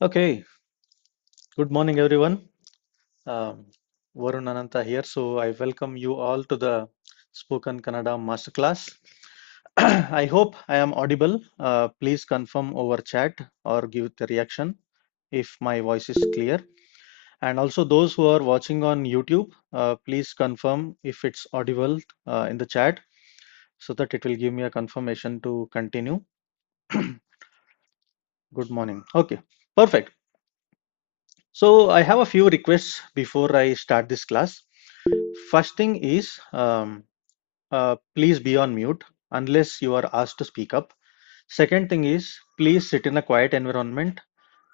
Okay, good morning, everyone. Um, Varun Anantha here. So I welcome you all to the Spoken Kannada Masterclass. I hope I am audible. Please confirm over chat or give the reaction if my voice is clear. And also those who are watching on YouTube, please confirm if it's audible in the chat so that it will give me a confirmation to continue. Good morning. Okay, perfect. So I have a few requests before I start this class. First thing is, please be on mute unless you are asked to speak up. Second thing is, please sit in a quiet environment.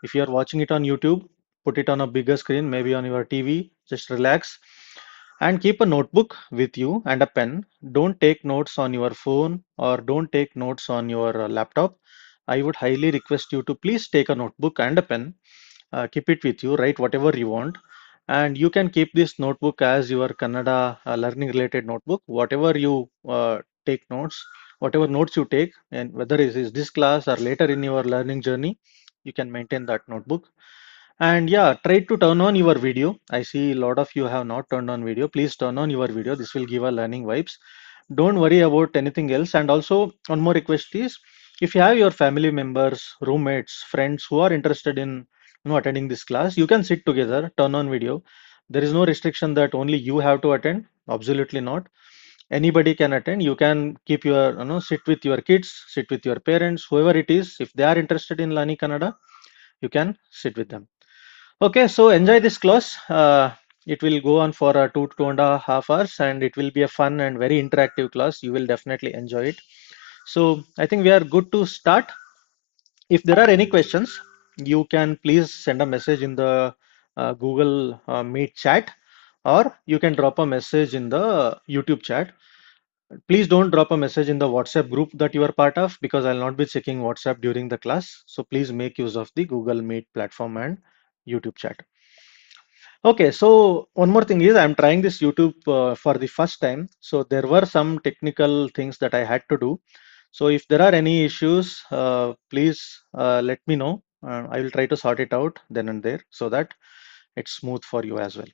If you are watching it on YouTube, put it on a bigger screen, maybe on your TV, just relax and keep a notebook with you and a pen. Don't take notes on your phone or don't take notes on your laptop. I would highly request you to please take a notebook and a pen, keep it with you, write whatever you want, and you can keep this notebook as your Kannada learning related notebook. Whatever you take notes, whatever notes you take, and whether it is this class or later in your learning journey, you can maintain that notebook. And yeah, try to turn on your video. I see a lot of you have not turned on video. Please turn on your video. This will give a learning vibes. Don't worry about anything else. And also, one more request is, if you have your family members, roommates, friends who are interested in attending this class, you can sit together, turn on video. There is no restriction that only you have to attend. Absolutely not. Anybody can attend. You can keep your sit with your kids, sit with your parents, whoever it is. If they are interested in learning Kannada, you can sit with them. Okay, so enjoy this class. It will go on for 2 to 2.5 hours, and it will be a fun and very interactive class. You will definitely enjoy it. So I think we are good to start. If there are any questions, you can please send a message in the Google Meet chat, or you can drop a message in the YouTube chat. Please don't drop a message in the WhatsApp group that you are part of, because I'll not be checking WhatsApp during the class. So please make use of the Google Meet platform and YouTube chat. Okay, so one more thing is I'm trying this YouTube for the first time. So there were some technical things that I had to do. So if there are any issues, please let me know. I will try to sort it out then and there so that it's smooth for you as well.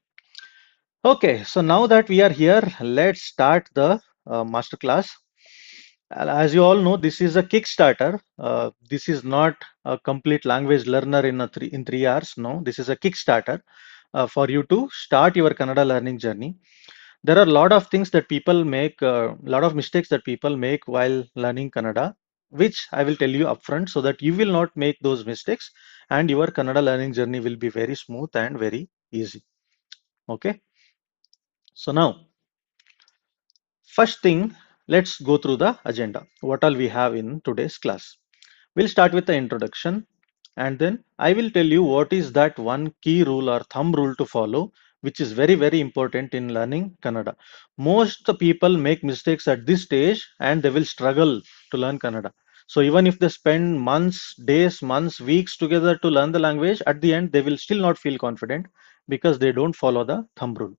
Okay, so now that we are here, let's start the masterclass. As you all know, this is a Kickstarter. This is not a complete language learner in 3 hours. No, this is a Kickstarter for you to start your Kannada learning journey. There are a lot of things that people make, a lot of mistakes that people make while learning Kannada, which I will tell you upfront so that you will not make those mistakes and your Kannada learning journey will be very smooth and very easy. Okay, so now, first thing, let's go through the agenda. What all we have in today's class. We'll start with the introduction, and then I will tell you what is that one key rule or thumb rule to follow, which is very, very important in learning Kannada. Most the people make mistakes at this stage and they will struggle to learn Kannada. So even if they spend months, days, months, weeks together to learn the language, at the end they will still not feel confident because they don't follow the thumb rule.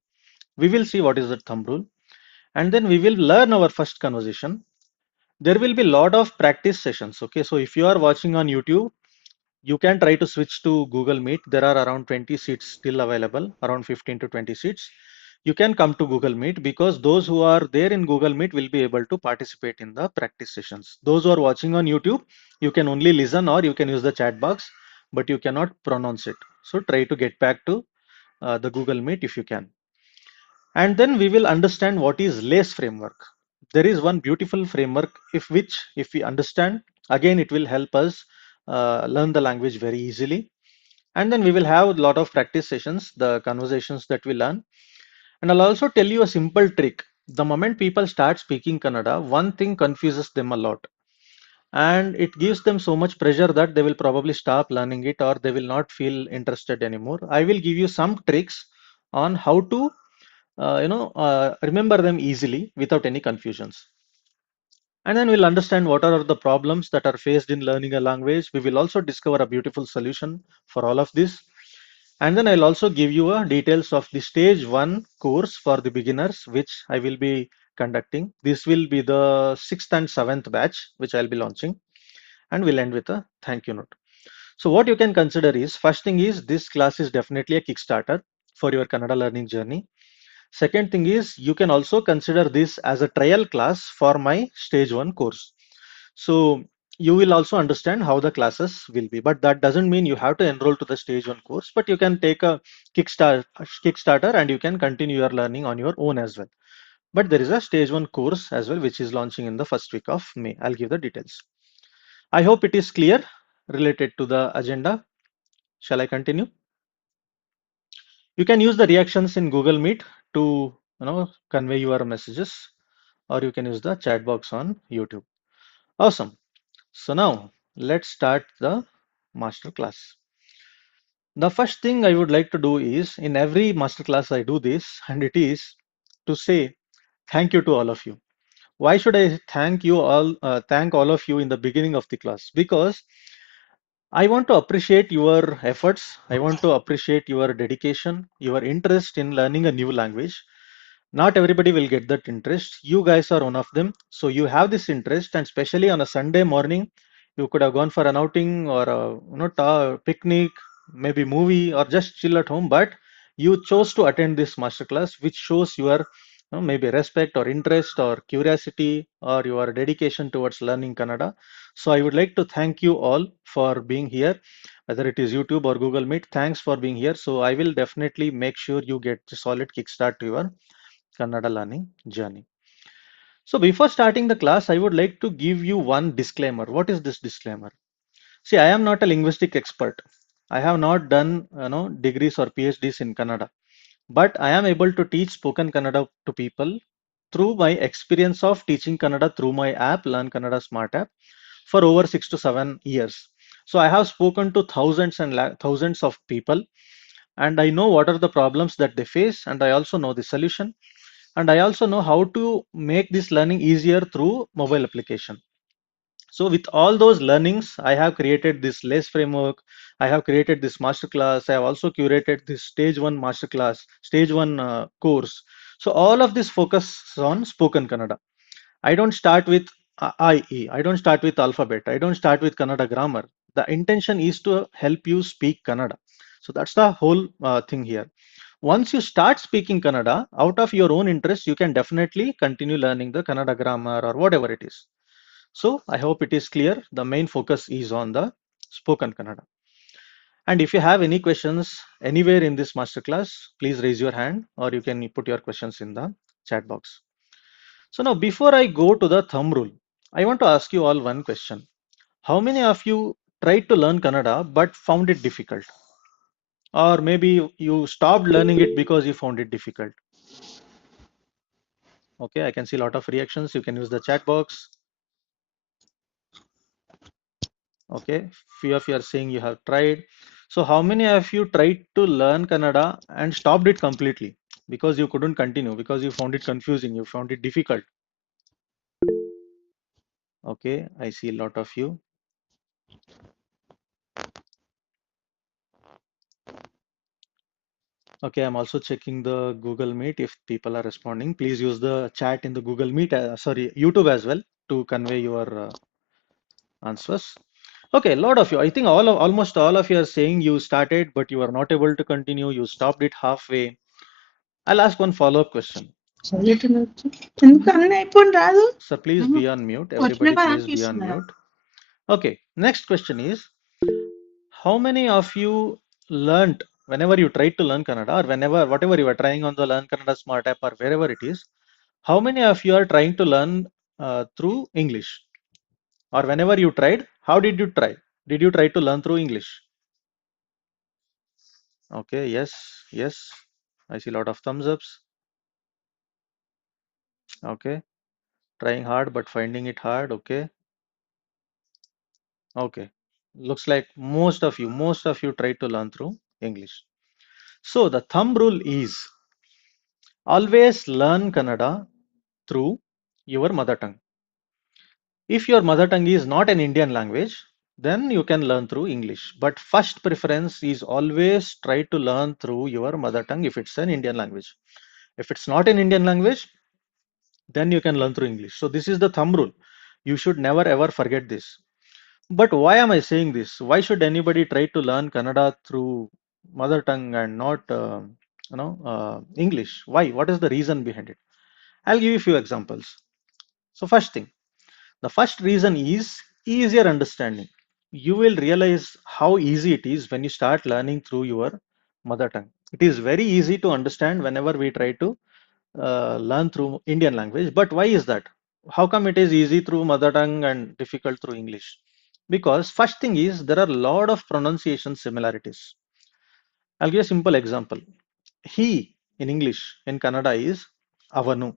We will see what is the thumb rule, and then we will learn our first conversation. There will be a lot of practice sessions. Okay, so if you are watching on YouTube, you can try to switch to Google Meet. There are around 20 seats still available, around 15 to 20 seats. You can come to Google Meet because those who are there in Google Meet will be able to participate in the practice sessions. Those who are watching on YouTube, you can only listen or you can use the chat box, but you cannot pronounce it. So try to get back to the Google Meet if you can. And then we will understand what is L.A.C.E framework. There is one beautiful framework if we understand, again it will help us learn the language very easily. And then we will have a lot of practice sessions, the conversations that we learn. And I'll also tell you a simple trick The moment people start speaking Kannada, one thing confuses them a lot, and it gives them so much pressure that they will probably stop learning it or they will not feel interested anymore. I will give you some tricks on how to remember them easily without any confusions. And then we'll understand what are the problems that are faced in learning a language. We will also discover a beautiful solution for all of this. And then I'll also give you details of the stage one course for the beginners, which I will be conducting. This will be the sixth and seventh batch, which I'll be launching. And we'll end with a thank you note. So what you can consider is, first thing is, this class is definitely a Kickstarter for your Kannada learning journey. Second thing is, you can also consider this as a trial class for my stage one course. So you will also understand how the classes will be, but that doesn't mean you have to enroll to the stage one course, but you can take a Kickstarter and you can continue your learning on your own as well. But there is a stage one course as well, which is launching in the first week of May. I'll give the details. I hope it is clear related to the agenda. Shall I continue? You can use the reactions in Google Meet to convey your messages, or you can use the chat box on YouTube. Awesome. So now let's start the master class. The first thing I would like to do is, in every master class I do this, and it is to say thank you to all of you. Why should I thank all of you in the beginning of the class? Because I want to appreciate your efforts. I want to appreciate your dedication, your interest in learning a new language. Not everybody will get that interest. You guys are one of them. So you have this interest, and especially on a Sunday morning, you could have gone for an outing or a picnic, maybe movie, or just chill at home. But you chose to attend this masterclass, which shows your maybe respect or interest or curiosity or your dedication towards learning Kannada. So I would like to thank you all for being here, whether it is YouTube or Google Meet. Thanks for being here. So I will definitely make sure you get a solid kickstart to your Kannada learning journey. So before starting the class, I would like to give you one disclaimer. What is this disclaimer? See, I am not a linguistic expert. I have not done degrees or PhDs in Kannada, but I am able to teach spoken Kannada to people through my experience of teaching Kannada through my app, Learn Kannada SmartApp, for over 6 to 7 years. So I have spoken to thousands and thousands of people, and I know what are the problems that they face, and I also know the solution, and I also know how to make this learning easier through mobile application. So with all those learnings, I have created this LACE framework. I have created this masterclass. I have also curated this stage one masterclass, stage one course. So all of this focus on spoken Kannada. I don't start with IE. I don't start with alphabet. I don't start with Kannada grammar. The intention is to help you speak Kannada. So that's the whole thing here. Once you start speaking Kannada, out of your own interest, you can definitely continue learning the Kannada grammar or whatever it is. So I hope it is clear. The main focus is on the spoken Kannada. And if you have any questions anywhere in this masterclass, please raise your hand or you can put your questions in the chat box. So now before I go to the thumb rule, I want to ask you all one question. How many of you tried to learn Kannada but found it difficult? Or maybe you stopped learning it because you found it difficult? Okay, I can see a lot of reactions. You can use the chat box. Okay, few of you are saying you have tried. So how many of you tried to learn Kannada and stopped it completely because you couldn't continue, because you found it confusing, you found it difficult? Okay, I see a lot of you. Okay, I'm also checking the Google Meet. If people are responding, please use the chat in the Google Meet, sorry, YouTube as well, to convey your answers. Okay, a lot of you. I think almost all of you are saying you started, but you are not able to continue. You stopped it halfway. I'll ask one follow-up question. చదివేటొచ్చు ఎందుకు అన్నీ అయిపోయింది రాదు Sir, please be on mute. Everybody, వచ్చినాక please నాకు be on ఇస్తున్నా mute. Okay, next question is, how many of you learnt whenever you tried to learn Kannada or whenever, whatever you are trying on the Learn Kannada Smart app or wherever it is, how many of you are trying to learn through English? Or whenever you tried, how did you try? Did you try to learn through English? Okay, yes, yes. I see a lot of thumbs ups. Okay. Trying hard but finding it hard. Okay. Okay. Looks like most of you try to learn through English. So the thumb rule is always learn Kannada through your mother tongue. If your mother tongue is not an Indian language, then you can learn through English. But first preference is always try to learn through your mother tongue if it's an Indian language. If it's not an Indian language, then you can learn through English. So this is the thumb rule. You should never ever forget this. But why am I saying this? Why should anybody try to learn Kannada through mother tongue and not, English? Why? What is the reason behind it? I'll give you a few examples. So first thing, the first reason is easier understanding. You will realize how easy it is when you start learning through your mother tongue. It is very easy to understand whenever we try to learn through Indian language. But why is that? How come it is easy through mother tongue and difficult through English? Because first thing is there are a lot of pronunciation similarities. I'll give a simple example. He in English in Kannada is avanu,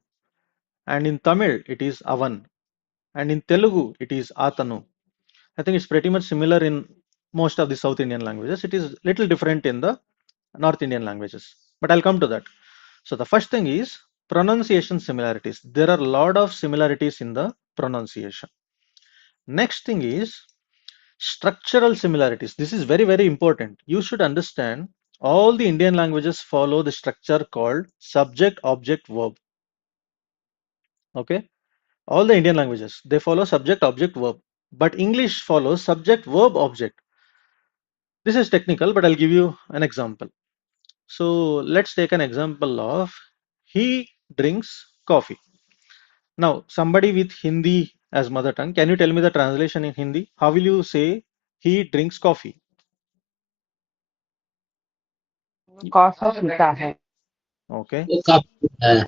and in Tamil it is avan, and in Telugu it is atanu. I think it's pretty much similar in most of the South Indian languages. It is little different in the North Indian languages, but I'll come to that. So the first thing is pronunciation similarities. There are a lot of similarities in the pronunciation. Next thing is structural similarities. This is very, very important. You should understand all the Indian languages follow the structure called subject, object, verb. Okay. All the Indian languages, they follow subject, object, verb. But English follows subject, verb, object. This is technical, but I'll give you an example. So let's take an example of he drinks coffee. Now, somebody with Hindi as mother tongue, can you tell me the translation in Hindi? How will you say he drinks coffee? वो coffee पीता है। Okay, वो काफी है।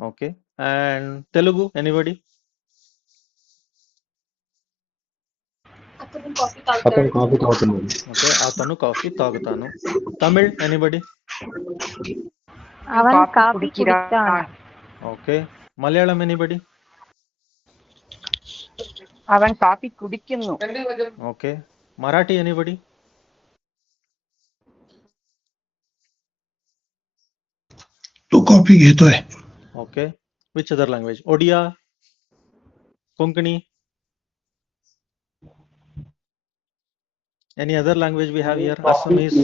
okay. And Telugu, anybody? అతను coffee తాగుతున్నాడు. Okay, atanu coffee tagatanu. Tamil, anybody? அவன் coffee குடிக்கிறான்। Okay. Malayalam, anybody? அவன் காபி குடிക്കുന്നു। Okay. Marathi, anybody? तो कॉफी घेतो है। Okay. Which other language? Odia, Konkani. Any other language we have here? Assamese.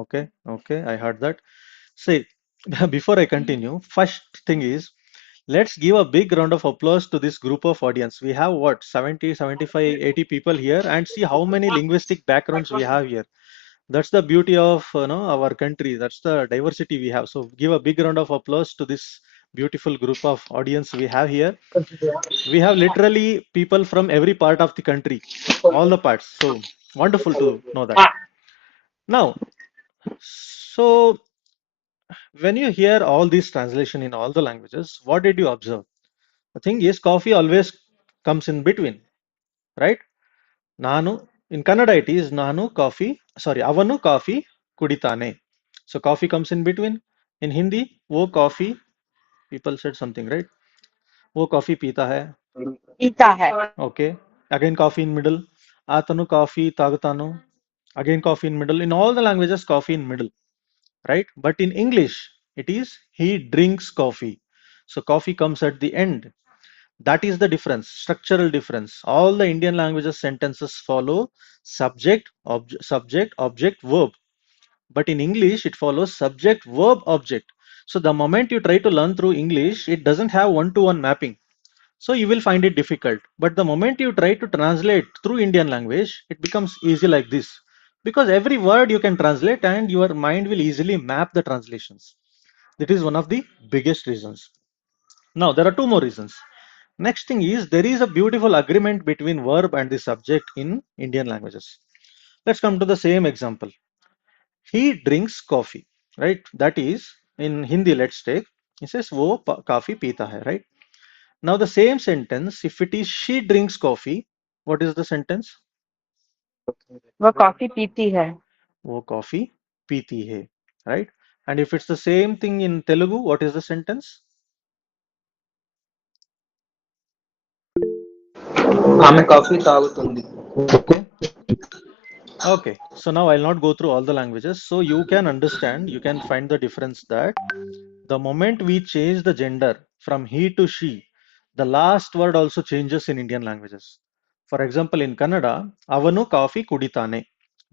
Okay, okay. I heard that. See, before I continue, first thing is let's give a big round of applause to this group of audience. We have what 70, 75, 80 people here, and see how many linguistic backgrounds we have here. That's the beauty of our country. That's the diversity we have. So give a big round of applause to this beautiful group of audience we have here. We have literally people from every part of the country, all the parts. So wonderful to know that. Now, so when you hear all these translation in all the languages, what did you observe? The thing is, coffee always comes in between, right? Nanu, in Kannada it is Nanu coffee, sorry, Avanu coffee kuditane. So coffee comes in between. In Hindi, wo coffee, people said something, right? Wo coffee pita hai. पीता है। Okay. Again coffee in middle. Atanu coffee tagatanu. Again coffee in middle. In all the languages, coffee in middle, right? But in English, it is he drinks coffee. So coffee comes at the end. That is the difference, structural difference. All the Indian languages sentences follow subject, object, verb. But in English, it follows subject, verb, object. So the moment you try to learn through English, it doesn't have one-to-one mapping. So you will find it difficult. But the moment you try to translate through Indian language, it becomes easy like this. Because every word you can translate and your mind will easily map the translations. That is one of the biggest reasons. Now, there are two more reasons. Next thing is there is a beautiful agreement between verb and the subject in Indian languages. Let's come to the same example. He drinks coffee, right? That is in Hindi, let's take. It says wo coffee pita hai, right? Now the same sentence, if it is she drinks coffee, what is the sentence? वो coffee पीती है। Wo coffee piti hai, right? And if it's the same thing in Telugu, what is the sentence? ఆమె coffee తాగుతుంది. Okay. Okay, so now I'll not go through all the languages. So you can understand, you can find the difference that the moment we change the gender from he to she, the last word also changes in Indian languages. For example, in Kannada, avanu coffee kuditane,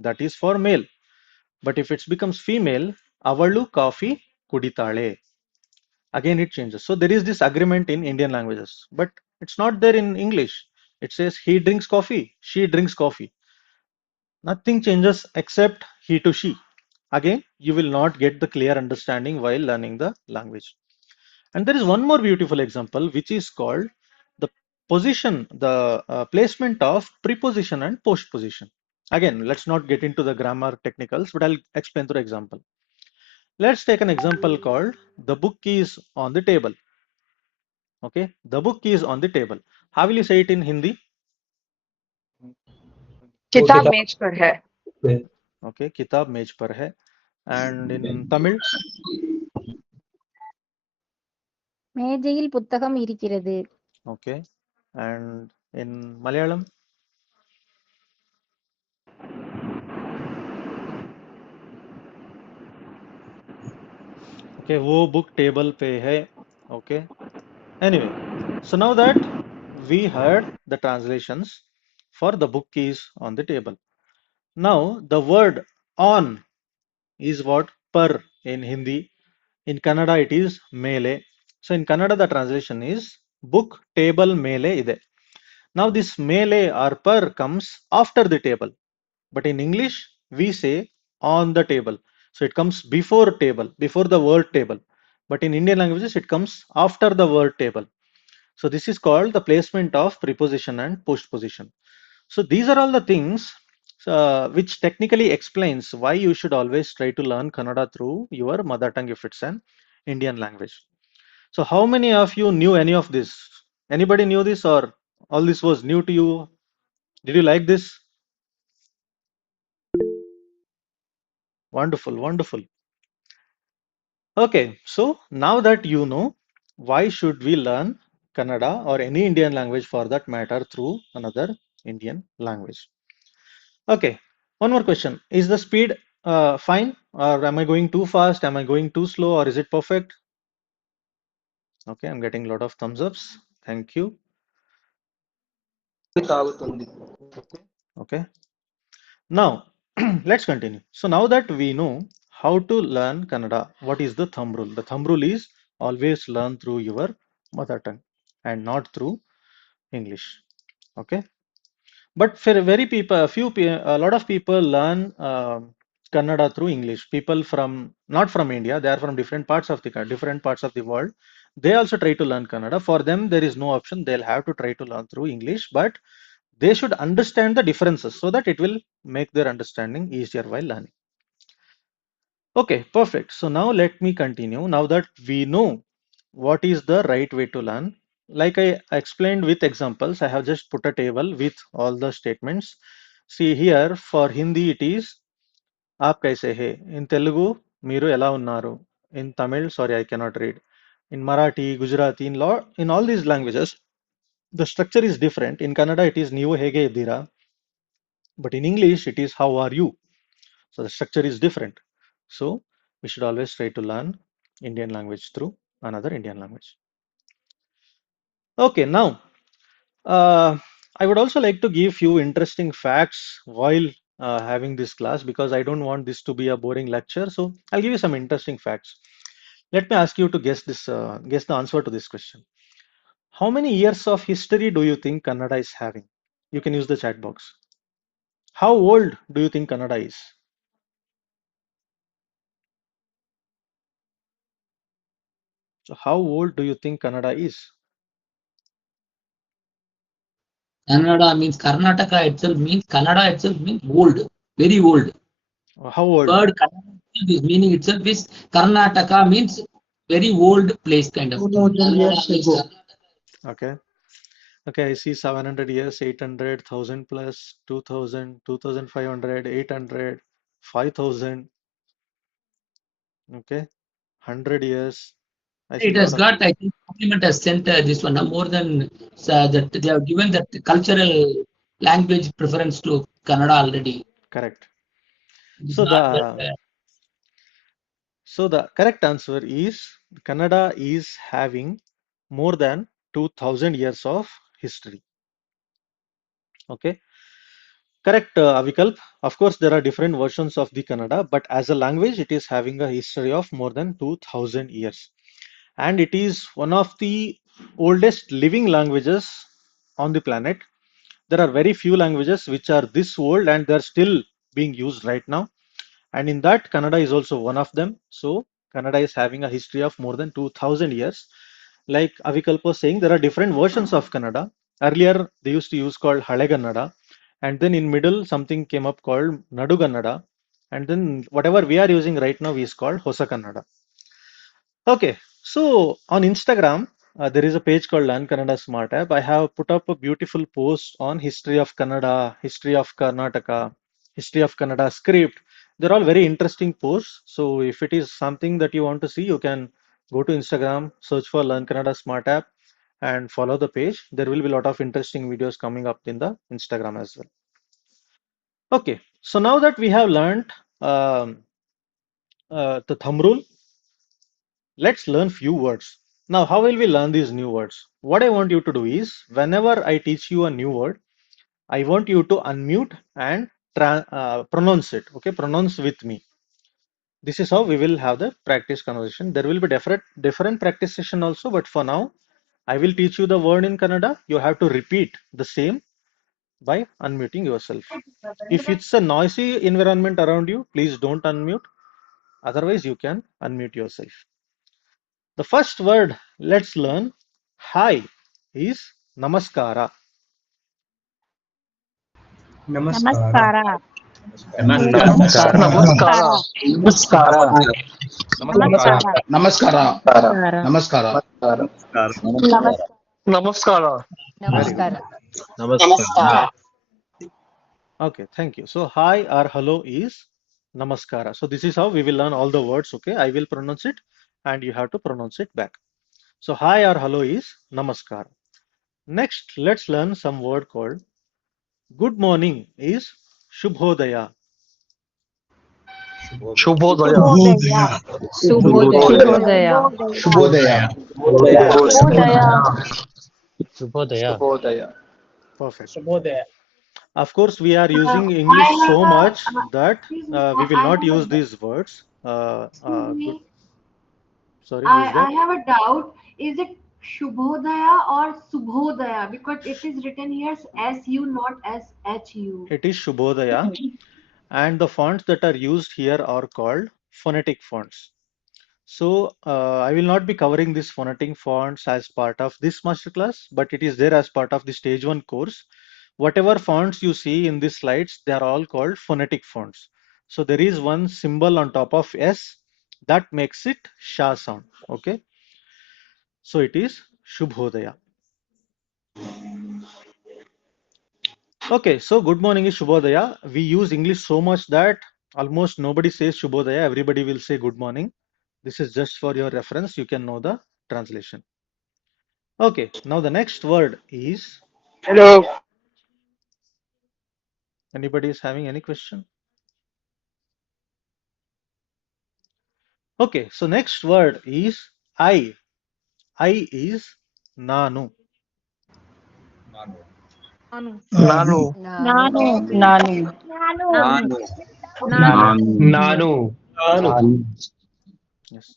that is for male. But if it becomes female, avalu coffee kuditale, again it changes. So there is this agreement in Indian languages, but it's not there in English. It says he drinks coffee, she drinks coffee. Nothing changes except he to she. Again, you will not get the clear understanding while learning the language. And there is one more beautiful example, which is called the position, the placement of preposition and postposition. Again, let's not get into the grammar technicals, but I'll explain through example. Let's take an example called the book is on the table. Okay, the book is on the table. How will you say it in Hindi? वो किताब किताब मेज पर है. है। Okay, kitab मेज पर है. And in Tamil, மேஜையில் புத்தகம் இருக்கிறது. okay. And in Malayalam, okay, वो book table पे है. Okay. Anyway, so now that we heard the translations for the book is on the table. Now the word on is what? Per in Hindi. In Kannada it is mele. So in Kannada the translation is book table mele ide. Now this mele or per comes after the table, but in English we say on the table. So it comes before table, before the word table. But in Indian languages it comes after the word table. So this is called the placement of preposition and postposition. So these are all the things which technically explains why you should always try to learn Kannada through your mother tongue if it's an Indian language. So how many of you knew any of this? Anybody knew this or all this was new to you? Did you like this? Wonderful, wonderful. Okay, so now that you know, why should we learn Kannada or any Indian language for that matter through another Indian language? Okay, one more question. Is the speed fine, or am I going too fast? Am I going too slow, or is it perfect? Okay, I'm getting a lot of thumbs ups. Thank you. Coffee తాగుతుంది. Okay, now let's continue. So now that we know how to learn Kannada, what is the thumb rule? The thumb rule is always learn through your mother tongue and not through English. Okay. But for very people, a lot of people learn Kannada through English. People from not from India, they are from different parts of the different parts of the world. They also try to learn Kannada. For them, there is no option. They'll have to try to learn through English, but they should understand the differences so that it will make their understanding easier while learning. Okay, perfect. So now let me continue. Now that we know what is the right way to learn, like I explained with examples, I have just put a table with all the statements. See here for Hindi it is आप कैसे है. In Telugu మీరు ఎలా ఉన్నారు. In Tamil, sorry I cannot read. In Marathi, Gujarati, in all these languages, the structure is different. In Kannada it is ನೀವು ಹೇಗೆ ಇದ್ದೀರಾ, but in English it is how are you. So the structure is different. So we should always try to learn Indian language through another Indian language. Okay, now I would also like to give few interesting facts while having this class because I don't want this to be a boring lecture. So I'll give you some interesting facts. Let me ask you to guess this, guess the answer to this question. How many years of history do you think Kannada is having? You can use the chat box. How old do you think Kannada is? So how old do you think Kannada is? Kannada means Karnataka itself means Kannada itself means old, very old. How old? Word Kannada itself is meaning itself is Karnataka means very old place kind of. 2000 years ago. Okay. Okay, I see 700 years, 800, 1000 plus, 2000, 2500, 800, 5000. Okay, 100 years. I see It a has lot of. got, I think, Parliament has sent this one more than that they have given that cultural language preference to Kannada already. Correct. It is So not that. the correct answer is Kannada is having more than 2000 years of history. Okay. Correct, Avikalp. Of course, there are different versions of the Kannada, but as a language, it is having a history of more than 2000 years. And it is one of the oldest living languages on the planet. There are very few languages which are this old and they're still being used right now. And in that, Kannada is also one of them. So, Kannada is having a history of more than 2000 years. Like Avikalp was saying, there are different versions of Kannada. Earlier, they used to use called Hale Kannada, and then in middle, something came up called Nadu Kannada, and then whatever we are using right now is called Hosa Kannada. Okay, so on Instagram, there is a page called Learn Kannada SmartApp. I have put up a beautiful post on history of Kannada, history of Karnataka, history of Kannada script. They're all very interesting posts. So if it is something that you want to see, you can go to Instagram, search for Learn Kannada SmartApp, and follow the page. There will be a lot of interesting videos coming up in the Instagram as well. Okay, so now that we have learned the thumb rule, let's learn few words. Now, how will we learn these new words? What I want you to do is, whenever I teach you a new word, I want you to unmute and pronounce it. Okay, pronounce with me. This is how we will have the practice conversation. There will be different practice session also, but for now, I will teach you the word in Kannada. You have to repeat the same by unmuting yourself. If it's a noisy environment around you, please don't unmute. Otherwise, you can unmute yourself. The first word let's learn, hi, is namaskara. Namaskara. Namaskara. Namaskara. Namaskara. Namaskara. Namaskara. Namaskara. Namaskara. Namaskara. Namaskara. Namaskara. Namaskara. Namaskara. Namaskara. Very good. Namaskara. Namaskara. Okay, thank you. So hi or hello is namaskara. So this is how we will learn all the words. Okay, I will pronounce it and you have to pronounce it back. So hi or hello is namaskara. Next, let's learn some word called good morning is shubhodaya. Shubhodaya. Shubhodaya. Shubhodaya. Shubhodaya. Shubhodaya. Shubhodaya. Shubhodaya. Shubhodaya. Shubhodaya. Perfect. Shubhodaya. Of course, we are using I English have so much that excuse me, we will I not have use a these words. excuse Good. me, Sorry, who is there? I have a doubt. Is it Shubhodaya or Subhodaya? Because it is written here as SU, not as HU. It is Shubhodaya, and the fonts that are used here are called phonetic fonts. So I will not be covering these phonetic fonts as part of this masterclass, but it is there as part of the stage 1 course. Whatever fonts you see in these slides, they are all called phonetic fonts. So there is one symbol on top of S that makes it Sha sound. Okay, so it is Shubhodaya. Okay, so good morning is Shubhodaya. We use English so much that almost nobody says Shubhodaya. Everybody will say good morning. This is just for your reference. You can know the translation. Okay, now the next word is, Hello. anybody is having any question? Okay, so next word is I. I is Nanu. Nanu. Nanu. Nanu. Nanu. Nanu. Nanu. Nanu. Nanu. Nanu. Yes.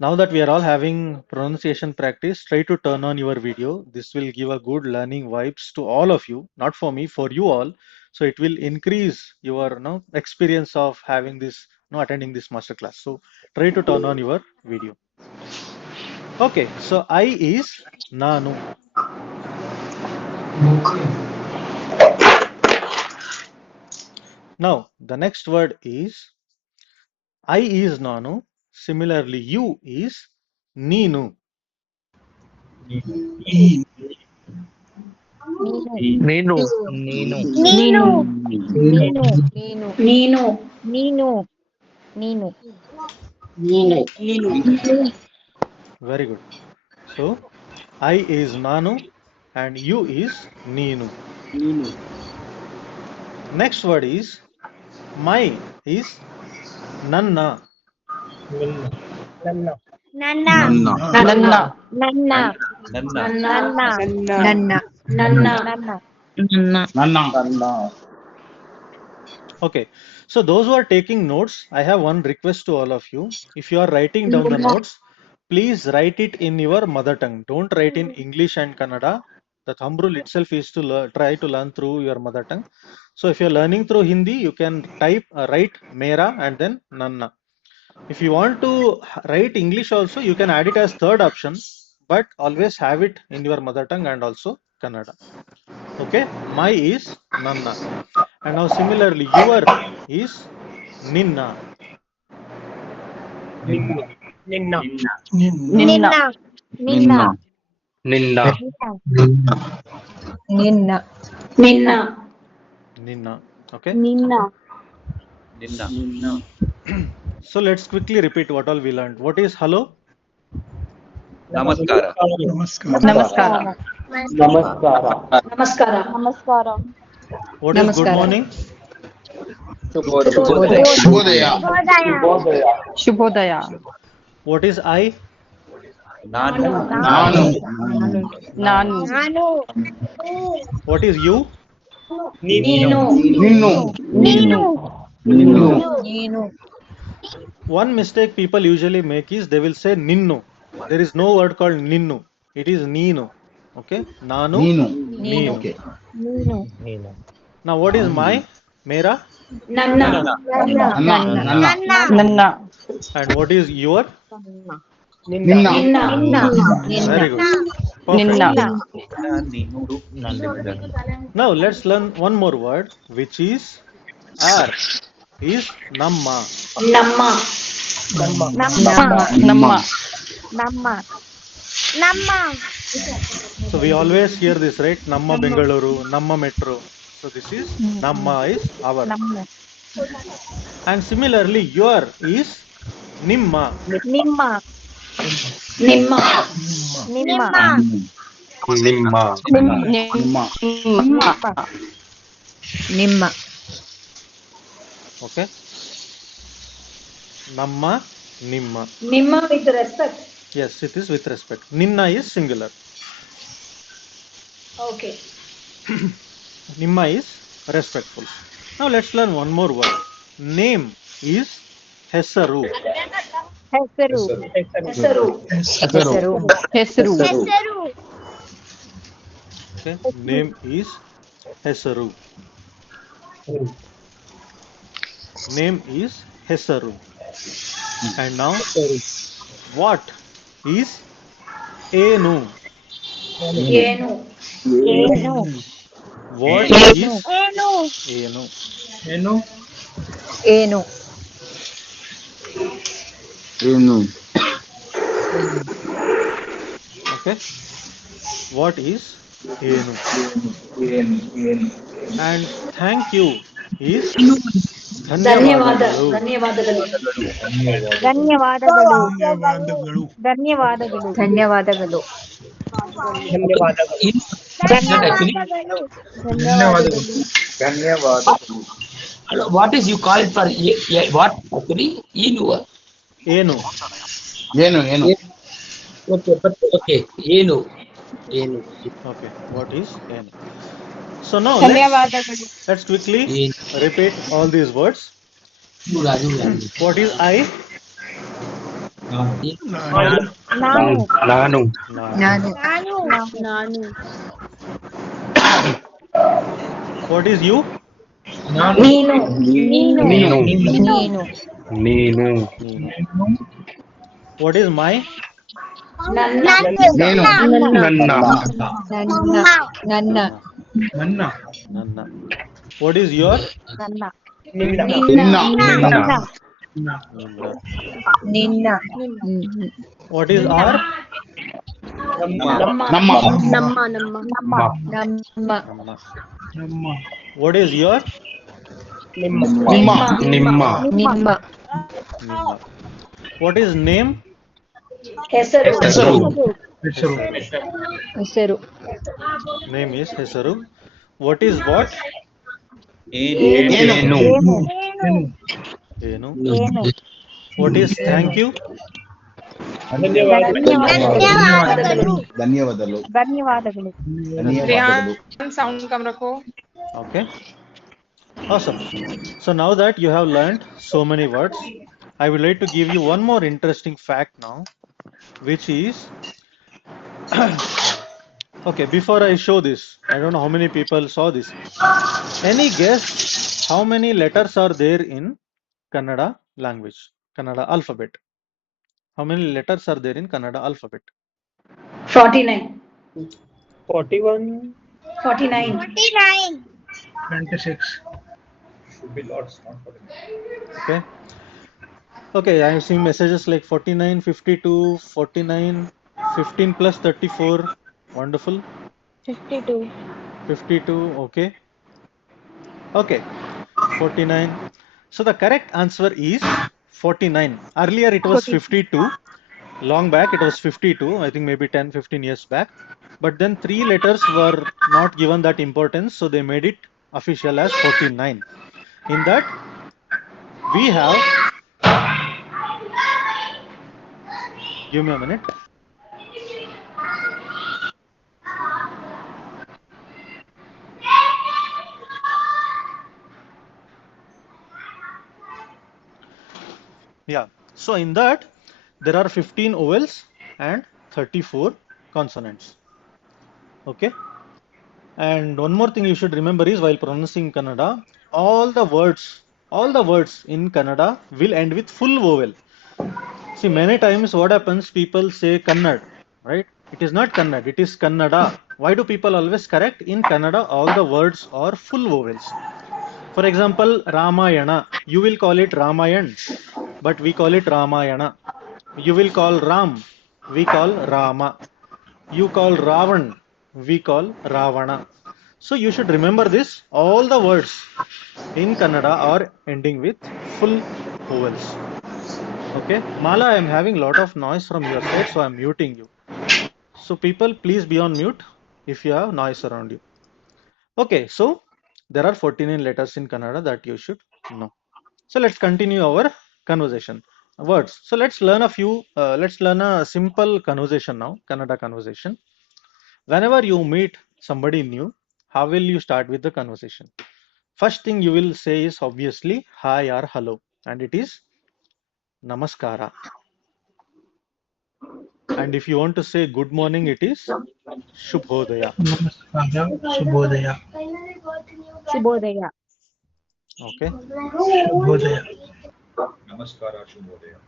Now that we are all having pronunciation practice, try to turn on your video. This will give a good learning vibes to all of you, not for me, for you all. So it will increase your experience of having this, attending this masterclass. So try to turn on your video. Okay, so I is Nanu. Now the next word is I is Nanu. Similarly, you is Ninu. Ninu. Nenu. Nenu. Ninu. Ninu. Ninu. Nenu. Nino. Ninu. Ninu. Nenu. Very good. So I is Nanu and you is Neenu. Next word is my is Nanna. Nanna. Nanna. Nanna. Nanna. Nanna. Nanna. Nanna. Nanna. Nanna. Nanna. Nanna. Okay, so those who are taking notes, I have one request to all of you. If you are writing down the notes, please write it in your mother tongue. Don't write in English and Kannada. The thumb rule itself is to try to learn through your mother tongue. So if you're learning through Hindi, you can write Mera and then Nanna. If you want to write English also, you can add it as third option, but always have it in your mother tongue and also Kannada. Okay, my is Nanna. And now similarly, your is Ninna. Ninna. Ninna. Ninna. Ninna. Ninna. Ninna. Ninna. Ninna. Ninna. Ninna. Okay. Ninna. Ninna. So let's quickly repeat what all we learned. What is hello? Namaskara. Namaskara. Namaskara. Namaskara. What is good morning? Shubhodaya. Shubhodaya. Shubhodaya. What is I? Nanu. Nanu. Nanu. Nanu. What is you? Nino. Ninnu. Ninu. Ninnu. Ninu. One mistake people usually make is they will say Ninnu. There is no word called Ninnu. It is Neenu. Okay. Nanu. Neenu. Neenu. Okay. Ninu. Nino. Now what is my? Mera. Nanna. Nanna. Nanna. Nanna. Nanna. And what is your? Ninna. Ninna. Very good. Perfect. Ninna. Now let's learn one more word, which is R. Is Namma. Namma. Namma. Namma. Namma. Namma. Namma. So we always hear this, right? Namma Bengaluru, Namma Metro. So this is Namma is our. Namma. And similarly, your is Nimma. Nimma. Nimma. Nimma. Nimma. Nimma. Nimma. Nimma. Okay. Namma, Nimma. Nimma with respect. Yes, it is with respect. Ninna is singular. Okay. Nimma is respectful. Now let's learn one more word. Name is Hesaru. Hesaru. Hesaru. Hesaru. Hesaru. Hesaru. Okay. Name is Hesaru. Name is Hesaru. And now, what is Enu? Yenu. Enu. What Enu. is Enu. Enu? Enu. Enu. Okay. What is Enu? And thank you is ಧನ್ಯವಾದ. ಧನ್ಯವಾದಗಳು. ಧನ್ಯವಾದಗಳು. ಧನ್ಯವಾದಗಳು. ಧನ್ಯವಾದಗಳು. ಧನ್ಯವಾದಗಳು. ಧನ್ಯವಾದಗಳು. What is you call it for? What actually? Inu. Enu. Enu. Okay, but okay. Inu. Okay. What is Enu? So now ಧನ್ಯವಾದಗಳು. let's quickly Enu. repeat all these words. What is I? ನಾನು. ನಾನು. ನಾನು. ನಾನು. What is you? ನೀನು. ನೀನು. ನೀನು. ನೀನು. What is my? ನನ್ನ. Nenu. ನನ್ನ. ನನ್ನ. Nanna. What is your? ನನ್ನ. ನಿನ್ನ. Ninna. Ninna. ನಿನ್ನ. What is our? ನಮ್ಮ. Namma. ನಮ್ಮ. Namma. What is your? ನಿಮ್ಮ. Nimma. ನಿಮ್ಮ. ನಿಮ್ಮ. Nimma. What is name? ಹೆಸರು ಹೆಸರು ಹೆಸರು ಹೆಸರು Name is Hesaru. What is what? ಏನು ಏನು ಏನು ಏನು Enu. ಏನು What is thank you? ಧನ್ಯವಾದಗಳು ಧನ್ಯವಾದಗಳು ಧನ್ಯವಾದಗಳು ಧನ್ಯವಾದಗಳು साउंड कम रखो Okay. Awesome. So now that you have learned so many words, I would like to give you one more interesting fact now, which is okay, before I show this, I don't know how many people saw this. Any guess how many letters are there in Kannada language, Kannada alphabet? How many letters are there in Kannada alphabet? 49 41 49 26 should be lots, not 49. Okay. Okay, I have seen messages like 49, 52, 49, 15 plus 34. Wonderful. 52 52. Okay. Okay. 49. So the correct answer is 49. Earlier it was 40 52. Long back it was 52. I think maybe 10, 15 years back. But then three letters were not given that importance. So they made it official as 49. In that we have, give me a minute. Yeah. So in that there are 15 vowels and 34 consonants. Okay. And one more thing you should remember is while pronouncing Kannada, all the words in Kannada will end with full vowel. See, many times what happens, people say Kannad, right? It is not Kannad, it is Kannada. Why do people always correct? In Kannada, all the words are full vowels. For example, Ramayana, you will call it Ramayan, but we call it Ramayana. You will call Ram, we call Rama. You call Ravan, we call Ravana. So you should remember this. All the words in Kannada are ending with full vowels. Okay. Mala, I am having a lot of noise from your side, so I am muting you. So people, please be on mute if you have noise around you. Okay. So there are 49 letters in Kannada that you should know. So let's continue our conversation. Words. So let's learn a few, let's learn a simple conversation now, Kannada conversation. Whenever you meet somebody new, how will you start with the conversation? First thing you will say is obviously hi or hello, and it is namaskara. And if you want to say good morning, it is shubhodaya. ನಮಸ್ಕಾರ ಶುಭೋದಯ ಶುಭೋದಯ Okay. ಶುಭೋದಯ Namaskara, Shubhodaya.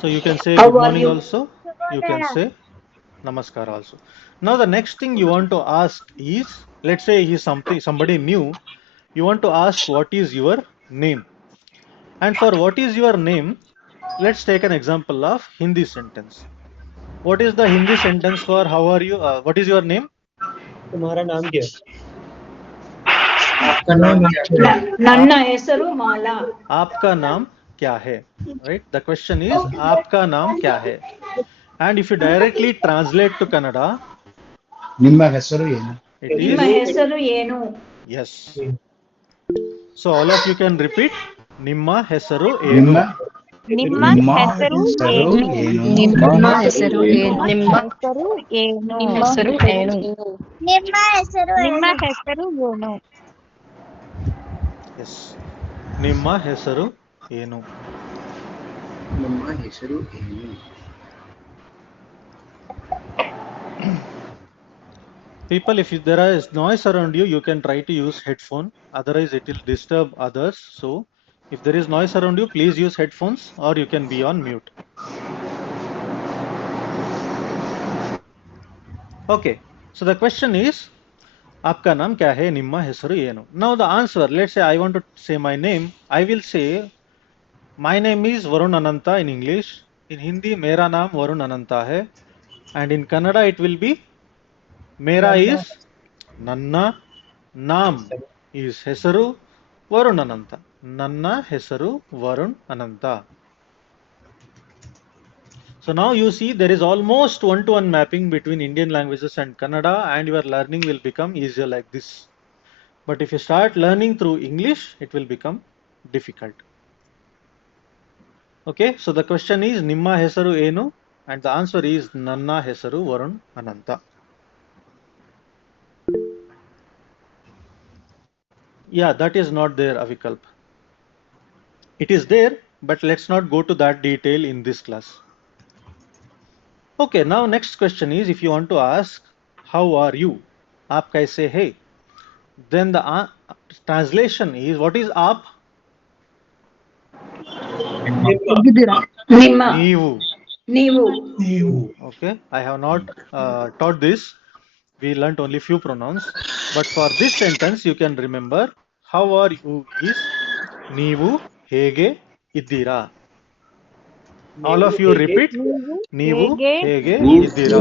So you can say how good are morning you also. You can say namaskara also. Now the next thing you want to ask is, let's say he's somebody new. You want to ask what is your name, and for what is your name, let's take an example of Hindi sentence. What is the Hindi sentence for how are you? What is your name? तुम्हारा नाम क्या है आपका नाम क्या है? ನನ್ನ ಹೆಸರು ಮಾಲಾ आपका नाम क्या है? Right? The question is आपका नाम क्या है? And if you directly translate to Kannada, ನಿಮ್ಮ ಹೆಸರು ಏನು it ನಿಮ್ಮ is ಹೆಸರು ಏನು yes. So all of you can repeat. Nimma hesaru ನಿಮ್ಮ enu. ನಿಮ್ಮ ನಿಮ್ಮ ಹೆಸರು ಹೆಸರು ಏನು ಏನು ನಿಮ್ಮ ಹೆಸರು ಏನು ನಿಮ್ಮ ಹೆಸರು ಏನು ನಿಮ್ಮ ಹೆಸರು ಏನು ನಿಮ್ಮ ಹೆಸರು ಏನು Yes. Nimma hesaru enu. ನಿಮ್ಮ ಹೆಸರು ಏನು People, if there is noise around you, you can try to use headphone. Otherwise, it will disturb others. So, if there is noise around you, please use headphones or you can be on mute. Okay. So the question is, आपका नाम क्या है? निम्मा हेसरु ಏನು? Now the answer. Let's say I want to say my name. I will say my name is Varun Anantha in English. In Hindi, मेरा नाम वरुण अनंता है. And in Kannada, it will be मेरा is ನನ್ನ नाम is ಹೆಸರು ವರುಣ್ ಅನಂತ. ನನ್ನ ಹೆಸರು ವರುಣ್ ಅನಂತ. So now you see there is almost one-to-one mapping between Indian languages and Kannada, and your learning will become easier like this. But if you start learning through English, it will become difficult. Okay, so the question is Nimma hesaru enu? And the answer is Nanna hesaru Varun Anantha. Yeah, that is not there, Avikalp. It is there, but let's not go to that detail in this class. Okay, now next question is if you want to ask, how are you? Aap kaise hai? Then the translation is what is aap? Nimma. ನಿಮ್ಮ Neevu. ನೀವು ನೀವು. Okay, I have not taught this. We learnt only few pronouns. But for this sentence, you can remember how are you is Neevu hege iddira. All ನೀವು of you ಹೇಗೆ repeat ನೀವು Neevu ಹೇಗೆ hege ನೀವು iddira.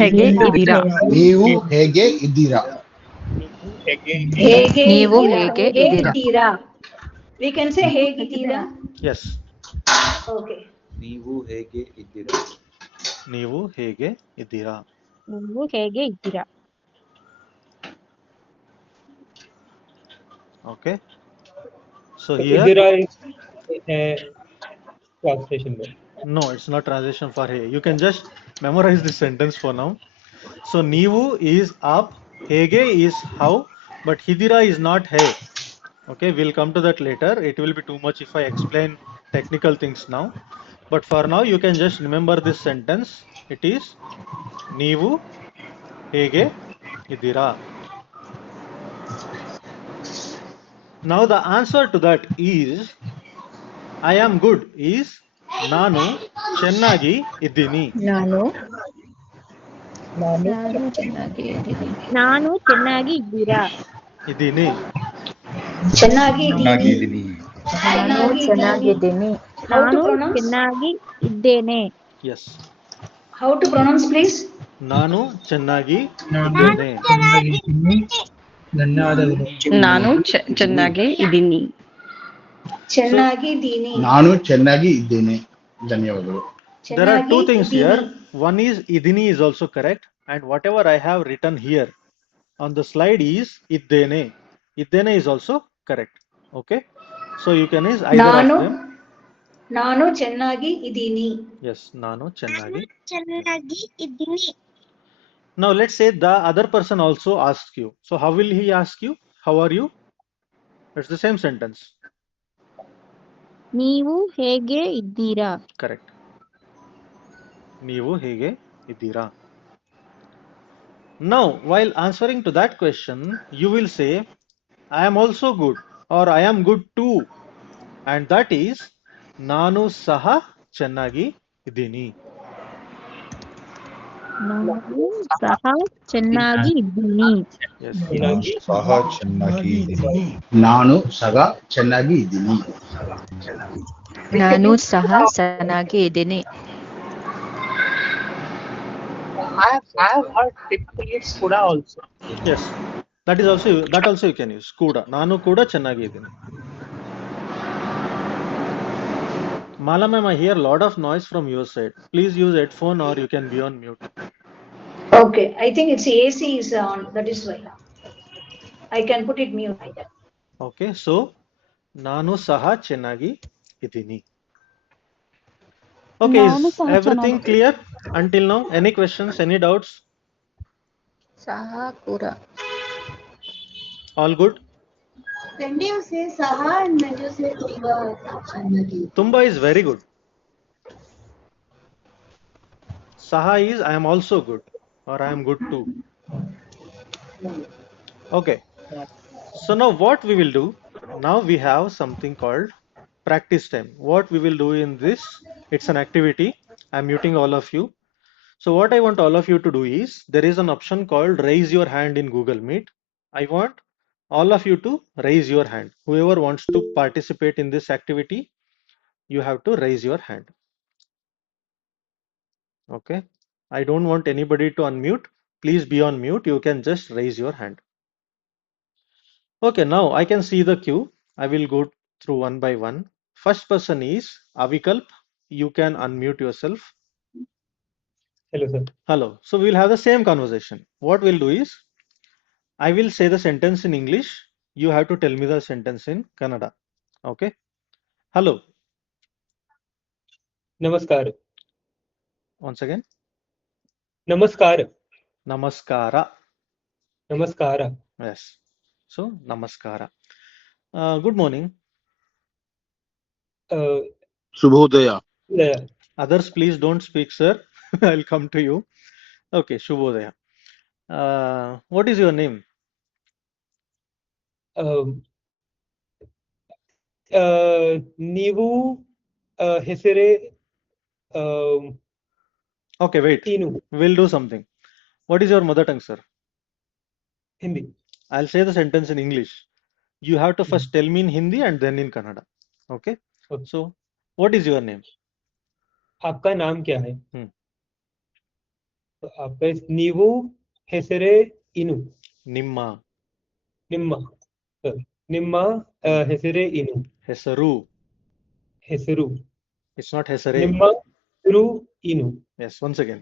ಹೇಗೆ ಹೇಗೆ ಹೇಗೆ ಇದ್ದೀರಾ? ಇದ್ದೀರಾ ನೀವು ಹೇಗೆ ಇದ್ದೀರಾ? ನೀವು ಹೇಗೆ ಹೇಗೆ ನೀವು ಇದ್ದೀರಾ ಹೇಗೆ ಇದ್ದೀರಾ? ಹೇಗಿದ್ದೀರಾ ವಿ ಕ್ಯಾನ್ ಸೇ ಹೇಗಿದ್ದೀರಾ Yes, ಓಕೆ ನೀವು ಹೇಗೆ ಇದ್ದೀರಾ? Neevu hege iddira. ನೀವು ಹೇಗೆ ಇದ್ದೀರಾ? Okay, so So here, Idira is a translation there. no, it's not translation for hey. You can just memorize this sentence for now. So Neevu is up, hege is how, but hidira is not hey. Okay, we'll come to that later. It will be too much if I explain technical things now. But for now, you can just remember this sentence. It is Neevu hege idira. Now the answer to that is I am good is ನಾನು ಚೆನ್ನಾಗಿ ಇದ್ದೀನಿ. ನಾನು ನಾನು ನಾನು ಚೆನ್ನಾಗಿ ಇದ್ದೀನಿ ನಾನು ಚೆನ್ನಾಗಿ ಇದ್ದೀರಾ? ಇದ್ದೀನಿ. ಚೆನ್ನಾಗಿ ಇದ್ದೀನಿ ಚೆನ್ನಾಗಿ ಇದ್ದೀನಿ. ನಾನು ಚೆನ್ನಾಗಿದ್ದೀನಿ ಹೌ ಟು ನಾನು ಪ್ರೊನೌನ್ಸ್ ಚೆನ್ನಾಗಿ ಇದ್ದೇನೆ. Yes. How to pronounce please ನಾನು ಚೆನ್ನಾಗಿ ನಾನು ಇದ್ದೇನೆ. ಚೆನ್ನಾಗಿದ್ದೀನಿ. ಧನ್ಯವಾದಗಳು. ನಾನು ಚೆನ್ನಾಗಿ ಇದ್ದೀನಿ So ಚೆನ್ನಾಗಿದ್ದೀನಿ ನಾನು ಚೆನ್ನಾಗಿ ಇದ್ದೇನೆ. ಧನ್ಯವಾದಗಳು. there are ಚೆನ್ನಾಗಿ two things ಇದ್ದೀನಿ here. One is idini is also correct, and whatever I have written here on the slide is iddene. Iddene is also correct. Okay. So you can use either of ನಾನು them. ನಾನು ಚೆನ್ನಾಗಿ ಇದ್ದೀನಿ Yes, ನಾನು ನಾನು ಚೆನ್ನಾಗಿ. ಚೆನ್ನಾಗಿ ಇದ್ದೀನಿ. Now let's say the other person also asks you. So how will he ask you? How are you? It's the same sentence. ನೀವು ಹೇಗೆ ಇದ್ದೀರಾ? Correct. ನೀವು ಹೇಗೆ ಇದ್ದೀರಾ? Now, while answering to that question, you will say, I am also good or I am good too. And that is, ನಾನು ಸಹ ಚೆನ್ನಾಗಿ ಇದ್ದೀನಿ. ನಾನು ಸಹ ಚೆನ್ನಾಗಿ ಇದ್ದೀನಿ. Yes. ಚೆನ್ನಾಗಿ ಸಹ ಚೆನ್ನಾಗಿ ಇದ್ದೀನಿ. ನಾನು ಸಹ ಚೆನ್ನಾಗಿ ಇದ್ದೀನಿ. ನಾನು ಸಹ ಚೆನ್ನಾಗಿ ಇದ್ದೀನಿ I have heard people use Kuda also. Yes. That also you can use. ಕೂಡ. ನಾನು ಕೂಡ ಚೆನ್ನಾಗಿ ಇದ್ದೀನಿ. Mala ma'am, I hear a lot of noise from your side. Please use headphone or you can be on mute. Okay I think it's AC is on that is why I can put it mute Okay. So, ನಾನು ಸಹ ಚೆನ್ನಾಗಿ ಇದ್ದೀನಿ. Okay. Is ನಾನು ಸಹ everything ಚೆನ್ನಾಗಿ clear until now? Any questions? Any doubts? ಸಹ ಕೂಡ All good? When do you say Saha and when do you say Tumba? Tumba is very good. Saha is I am also good or I am good too. Okay. So now what we will do? Now we have something called practice time. What we will do in this? It's an activity. I'm muting all of you. So what I want all of you to do is there is an option called raise your hand in Google Meet. I want all of you to raise your hand. Whoever wants to participate in this activity, you have to raise your hand. Okay. I don't want anybody to unmute. Please be on mute. You can just raise your hand. Okay, now I can see the queue. I will go through one by one. First person is Avikalp. You can unmute yourself. Hello, sir. Hello. So we'll have the same conversation. What we'll do is, I will say the sentence in English. You have to tell me the sentence in Kannada. Okay. Hello. Namaskar. Once again. Namaskar. Namaskara. Namaskara. Yes. So namaskara. Good morning. Uh, Subhodaya. yeah. Others, please don't speak, sir. I'll come to you. Okay. Shubhodaya. What is your name? Um, ನೀವು ಹೆಸರೇ Okay. Wait. ಏನು We'll do something. What is your mother tongue, sir? Hindi I'll say the sentence in English. You have to first tell me in Hindi and then in Kannada. Okay. Okay. So, what is your name? आपका नाम क्या है Hmm. आपका ನೀವು ಹೆಸರೇ ಏನು Nimma. ನಿಮ್ಮ ನಿಮ್ಮ ಹೆಸರೇ ಏನು Hesaru. ಹೆಸರು It's not Hesare. ನಿಮ್ಮ ಹೆಸರು ಏನು Yes. Once again.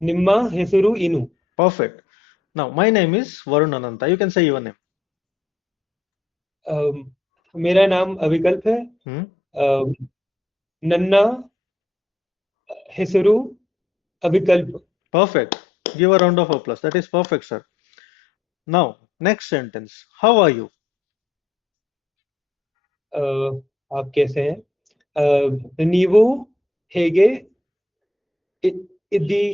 ನಿಮ್ಮ ಹೆಸರು ಏನು Perfect. Now, my name is Varun Anantha. You can say your name. मेरा नाम अविकल्प है Hmm. ನನ್ನ ಹೆಸರು ಅವಿಕಲ್ಪ Perfect. Give a round of applause. That is perfect, sir. Now, next sentence. How are you? आप कैसे हैं ನೀವು ಹೇಗೆ ಇದ್ದಿ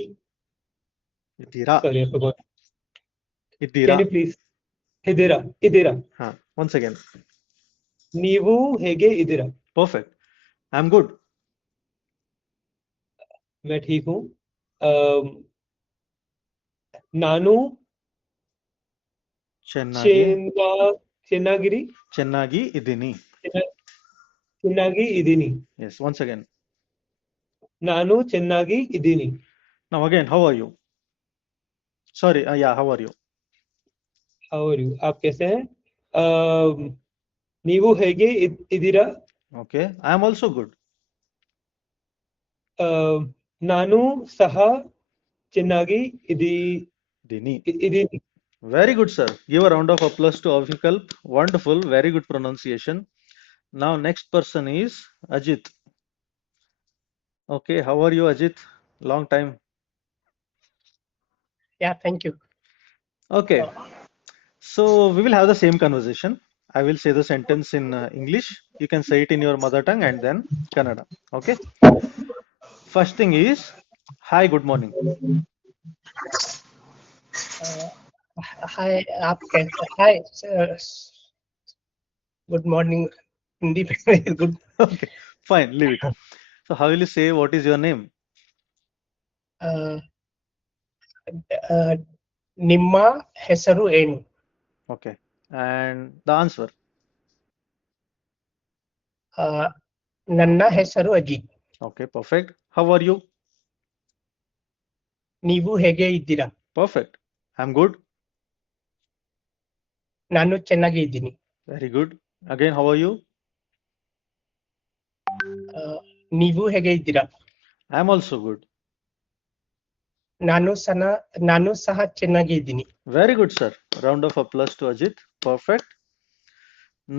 Idira. sorry I forgot Idira. can you please ಇದ್ದೀರಾ Once again. ನೀವು ಹೇಗೆ ಇದ್ದೀರಾ Perfect. I'm good. मैं ठीक हूँ ನಾನು Chennagi. ಚೆನ್ನಾಗಿರಿ Chennagi idini. ಚೆನ್ನಾಗಿ ಇದ್ದೀನಿ Yes. Once again. ನಾನು ಚೆನ್ನಾಗಿ ಇದ್ದೀನಿ Now again, how are you? Sorry. Yeah. How are you? how are you आप कैसे हैं ನೀವು ಹೇಗೆ ಇದ್ದೀರಾ Okay. I am also good. ನಾನು ಸಹ ಚೆನ್ನಾಗಿ Dini. ಇದ್ದೀನಿ Very good, sir. Give a round of applause to Avikalp. Wonderful. Very good pronunciation. Now, next person is Ajit. Okay. How are you, Ajit? Long time. yeah thank you Okay. So, we will have the same conversation. I will say the sentence in English. You can say it in your mother tongue and then Kannada. Okay. First thing is, hi, good morning. हाय आप कैसे hi good morning Hindi में good Okay. Fine. Leave it. So, how will you say what is your name? ನಿಮ್ಮ ಹೆಸರು ಏನು Okay. And the answer. ನನ್ನ ಹೆಸರು Ajit Okay. Perfect. How are you? ನೀವು ಹೇಗೆ ಇದ್ದೀರಾ Perfect. I'm good. ನಾನು ಚೆನ್ನಾಗಿ ಇದ್ದೀನಿ Very good. Again, how are you? ನೀವು ಹೇಗೆ ಇದ್ದೀರಾ I'm also good. ನಾನು ಸಹ ಚೆನ್ನಾಗಿ ಇದ್ದೀನಿ Very good, sir. Round of applause to Ajit. Perfect.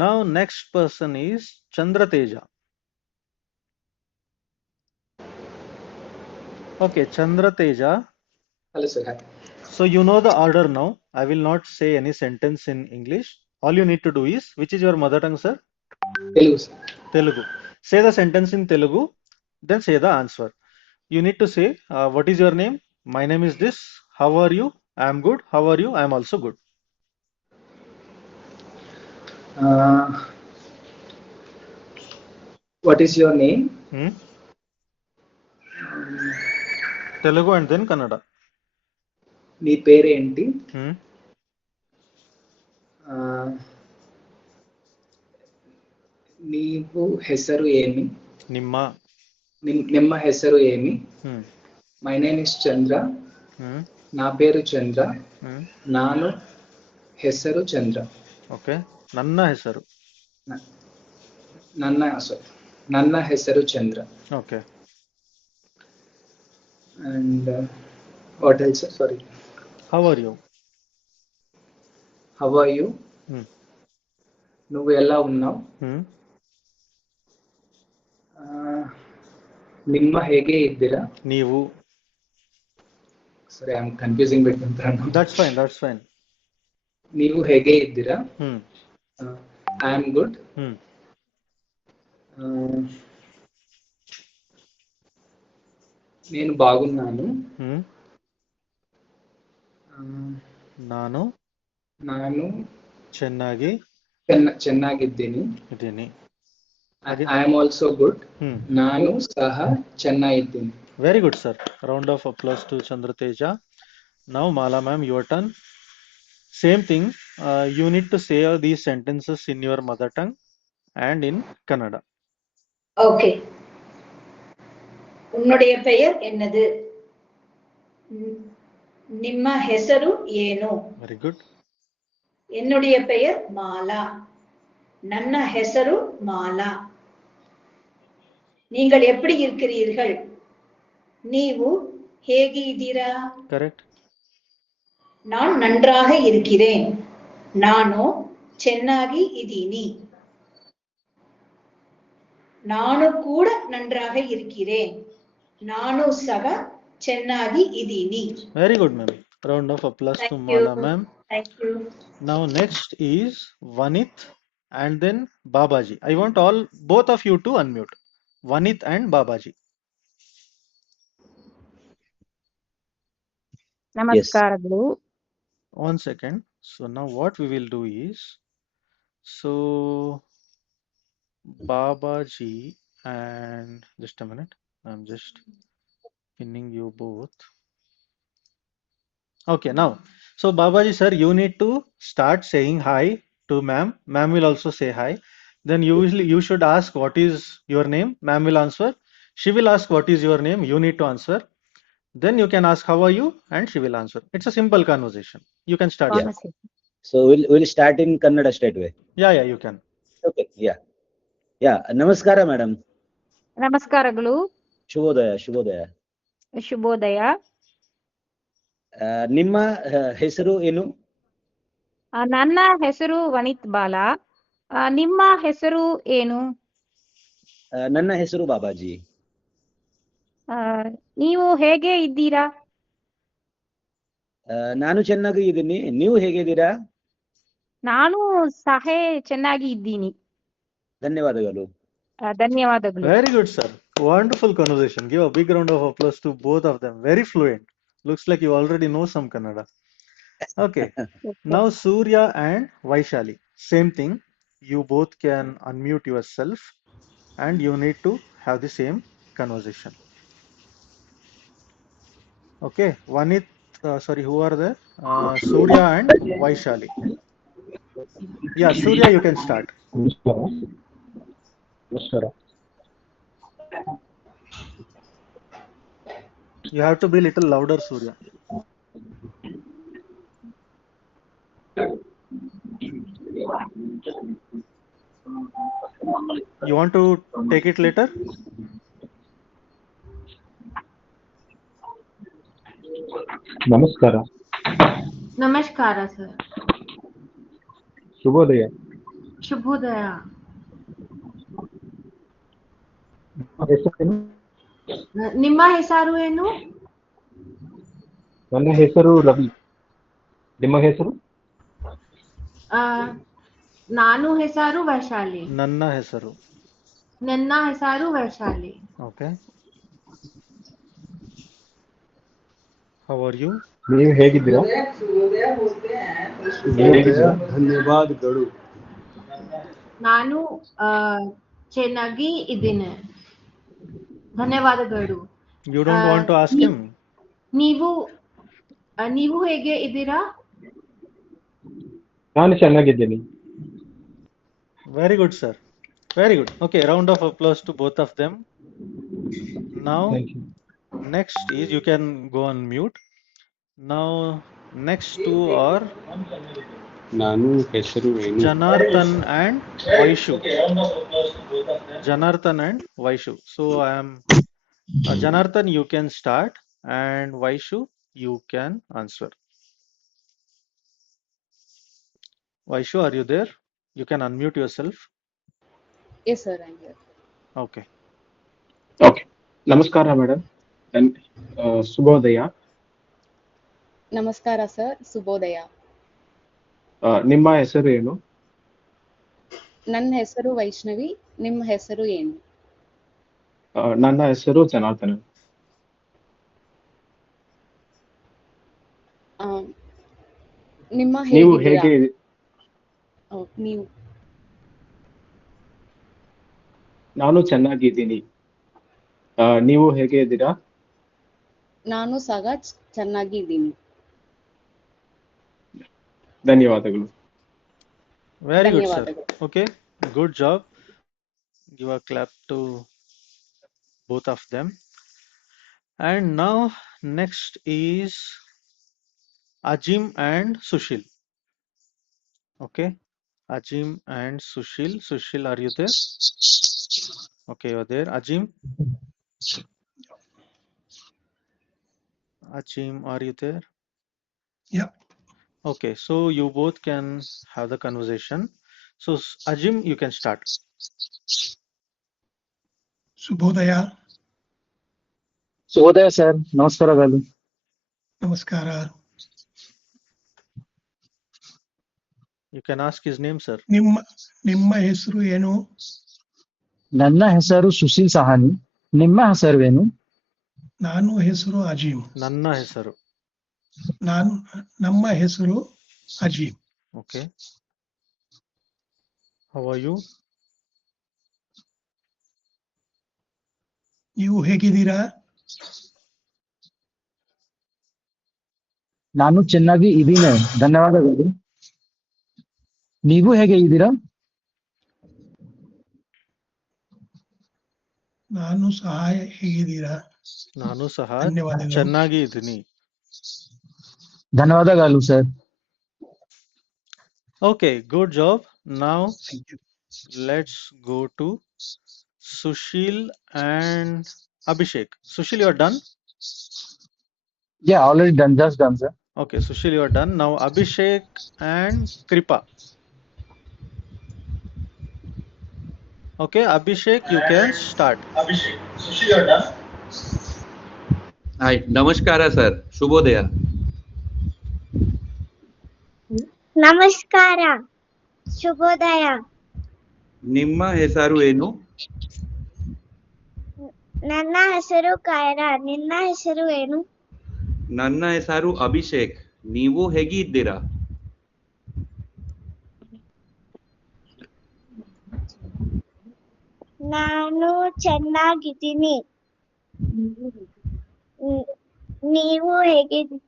Now, next person is Chandra Teja. Okay, Chandra Teja. Hello sir. So, you know the order now. I will not say any sentence in English. All you need to do is, which is your mother tongue, sir? Telugu sir. Telugu. Say the sentence in Telugu, then say the answer. You need to say, what is your name? My name is this. How are you? I am good. How are you? I am also good. What is your name? Telugu and then Kannada. నీ పేరు ఏంటి నీవు ಹೆಸರು ఏమి ನಿಮ್ಮ ಹೆಸರು ఏమి my name is చంద్ర నా పేరు చంద్ర ನಾನು ಹೆಸರು ಚಂದ್ರ ಓಕೆ ನನ್ನ ಹೆಸರು ನನ್ನ ಹೆಸರು ಚಂದ್ರ okay And what else, sir? Sorry. How are you? How are you? నువ్వు ఎలా ఉన్నావు? ನಿಮ್ಮ ಹೇಗೆ ಇದ್ದೀರಾ? ನೀವು. Sorry, I'm confusing between pronouns. That's fine. ನೀವು ಹೇಗೆ ಇದ್ದೀರಾ? I am good. నేను బాగున్నాను. ನಾನು ಚೆನ್ನಾಗಿದ್ದೀನಿ. I am also good. ನಾನು ಸಹ ಚೆನ್ನಾಗಿದ್ದೀನಿ. Very good, sir. Round of applause to Chandra Teja. Now, Mala ma'am, your turn. Same thing. You need to say these sentences in your mother tongue and in Kannada. Okay. உன்னுடைய பெயர் என்னது? ನಿಮ್ಮ ಹೆಸರು ಏನು? Very good. என்னுடைய பெயர் மாலா. ನನ್ನ ಹೆಸರು மாலா. நீங்கள் எப்படி இருக்கிறீர்கள்? ನೀವು ಹೇಗಿದ್ದೀರಾ? Correct. நான் நன்றாக இருக்கிறேன். ನಾನು ಚೆನ್ನಾಗಿ ಇದ್ದೀನಿ. ನಾನು ಕೂಡ ನನ್ರಾಗ இருக்கிறேன். ನಾನು ಸಹ ಚೆನ್ನಾಗಿ ಇದ್ದೀನಿ. Very good, ma'am. Round of applause to Mala ma'am. Thank you. Now next is Vanith and then Babaji. I want both of you to unmute. Vanith and Babaji. ನಮಸ್ಕಾರಗಳು. One second. So now what we will do is, so Babaji and just a minute. I'm just pinning you both. Okay, now, so Babaji sir, you need to start saying hi to ma'am. Ma'am will also say hi. Then usually you should ask what is your name. Ma'am will answer. She will ask what is your name. You need to answer. Then you can ask how are you, and she will answer. It's a simple conversation. You can start. Yeah. So we'll start in Kannada straight away. Yeah, you can. Okay. Yeah. Namaskara, madam. ನಮಸ್ಕಾರಗಳು. ಶುಭೋದಯ. ಶುಭೋದಯ. ನಿಮ್ಮ ಹೆಸರು ಏನು? ನನ್ನ ಹೆಸರು ವನಿತ್ ಬಾಲಾ. ನಿಮ್ಮ ಹೆಸರು ಏನು? ನನ್ನ ಹೆಸರು ಬಾಬಾಜಿ. ನೀವು ಹೇಗೆ ಇದ್ದೀರಾ? ನಾನು ಚೆನ್ನಾಗಿ ಇದ್ದೀನಿ. ನೀವು ಹೇಗಿದ್ದೀರಾ? ನಾನು ಸಹ ಚೆನ್ನಾಗಿ ಇದ್ದೀನಿ. ಧನ್ಯವಾದಗಳು. Very good, sir. Wonderful conversation. Give a big round of applause to both of them. Very fluent. Looks like you already know some Kannada. Okay. Now Surya and Vaishali. Same thing. You both can unmute yourself and you need to have the same conversation. Okay. Vanith, sorry, who are there? Surya and Vaishali. Yeah, Surya, you can start. Namaskara. You have to be a little louder, Surya. You want to take it later? Namaskara. Namaskara, sir. Shubhodaya. Shubhodaya. ನಿಮ್ಮ ಹೆಸರು ಏನು? ನನ್ನ ಹೆಸರು ರವಿ. ನಿಮ್ಮ ಹೆಸರು? ನಾನು ಹೆಸರು ವೈಶಾಲಿ. ನನ್ನ ಹೆಸರು Vaishali. Okay. How are you? ನೀವು ಹೇಗಿದ್ದೀರಾ? ಧನ್ಯವಾದಗಳು. ನಾನು ಚೆನ್ನಾಗಿ ಇದ್ದೀನಿ. ಧನ್ಯವಾದಗಳು. You don't want to ask him? ನೀವು ಹೇಗೆ ಇದ್ದೀರಾ? ನಾನು ಚೆನ್ನಾಗಿದ್ದೀನಿ. Very good, sir. Very good. Okay, round of applause to both of them. Now, next is, you can go on mute. Now, next two are ನಾನು ಹೆಸರು ಏನು? Janardhan and Vaishu. Janardhan and Vaishu. So I am Janardhan, you can start. And Vaishu, you can answer. Vaishu, are you there? You can unmute yourself. Yes, sir, I'm here. Okay. Okay ನಮಸ್ಕಾರ madam ಶುಭೋದಯ. ನಮಸ್ಕಾರ sir, ಶುಭೋದಯ. ನಿಮ್ಮ ಹೆಸರು ಏನು? ನನ್ನ ಹೆಸರು ವೈಷ್ಣವಿ. ನಿಮ್ಮ ಹೆಸರು ಏನು? ನನ್ನ ಹೆಸರು ಜನಾರ್ದನ. ನಿಮ್ಮ ನೀವು ಹೇಗಿದ್ದೀರಾ? ಹೇಗೆ? ನೀವು? ನಾನು ಚೆನ್ನಾಗಿದ್ದೀನಿ. ನೀವು ಹೇಗೆ ಇದ್ದೀರಾ? ನಾನು ಸಹ ಚೆನ್ನಾಗಿದ್ದೀನಿ. ಧನ್ಯವಾದಗಳು. Very good, sir. ಧನ್ಯವಾದಗಳು. Okay, good job. Give a clap to both of them. And now next is Ajim and Sushil. Okay, Ajim and Sushil. Sushil, are you there? Okay, you're there. Ajim? Ajim, are you there? Yeah. Okay, so you both can have the conversation. So Ajim, you can start. ಶುಭೋದಯ. ಶುಭೋದಯ sir, ನಮಸ್ಕಾರಗಳು. ನಮಸ್ಕಾರ. You can ask his name, sir. ನಿಮ್ಮ ಹೆಸರು ಏನು? ನನ್ನ ಹೆಸರು ಸುಶೀಲ್ ಸಹಾನಿ. ನಿಮ್ಮ ಹೆಸರು ಏನು? ನಾನು ಹೆಸರು ಅಜೀಮ್. ನನ್ನ ಹೆಸರು. ನಮ್ಮ ಹೆಸರು Azeem. Okay. How are you? ನೀವು ಹೇಗಿದ್ದೀರಾ? ನಾನು ಚೆನ್ನಾಗಿ ಇದ್ದೀನಿ, ಧನ್ಯವಾದಗಳು. ನೀವು ಹೇಗೆ ಇದ್ದೀರಾ? ನಾನು ಸಹ ಹೇಗಿದ್ದೀರಾ? ನಾನು ಸಹ ಧನ್ಯವಾದಗಳು. ಚೆನ್ನಾಗಿ ಇದ್ದೀನಿ. ಧನ್ಯವಾದಗಳು sir. Okay, good job. Now let's go to Sushil and Abhishek. Sushil, you are done? Yeah, already done, just done sir. Okay, Sushil, you are done. Now Abhishek and Kripa. Okay, Abhishek, you can start. Abhishek, Sushil, you are done? Hi, Namaskara sir, Shubhodaya. ನಮಸ್ಕಾರ, ಶುಭೋದಯ. ನಿಮ್ಮ ಹೆಸರು ಏನು? ನನ್ನ ಹೆಸರು ಕೈರಾ. ನಿನ್ನ ಹೆಸರು ಏನು? ನನ್ನ ಹೆಸರು ಅಭಿಷೇಕ್. ನೀವು ಹೇಗಿದ್ದೀರಾ? ನಾನು ಚೆನ್ನಾಗಿದ್ದೀನಿ. ನೀವು ಹೇಗಿದ್ದೀರಾ?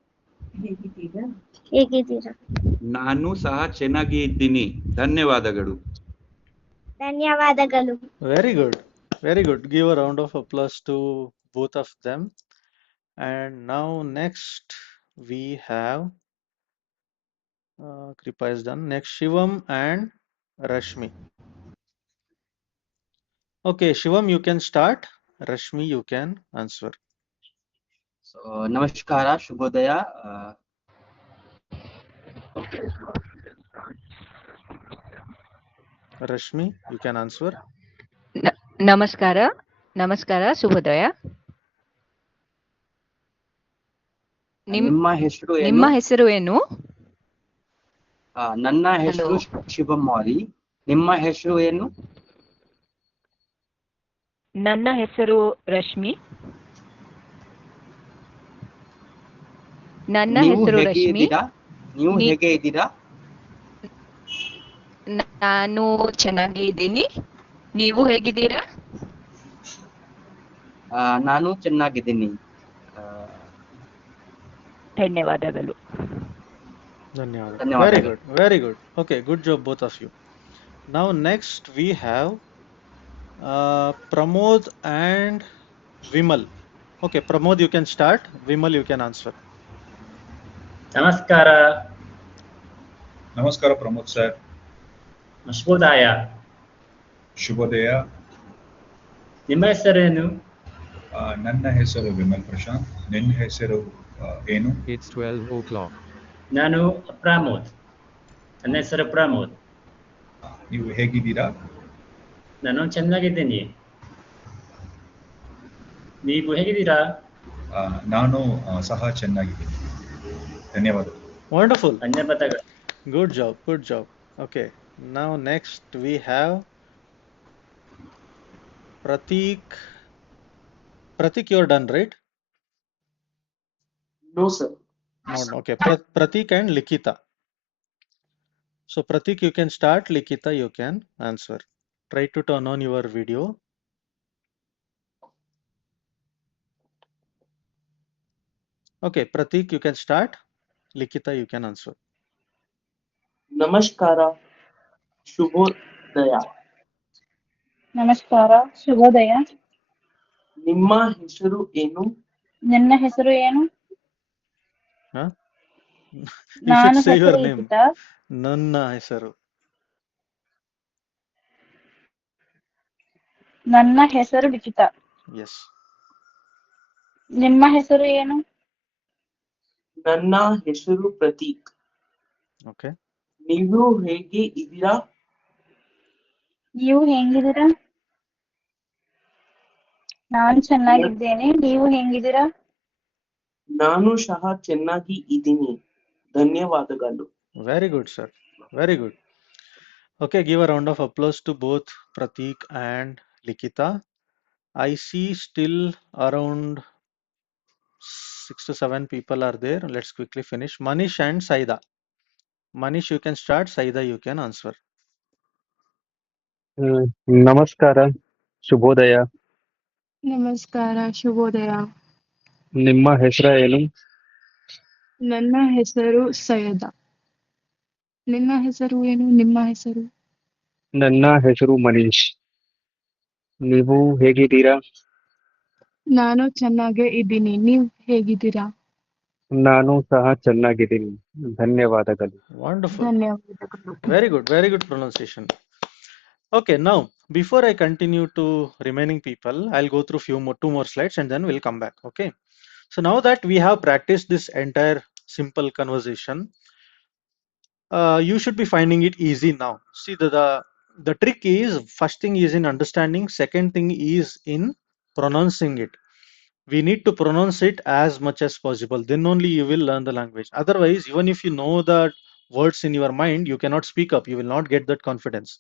ನಾನು ಸಹ ಚೆನ್ನಾಗಿ ಇದ್ದೀನಿ, ಧನ್ಯವಾದಗಳು. ಧನ್ಯವಾದಗಳು. Very good. Very good. Give a round of applause to both of them. And now next we have Kripa is done. Next Shivam and Rashmi. Okay, Shivam, you can start. Rashmi, you can answer. So, Namaskara, Shubhodaya. Rashmi, you can answer. ನಮಸ್ಕಾರ, ನಮಸ್ಕಾರ, ಶುಭೋದಯ. ನಿಮ್ಮ ಹೆಸರು ಏನು? ನನ್ನ ಹೆಸರು ಶಿವಂ ಮೌರಿ. ನಿಮ್ಮ ಹೆಸರು ಏನು? ನನ್ನ ಹೆಸರು ರಶ್ಮಿ. ನನ್ನ ಹೆಸರು ರಶ್ಮಿ. ನೀವು ಹೇಗೆ ಇದ್ದೀರಾ? ನಾನು ಚೆನ್ನಾಗಿ ಇದ್ದೀನಿ. ನೀವು ಹೇಗಿದ್ದೀರಾ? ನಾನು ಚೆನ್ನಾಗಿದ್ದೀನಿ. ಧನ್ಯವಾದಗಳು. ಧನ್ಯವಾದ. Very good. Very good. Okay, good job both of you. Now next we have Pramod and Vimal. Okay, Pramod, you can start. Vimal, you can answer. ನಮಸ್ಕಾರ. ನಮಸ್ಕಾರ ಪ್ರಮೋದ್ ಸರ್. ಶುಭೋದಯ. ಶುಭೋದಯ. ನಿಮ್ಮ ಹೆಸರೇನು? ನನ್ನ ಹೆಸರು ವಿಮಲ್ ಪ್ರಶಾಂತ್. ನಿನ್ನ ಹೆಸರು ಏನು? It's 12 o'clock. ನಾನು ಪ್ರಮೋದ್. ನನ್ನ ಹೆಸರು ಪ್ರಮೋದ್. ನೀವು ಹೇಗಿದ್ದೀರಾ? ನಾನು ಚೆನ್ನಾಗಿದ್ದೀನಿ. ನೀವು ಹೇಗಿದ್ದೀರಾ? ನಾನು ಸಹ ಚೆನ್ನಾಗಿದ್ದೀನಿ. ಧನ್ಯವಾದಗಳು. Wonderful. ಧನ್ಯವಾದಗಳು. Good job. Good job. Okay. Now next we have Pratik. Pratik, you're done, right? No, sir. No. Okay. Pratik and Likita. So Pratik, you can start. Likita, you can answer. Try to turn on your video. Okay, Pratik, you can start. Likita, you can answer. ನಮಸ್ಕಾರ ಶುಭೋದಯ. ನಮಸ್ಕಾರ ಶುಭೋದಯ. ನಿಮ್ಮ ಹೆಸರು ಏನು? ನನ್ನ ಹೆಸರು ಏನು? Huh? You ನಾನು should say your ಹೆಸರು name. ಲಿಖಿತಾ. ನನ್ನ ಹೆಸರು. ನನ್ನ ಹೆಸರು ಲಿಖಿತಾ. Yes. ನಿಮ್ಮ ಹೆಸರು ಏನು? ನನ್ನ ಹೆಸರು ಪ್ರತೀಕ್. Okay. ನೀವು ಹೇಗೆ ಇದ್ದೀರಾ? ನೀವು ಹೆಂಗಿದ್ದೀರಾ? ನಾನು ಚೆನ್ನಾಗಿದ್ದೇನೆ. ನೀವು ಹೆಂಗಿದ್ದೀರಾ? ನಾನು ಸಹ ಚೆನ್ನಾಗಿ ಇದ್ದೀನಿ. ಧನ್ಯವಾದಗಳು. Very good, sir. Very good. Okay, give a round of applause to both Pratik and Likita. I see still around 6 to 7 people are there. Let's quickly finish. Manish and Saida. Manish, you can start. Saida, you can answer. ನಮಸ್ಕಾರ ಶುಭೋದಯ. ನಮಸ್ಕಾರ ಶುಭೋದಯ. ನಿಮ್ಮ ಹೆಸರು ಏನು? ನನ್ನ ಹೆಸರು ಸೈಯದ. ನಿಮ್ಮ ಹೆಸರು ಏನು? ನಿಮ್ಮ ಹೆಸರು? ನನ್ನ ಹೆಸರು ಮನೀಶ್. ನೀವು ಹೇಗಿದ್ದೀರಾ? ನಾನು ಚೆನ್ನಾಗೇ ಇದ್ದೀನಿ. ನೀವು ಹೇಗಿದ್ದೀರಾ? ನಾನು ಸಹ ಚೆನ್ನಾಗಿದ್ದೀನಿ. ಧನ್ಯವಾದಗಳು. Wonderful. ಧನ್ಯವಾದಗಳು. Very good. Very good pronunciation. Okay, now before I continue to remaining people, I'll go through two more slides and then we'll come back. Okay. So now that we have practiced this entire simple conversation, you should be finding it easy now. See, the trick is, first thing is in understanding, second thing is in pronouncing it. We need to pronounce it as much as possible, then only you will learn the language. Otherwise, even if you know the words in your mind, you cannot speak up, you will not get that confidence.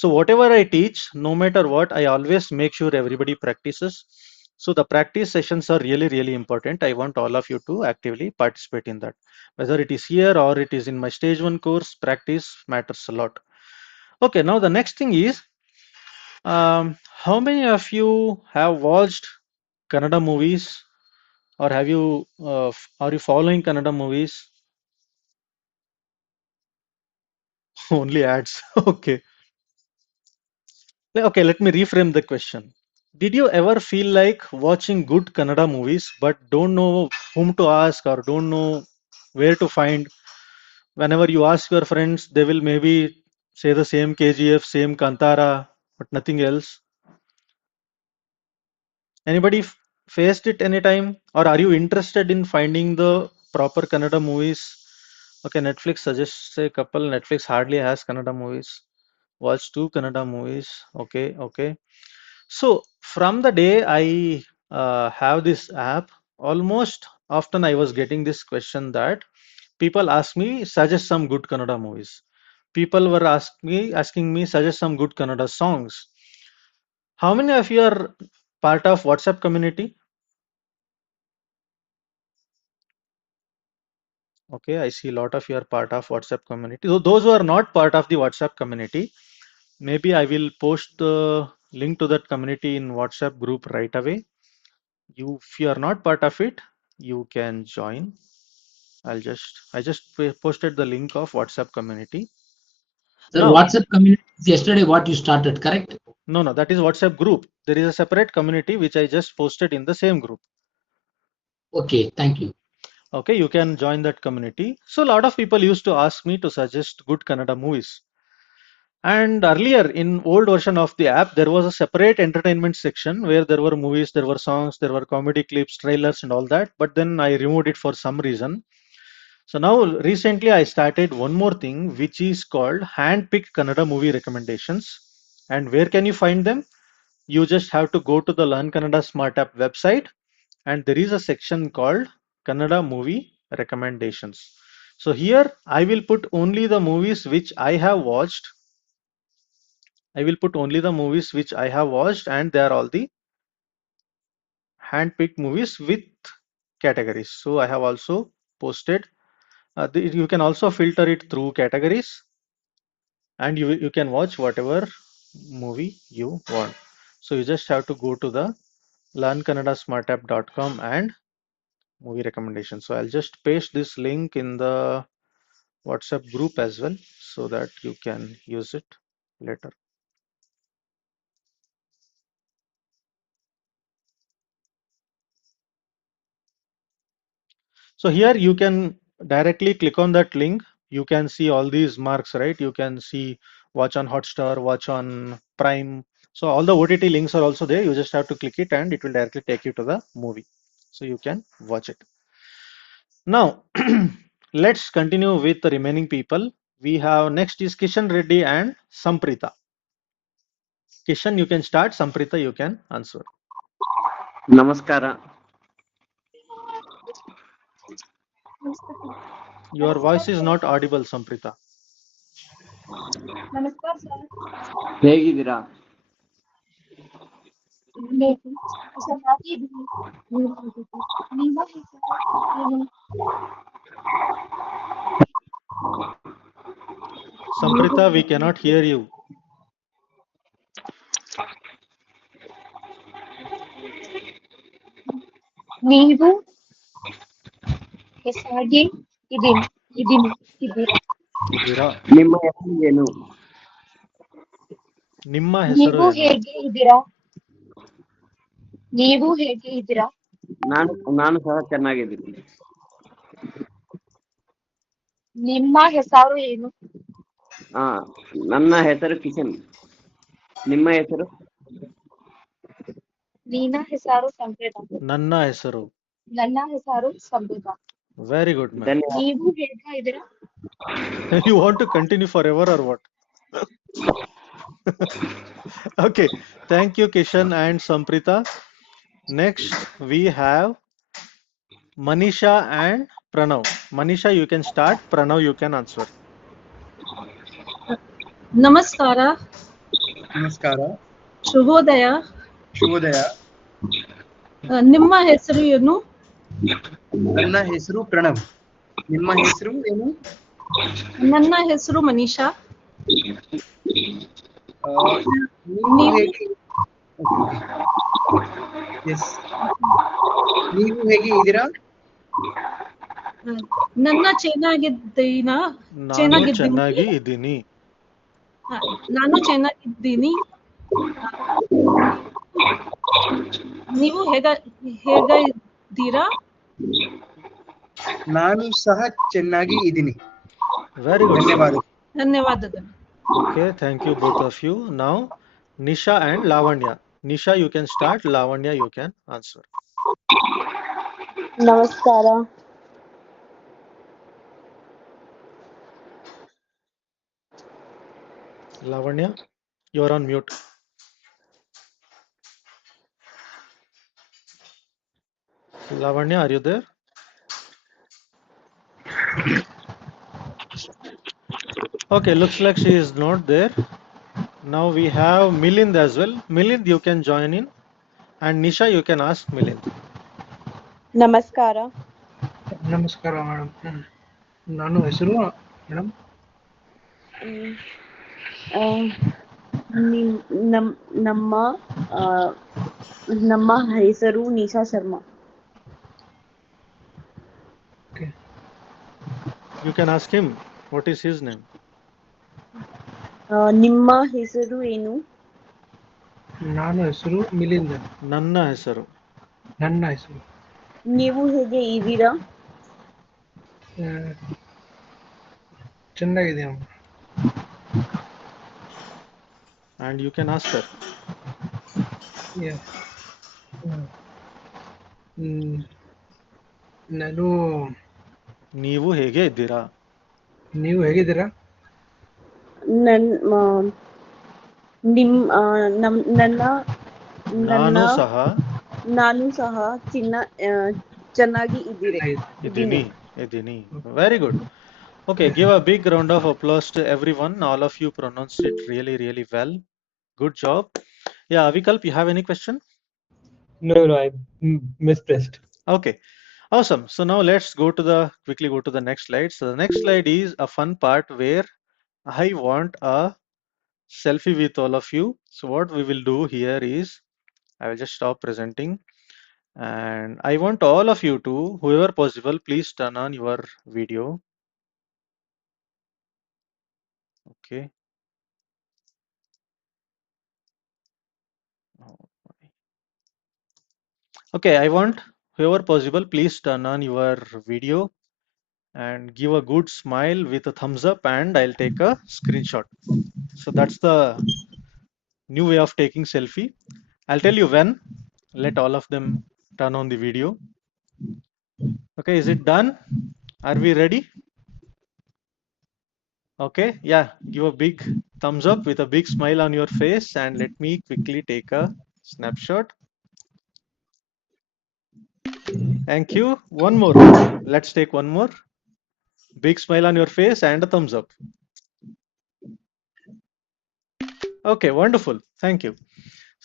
So whatever I teach, no matter what, I always make sure everybody practices. So the practice sessions are really, really important. I want all of you to actively participate in that. Whether it is here or it is in my stage 1 course, practice matters a lot. Okay, now the next thing is, how many of you have watched Kannada movies, or have you are you following Kannada movies? Only ads. Okay. Okay, let me reframe the question. Did you ever feel like watching good Kannada movies but don't know whom to ask or don't know where to find? Whenever you ask your friends, they will maybe say the same KGF, same Kantara, but nothing else. Anybody faced it anytime, or are you interested in finding the proper Kannada movies? Okay, Netflix suggests a couple. Netflix hardly has Kannada movies. Watch 2 Kannada movies. Okay, okay. So from the day I have this app, almost often I was getting this question that people ask me, suggest some good Kannada movies. People were asking me suggest some good Kannada songs. How many of you are part of WhatsApp community? Okay, I see a lot of you are part of WhatsApp community. So those who are not part of the WhatsApp community, maybe I will post the link to that community in WhatsApp group right away. If you are not part of it, you can join. I just posted the link of WhatsApp community. The Now, WhatsApp community is yesterday what you started, correct? no, that is WhatsApp group. There is a separate community which I just posted in the same group. Okay, thank you. Okay, you can join that community. So a lot of people used to ask me to suggest good Kannada movies. And earlier in old version of the app, there was a separate entertainment section where there were movies, there were songs, there were comedy clips, trailers and all that. But then I removed it for some reason. So now recently I started one more thing, which is called handpicked Kannada movie recommendations. And where can you find them? You just have to go to the Learn Kannada SmartApp website, and there is a section called Kannada movie recommendations. So here I will put only the movies which I have watched. I will put only the movies which I have watched, and they are all the hand-picked movies with categories. So I have also posted. You can also filter it through categories, and you can watch whatever movie you want. So you just have to go to the learnkannadasmartapp.com and movie recommendations. So I'll just paste this link in the WhatsApp group as well so that you can use it later. So here you can directly click on that link. You can see all these marks, right? You can see watch on Hotstar, watch on Prime. So all the OTT links are also there. You just have to click it and it will directly take you to the movie. So you can watch it. Now, let's continue with the remaining people. We have next is Kishan Reddy and Samprita. Kishan, you can start. Samprita, you can answer. Namaskara. Your voice is not audible, Samprita. ನಮಸ್ಕಾರ sir. ಹೇಗಿದ್ದೀರಾ? ಚೆನ್ನಾಗಿದ್ದೀನಿ. ನಿಮ್ಮ ಹೆಸರು ಏನು? Samprita, we cannot hear you. ನೀವು ಹೆಸರಾಗಿ ಇದ್ದೀರಾ? ನಿಮ್ಮ ಹೆಸರು ಏನು? ನಿಮ್ಮ ಹೆಸರು ನೀವು ಹೇಗೆ ಇದ್ದೀರಾ? ನೀವು ಹೇಗೆ ಇದ್ದೀರಾ? ನಾನು ಸಹ ಚೆನ್ನಾಗಿದ್ದೀನಿ. ನಿಮ್ಮ ಹೆಸರು ಏನು? ನನ್ನ ಹೆಸರು ಕಿಶನ್. ನಿಮ್ಮ ಹೆಸರು? ನಿನ್ನ ಹೆಸರು ಸಂಪ್ರೀತ. ನನ್ನ ಹೆಸರು. ನನ್ನ ಹೆಸರು ಸಂಪ್ರೀತ. Very good, man. ನೀವು ಹೇಗೆ ಇದ್ದೀರಾ? You want to continue forever or what? Okay, thank you, Kishan and Samprita. Next, we have Manisha and Pranav. Manisha, you can start. Pranav, you can answer. ನಮಸ್ಕಾರ. ನಮಸ್ಕಾರ. ಶುಭೋದಯ. ಶುಭೋದಯ. ನಿಮ್ಮ ಹೆಸರು ಏನು? ನನ್ನ ಹೆಸರು ಪ್ರಣವ್. ನಿಮ್ಮ ಹೆಸರು ಏನು? ನನ್ನ ಹೆಸರು ಮನೀಷಾ. ನೀವು ಹೇಗೆ ಇದ್ದೀರಾ? ನನ್ನ ಚೆನ್ನಾಗಿದ್ದೀನಾ? ಚೆನ್ನಾಗಿದ್ದೀನಿ. ನಾನು ಚೆನ್ನಾಗಿದ್ದೀನಿ. ನೀವು ಹೇಗಿದ್ದೀರಾ? ನಾನು ಸಹ ಚೆನ್ನಾಗಿ ಇದ್ದೀನಿ. Very good. ಧನ್ಯವಾದಗಳು. Okay, thank you both of you. Now, Nisha and Lavanya. Nisha, you can start. Lavanya, you can answer. ನಮಸ್ಕಾರ. Lavanya, you are on mute. Lavanya, are you there? Okay, looks like she is not there. Now we have Milind as well. Milind, you can join in. And Nisha, you can ask Milind. ನಮಸ್ಕಾರ. ನಮಸ್ಕಾರ madam. ನಾನು ಹೆಸರು madam ನಮ್ಮ ಹೆಸರು Nisha Sharma. You can ask him. What is his name? ನಿಮ್ಮ ಹೆಸರು ಏನು? ನನ್ನ ಹೆಸರು ಮಿಲಿಂದ್. ನನ್ನ ಹೆಸರು. ನೀವು ಹೇಗೆ ಇದ್ದೀರಾ? ಚೆನ್ನಾಗಿದ್ದೀನಿ. and you can ask her. Yeah. ಹ್ಮ್. ನಾನು ನೀವು ಹೇಗೆ ಇದ್ದೀರಾ? ನೀವು ಹೇಗಿದ್ದೀರಾ? ನನ್ ನಿಮ್ ನನ್ನ ನಾನು ಸಹ ನಾನು ಸಹ ಚೆನ್ನಾಗಿ ಇದ್ದೀನಿ. Very good. Okay, give a big round of applause to everyone. All of you pronounced it really, really well. Good job. Yeah, Vikalp, you have any question? No, I mispressed. Okay, awesome. So now let's quickly go to the next slide. So the next slide is a fun part where I want a selfie with all of you. So what we will do here is I will just stop presenting and I want all of you to, whoever possible, please turn on your video. Okay. Okay, I want whoever possible, please turn on your video and give a good smile with a thumbs up and I'll take a screenshot. So that's the new way of taking selfie. I'll tell you when. Let all of them turn on the video. Okay, is it done? Are we ready? Okay, yeah, give a big thumbs up with a big smile on your face and let me quickly take a snapshot. Thank you. One more. Let's take one more. Big smile on your face and a thumbs up. Okay, wonderful. Thank you.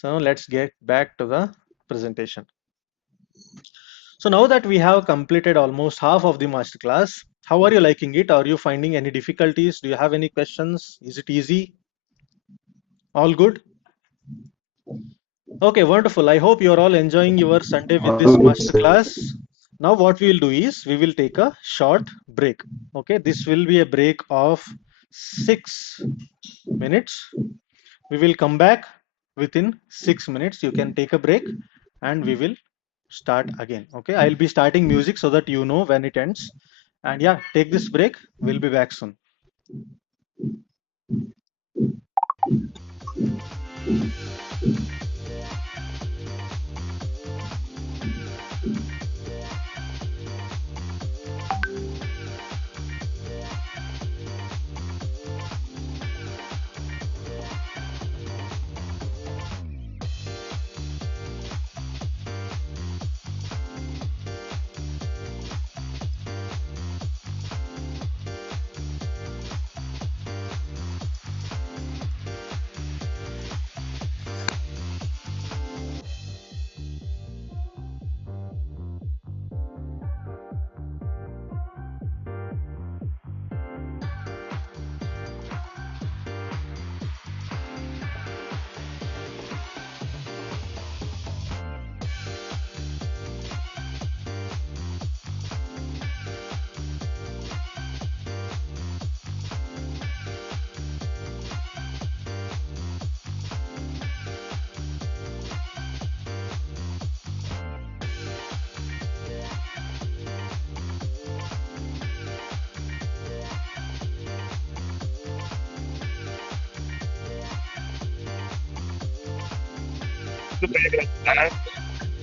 So let's get back to the presentation. So now that we have completed almost half of the masterclass, how are you liking it? Are you finding any difficulties? Do you have any questions? Is it easy? All good? Okay, wonderful. I hope you're all enjoying your Sunday with this masterclass. Now what we will do is we will take a short break. Okay, this will be a break of 6 minutes. We will come back within 6 minutes. You can take a break and we will start again. Okay, I'll be starting music so that you know when it ends. And yeah, take this break. We'll be back soon.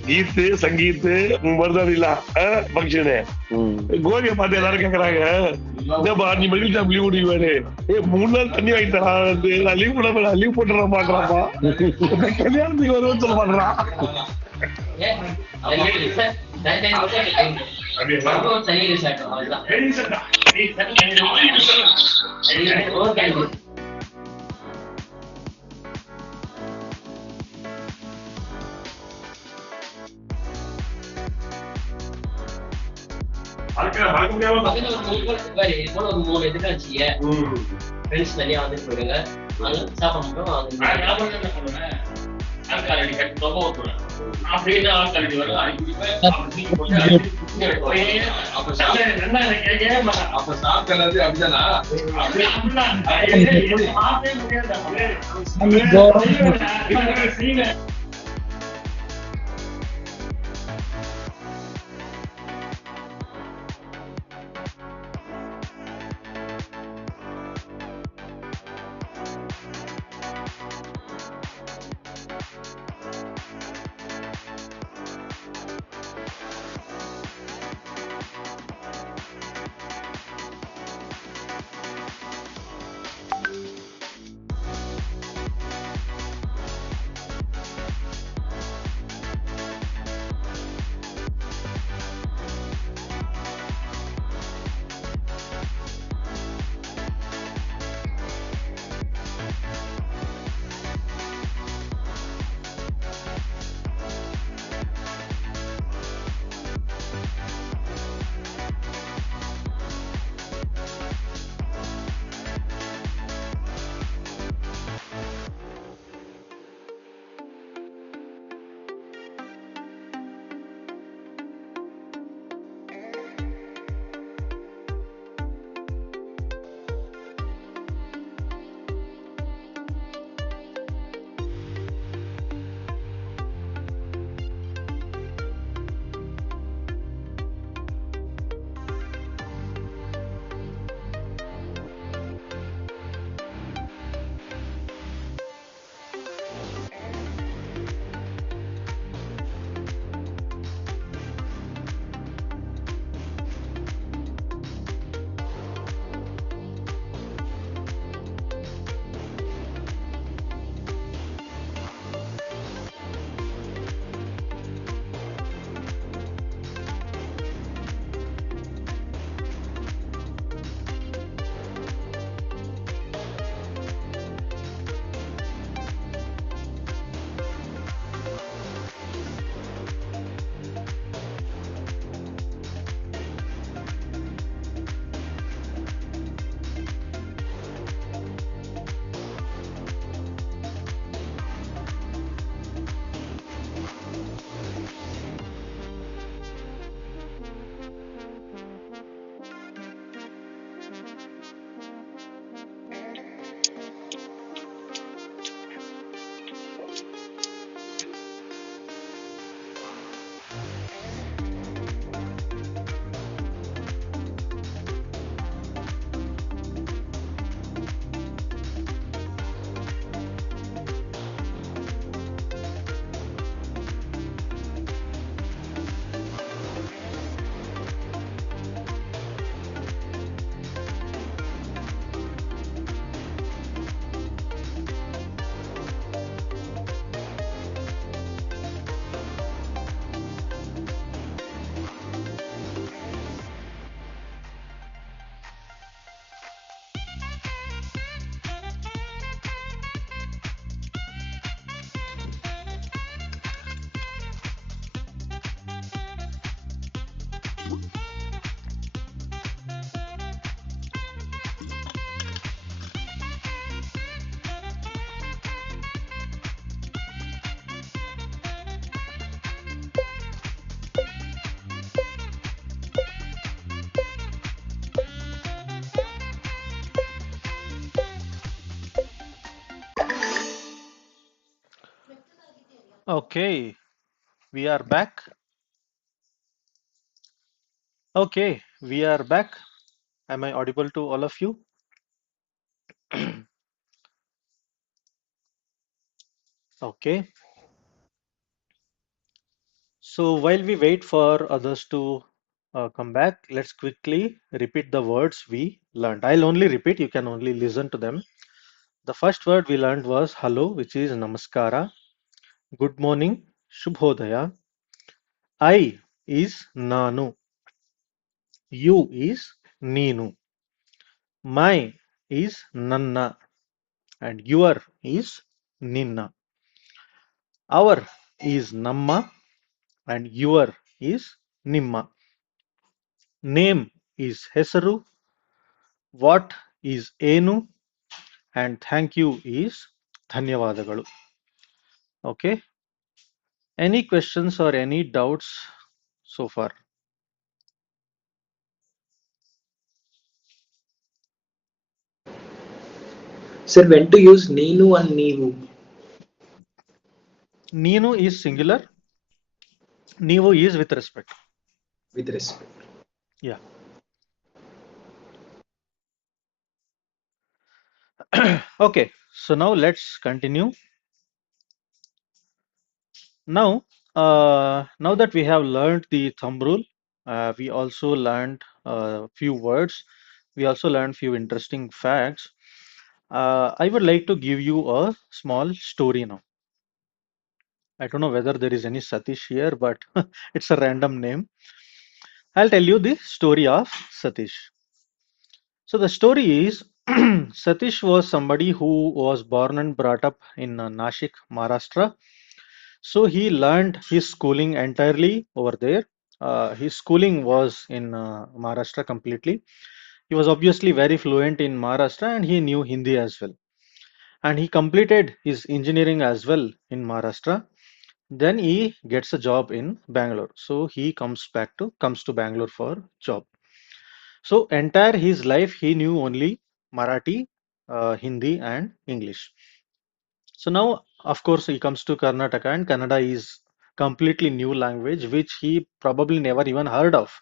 கீத்து சங்கீத்து வருதாதில்ல function கோலிய பார்த்து எல்லாரும் கேக்குறாங்க என்னப்பா நீ medical shop leave விடுவாரு 3 நாள் தண்ணி வாங்கி தரான் நான் லீவ் போட லீவ் போட்டுற மாட்டான்ப்பா கல்யாணத்துக்கு வருவேன்னு சொல்ல மாட்டான் ஃப்ரெண்ட்ஸ் நிறைய வந்துட்டு போயிடுங்க சாப்பிட அப்படின்னு ஆட்காலடி வரும் அப்ப சாப்பிட்டு எல்லாத்தையும் அப்படிதானா முடியாது. Okay, we are back. Okay, we are back. Am I audible to all of you? Okay. So while we wait for others to come back, let's quickly repeat the words we learned. I'll only repeat, you can only listen to them. The first word we learned was hello, which is namaskara. Good morning, shubhodaya. I is nanu. You is neenu. My is nanna. And your is ninna. Our is namma. And your is nimma. Name is hesaru. What is ಏನು and thank you is ಧನ್ಯವಾದಗಳು. Okay. Any questions or any doubts so far? Sir, when to use Neenu and Neevu? Neenu is singular. Neevu is with respect. With respect. Yeah. Okay. So now let's continue. Now that we have learned the thumb rule, we also learned a few words. We also learned few interesting facts. I would like to give you a small story now. I don't know whether there is any Satish here, but it's a random name. I'll tell you the story of Satish. So the story is Satish was somebody who was born and brought up in Nashik, Maharashtra. So he learned his schooling entirely over there. His schooling was in Maharashtra completely. He was obviously very fluent in Maharashtra and he knew Hindi as well. And he completed his engineering as well in Maharashtra. Then he gets a job in Bangalore. So he comes to Bangalore for job. So entire his life he knew only Marathi, Hindi and English. So now of course he comes to Karnataka and Kannada is completely new language which he probably never even heard of.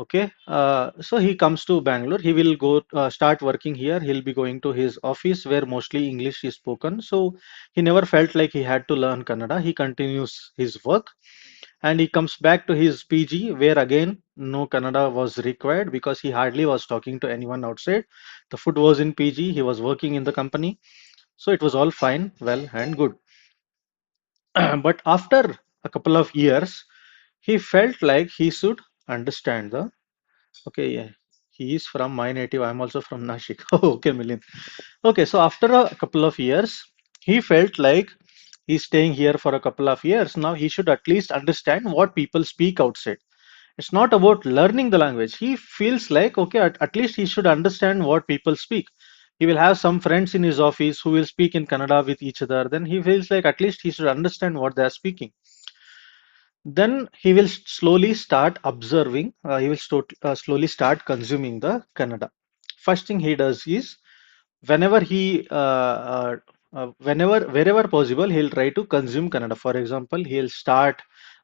Okay, so he comes to Bangalore. He will go start working here. He'll be going to his office where mostly English is spoken. So he never felt like he had to learn Kannada. He continues his work and he comes back to his PG where again no Kannada was required because he hardly was talking to anyone outside. The food was in PG. He was working in the company. So it was all fine, well and good. But after a couple of years, he felt like he should understand the. Okay, yeah. He is from my native. I'm also from Nashik. Oh, okay, Milind. Okay, so after a couple of years, he felt like he's staying here for a couple of years. Now he should at least understand what people speak outside. It's not about learning the language. He feels like, okay, at least he should understand what people speak. He will have some friends in his office who will speak in Kannada with each other. Then he feels like at least he should understand what they are speaking. Then he will slowly start observing, he will slowly start consuming the Kannada. First thing he does is whenever wherever possible, he'll try to consume Kannada. For example, he'll start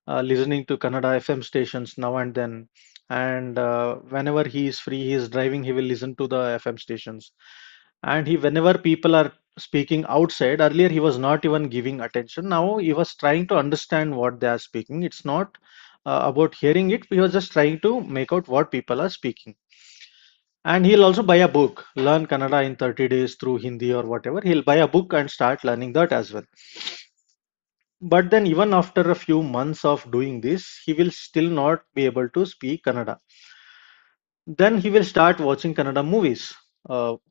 listening to Kannada FM stations now and then. And whenever he is free, he is driving, he will listen to the FM stations. And whenever people are speaking outside, earlier he was not even giving attention. Now he was trying to understand what they are speaking. It's not about hearing it. He was just trying to make out what people are speaking. And he'll also buy a book, learn Kannada in 30 days through Hindi or whatever. He'll buy a book and start learning that as well. But then even after a few months of doing this, he will still not be able to speak Kannada. Then he will start watching Kannada movies.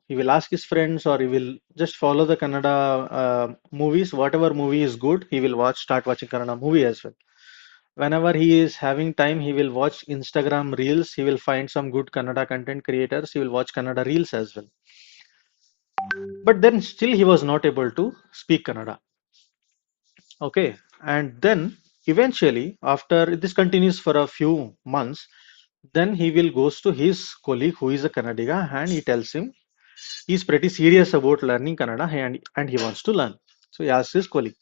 He will ask his friends or he will just follow the Kannada movies. Whatever movie is good, he will start watching Kannada movie as well. Whenever he is having time, he will watch Instagram reels. He will find some good Kannada content creators. He will watch Kannada reels as well. But then still he was not able to speak Kannada. Okay. And then eventually, after this continues for a few months, then he will goes to his colleague who is a Kannadiga and he tells him he's pretty serious about learning Kannada and he wants to learn. So he asks his colleague.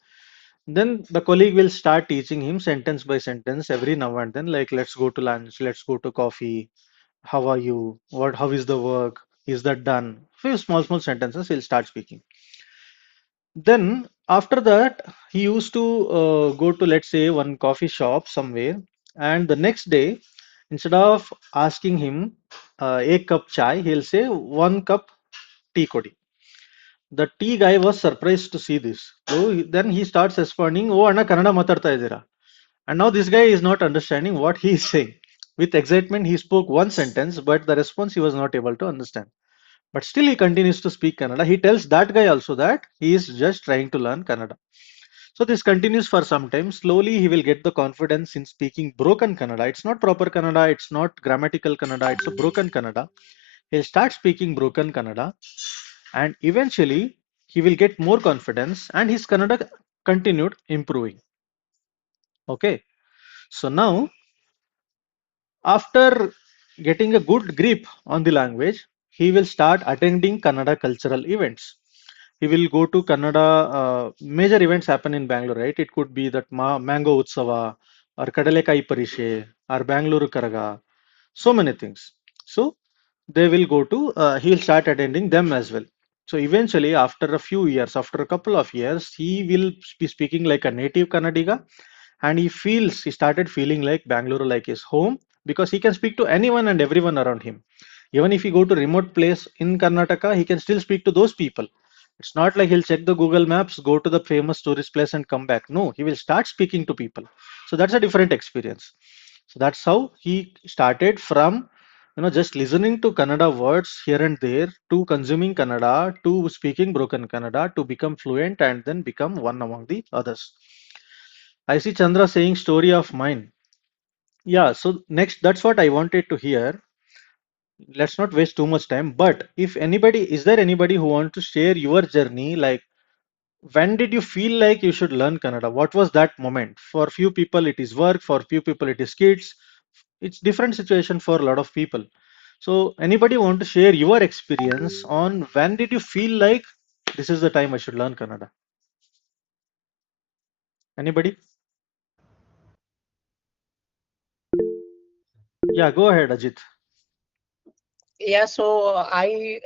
Then the colleague will start teaching him sentence by sentence every now and then, like let's go to lunch, let's go to coffee, how are you, how is the work, is that done? Few small sentences he'll start speaking. Then after that, he used to go to, let's say, one coffee shop somewhere, and the next day, instead of asking him a cup chai, he'll say 1 cup tea kodi. The tea guy was surprised to see this. So then he starts responding, "Oh, Anna Kannada matarta idira." And now this guy is not understanding what he is saying. With excitement, he spoke one sentence, but the response he was not able to understand. But still, he continues to speak Kannada. He tells that guy also that he is just trying to learn Kannada. So this continues for some time. Slowly, he will get the confidence in speaking broken Kannada. It's not proper Kannada. It's not grammatical Kannada. It's a broken Kannada. He'll start speaking broken Kannada, and eventually, he will get more confidence, and his Kannada continued improving. Okay. So now, after getting a good grip on the language, he will start attending Kannada cultural events. He will go to Kannada, major events happen in Bangalore, right? It could be that Mango Utsava or Kadalekai Parishe or Bangalore Karaga, so many things. So they will go to, he'll start attending them as well. So eventually, after a few years, after a couple of years, he will be speaking like a native Kannadiga, and he started feeling like Bangalore like his home, because he can speak to anyone and everyone around him. Even if he go to remote place in Karnataka, he can still speak to those people. It's not like he'll check the Google Maps, go to the famous tourist place and come back. No, he will start speaking to people. So that's a different experience. So that's how he started from, just listening to Kannada words here and there, to consuming Kannada, to speaking broken Kannada, to become fluent and then become one among the others. I see Chandra saying story of mine. Yeah, so next, that's what I wanted to hear. Let's not waste too much time. But if anybody, is there anybody who wants to share your journey? Like, when did you feel like you should learn Kannada? What was that moment? For few people, it is work. For few people, it is kids. It's different situation for a lot of people. So, anybody want to share your experience on when did you feel like this is the time I should learn Kannada? Anybody? Yeah, go ahead, Ajit. Yeah, so I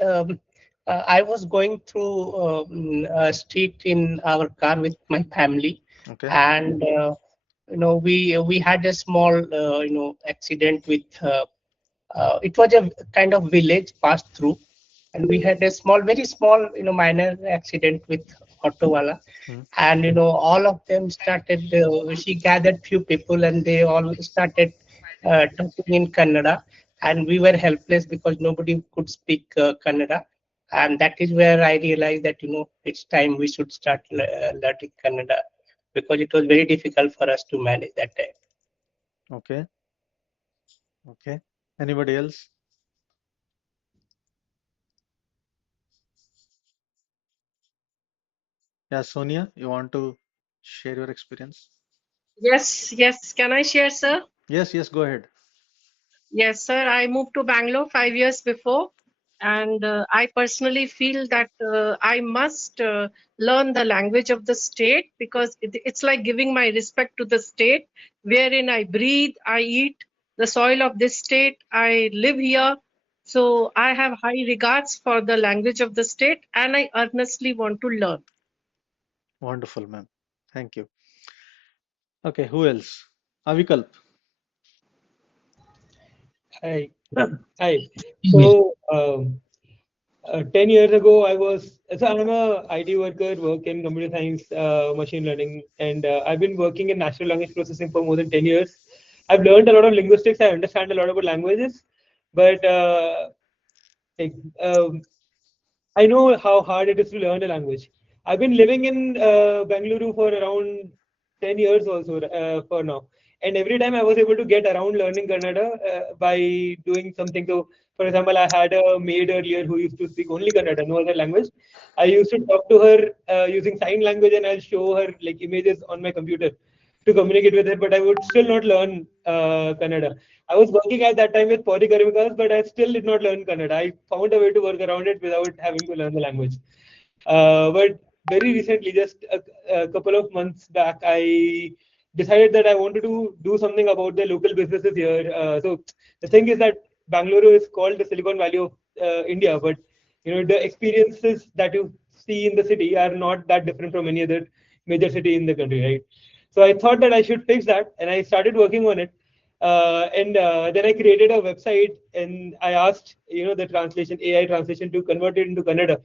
was going through a street in our car with my family, Okay. and we had a small accident with it was a kind of village passed through, and we had a very small minor accident with auto wala, and all of them started. She gathered few people, and they all started talking in Kannada, and we were helpless because nobody could speak Kannada, and that is where I realized that it's time we should start learning Kannada, because it was very difficult for us to manage that time. Okay. Okay. Anybody else? Yeah, Sonia, you want to share your experience? Yes, yes. Can I share, sir? Yes, yes, go ahead. Yes, sir. I moved to Bangalore 5 years before, and I personally feel that I must learn the language of the state, because it's like giving my respect to the state wherein I breathe, I eat, the soil of this state, I live here. So I have high regards for the language of the state, and I earnestly want to learn. Wonderful, ma'am. Thank you. Okay, who else? Avikalp. Hi. Hi. So, 10 years ago, I'm a IT worker, work in computer science, machine learning, and I've been working in natural language processing for more than 10 years. I've learned a lot of linguistics. I understand a lot about languages, but like, I know how hard it is to learn a language. I've been living in Bangalore for around 10 years also for now. And every time I was able to get around learning Kannada by doing something. So, for example, I had a maid earlier who used to speak only Kannada, no other language. I used to talk to her using sign language, and I'll show her like images on my computer to communicate with her, but I would still not learn Kannada. I was working at that time with Polykaramikas, but I still did not learn Kannada. I found a way to work around it without having to learn the language. But very recently, just a couple of months back, I decided that I wanted to do something about the local businesses here. So the thing is that Bangalore is called the Silicon Valley of India, but the experiences that you see in the city are not that different from any other major city in the country, right? So I thought that I should fix that, and I started working on it. And then I created a website, and I asked the translation AI translation to convert it into Kannada.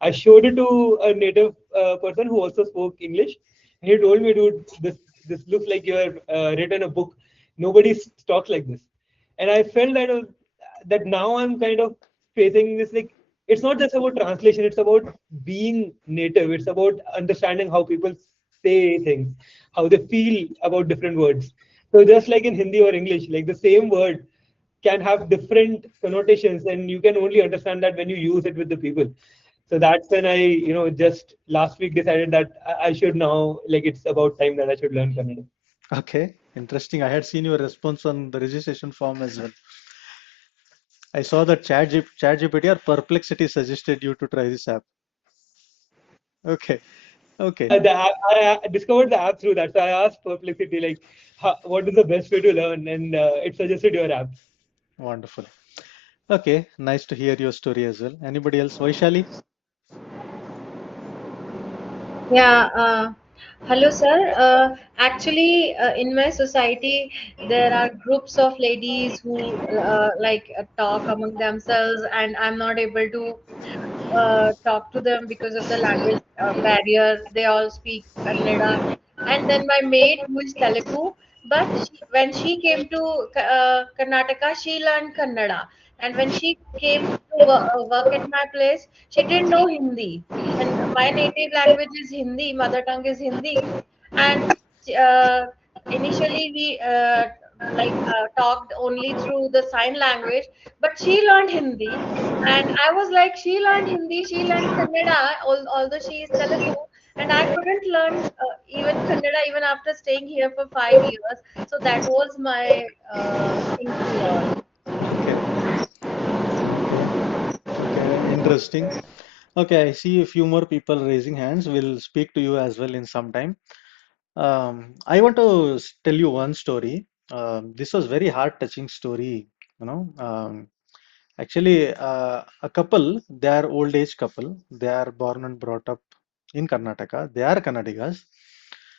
I showed it to a native person who also spoke English. And he told me, dude, this looks like you have written a book. Nobody talks like this. And I felt that now I'm kind of facing this, like, it's not just about translation, it's about being native. It's about understanding how people say things, how they feel about different words. So just like in Hindi or English, like the same word can have different connotations, and you can only understand that when you use it with the people. So that's when I, just last week decided that I should now, like, it's about time that I should learn Kannada. Okay, interesting. I had seen your response on the registration form as well. I saw that ChatGPT or Perplexity suggested you to try this app. Okay, okay, I discovered the app through that. So I asked Perplexity, like, what is the best way to learn? And it suggested your app. wonderful. Okay, nice to hear your story as well. Anybody else? Vaishali? Yeah, hello, sir. Actually, in my society, there are groups of ladies who talk among themselves, and I'm not able to talk to them because of the language barrier. They all speak Kannada. And then my maid, who is Telugu, but when she came to Karnataka, she learned Kannada. And when she came to work at my place, she didn't know Hindi. And my native language is Hindi, mother tongue is Hindi. And uh, initially we talked only through the sign language, but she learned Hindi. And I was like, she learned Hindi, she learned Kannada, although she is Telugu, and I couldn't learn even Kannada even after staying here for 5 years. So that was my thing to learn. Okay, interesting. Okay, I see a few more people raising hands. We'll speak to you as well in some time. I want to tell you one story. This was very heart-touching story. You know, actually, a couple, they are old age couple. They are born and brought up in Karnataka. They are Kannadigas.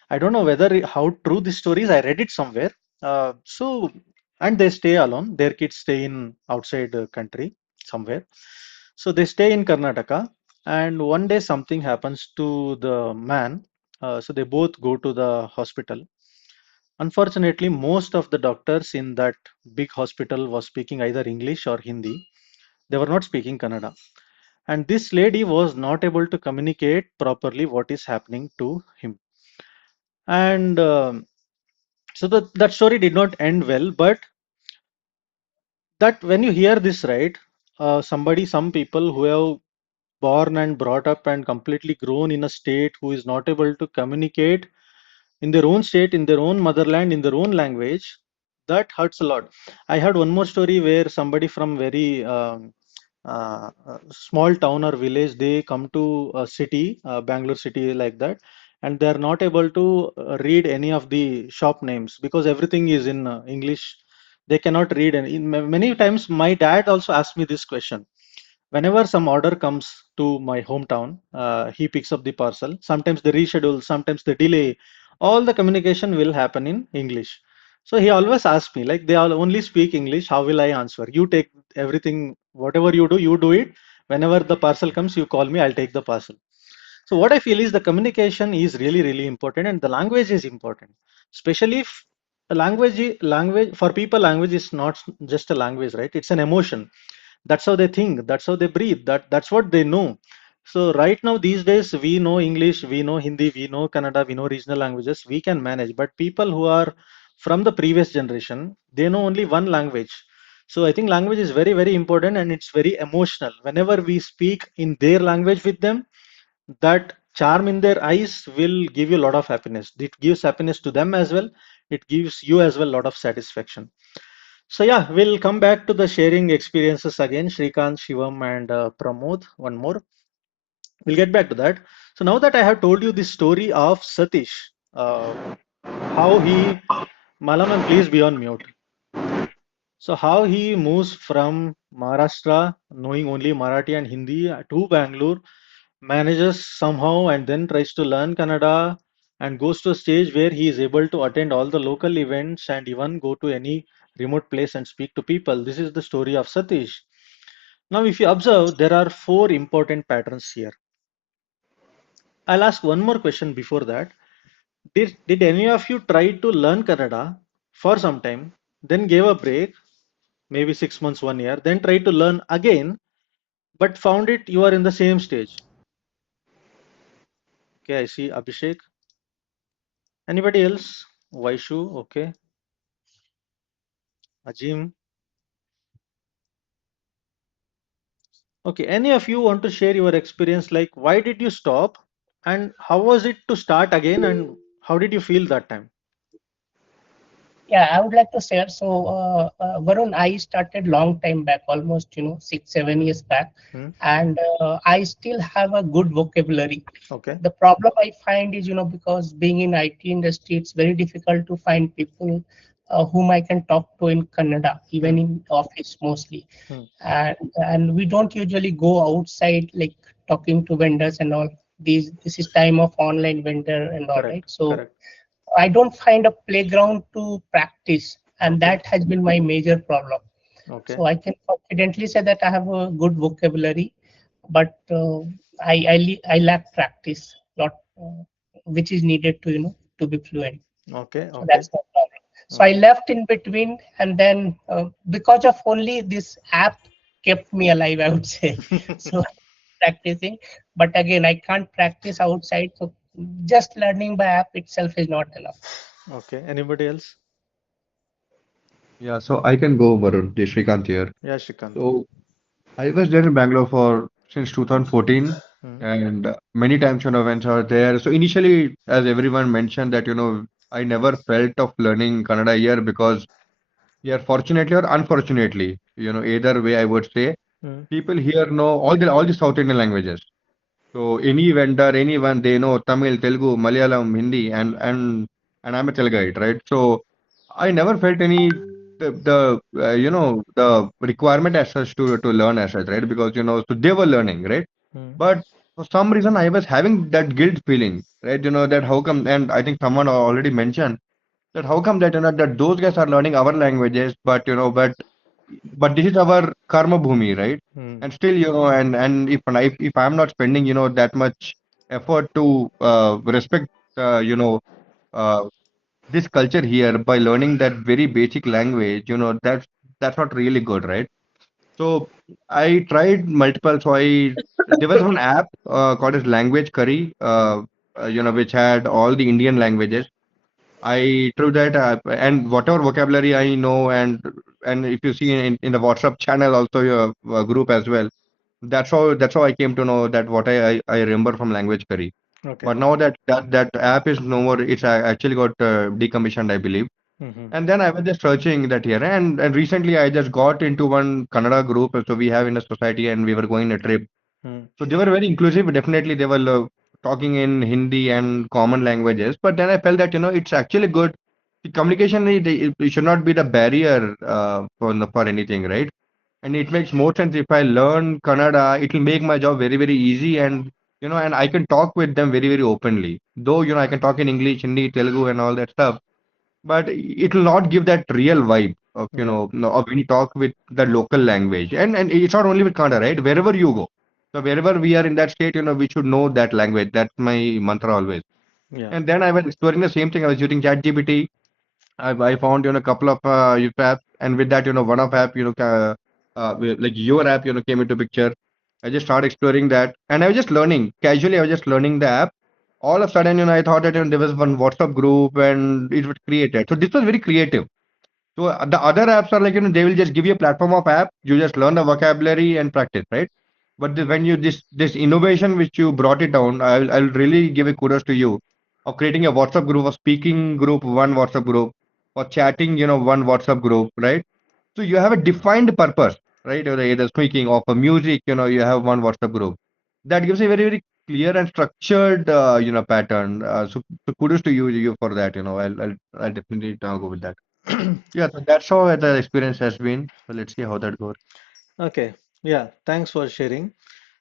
I don't know whether how true this story is. I read it somewhere. And they stay alone. Their kids stay in outside country somewhere. So they stay in Karnataka. And one day something happens to the man. So they both go to the hospital. Unfortunately, most of the doctors in that big hospital was speaking either English or Hindi. They were not speaking Kannada. And this lady was not able to communicate properly what is happening to him. And so that story did not end well, but that when you hear this, right, some people who have born and brought up and completely grown in a state who is not able to communicate in their own state, in their own motherland, in their own language, that hurts a lot. I had one more story where somebody from very small town or village, they come to a city, Bangalore city like that, and they are not able to read any of the shop names because everything is in English. They cannot read, and many times my dad also asked me this question. Whenever some order comes to my hometown, he picks up the parcel. Sometimes they reschedule, sometimes they delay. All the communication will happen in English. So he always asks me, like, they all only speak English. How will I answer? You take everything, whatever you do it. Whenever the parcel comes, you call me, I'll take the parcel. So what I feel is the communication is really, really important, and the language is important, especially if language for people, language is not just a language, right? It's an emotion. That's how they think, that's how they breathe, that's what they know. So right now these days we know English, we know Hindi, we know Kannada, we know regional languages, we can manage. But people who are from the previous generation, they know only one language. So I think language is very, very important, and it's very emotional. Whenever we speak in their language with them, that charm in their eyes will give you a lot of happiness. It gives happiness to them as well, it gives you as well a lot of satisfaction. So yeah, we'll come back to the sharing experiences again. Shrikant, Shivam, and Pramod. One more. We'll get back to that. So now that I have told you the story of Satish, how he, Malaman, please be on mute. So how he moves from Maharashtra, knowing only Marathi and Hindi, to Bangalore, manages somehow and then tries to learn Kannada and goes to a stage where he is able to attend all the local events and even go to any remote place and speak to people. This is the story of Satish. Now, if you observe, there are four important patterns here. I'll ask one more question before that. Did any of you try to learn Kannada for some time, then gave a break, maybe 6 months, 1 year, then try to learn again, but found it you are in the same stage? Okay, I see Abhishek. Anybody else? Vaishu, okay. Ajim. Okay, any of you want to share your experience, like why did you stop and how was it to start again and how did you feel that time? Yeah, I would like to share. So, Varun, I started long time back, almost 6, 7 years back, and I still have a good vocabulary. Okay. The problem I find is, because being in IT industry, it's very difficult to find people whom I can talk to in Kannada, even in office mostly. And we don't usually go outside like talking to vendors and all. This is time of online vendor and all, right? So I don't find a playground to practice, and that has been my major problem. Okay. So I can confidently say that I have a good vocabulary, but I lack practice, lot which is needed to to be fluent. Okay. So Okay. that's the problem. So I left in between, and then because of only this app kept me alive, I would say. So practicing, but again, I can't practice outside. So just learning by app itself is not enough. Okay. Anybody else? Yeah, so I can go, Varun. Jai Shrikant here. Yeah, Shrikant. So I was there in Bangalore for since 2014, and many times, when I was there. So initially, as everyone mentioned, that I never felt of learning Kannada here because, yeah, fortunately or unfortunately, either way, I would say, people here know all the South Indian languages. So any vendor, anyone, they know Tamil, Telugu, Malayalam, Hindi, and I'm a Teluguite, right? So I never felt any the requirement as such to learn as such, right? Because so they were learning, right? But for some reason I was having that guilt feeling, right? That how come, and I think someone already mentioned that how come that that those guys are learning our languages, but but this is our karma bhumi, right? And still, and if I'm not spending, that much effort to respect, uh, this culture here by learning that very basic language, that's not really good, right? So I tried multiple. So there was one app called as Language Curry, which had all the Indian languages. I through that and whatever vocabulary I know, and if you see in the WhatsApp channel also your group as well, that's how I came to know that what I remember from Language Curry. Okay. But now that app is no more. It's actually got decommissioned, I believe. And then I was just searching that here, and recently I just got into one Kannada group. So we have in a society, and we were going a trip. So they were very inclusive. Definitely, they were talking in Hindi and common languages. But then I felt that it's actually good. The communication it should not be the barrier for anything, right? And it makes more sense if I learn Kannada. It will make my job very very easy, and I can talk with them very very openly. Though I can talk in English, Hindi, Telugu, and all that stuff, but it will not give that real vibe of of when you talk with the local language, and it's not only with Kannada, right? Wherever you go, so wherever we are in that state, we should know that language. That's my mantra always. Yeah. And then I was exploring the same thing. I was using ChatGPT. I found a couple of apps, and with that, one of app, like your app, came into picture. I just started exploring that, and I was just learning casually. I was just learning the app. All of a sudden, I thought that there was one WhatsApp group, and it was created. So this was very creative. So the other apps are like, they will just give you a platform of app. You just learn the vocabulary and practice, right? But when you this innovation which you brought it down, I'll really give a kudos to you of creating a WhatsApp group, a speaking group, one WhatsApp group, or chatting, one WhatsApp group, right? So you have a defined purpose, right? Either speaking or for music, you have one WhatsApp group. That gives a very very clear and structured, pattern. So kudos to you for that. I'll definitely go with that. Yeah, so that's how the experience has been. So let's see how that goes. Okay, yeah, thanks for sharing.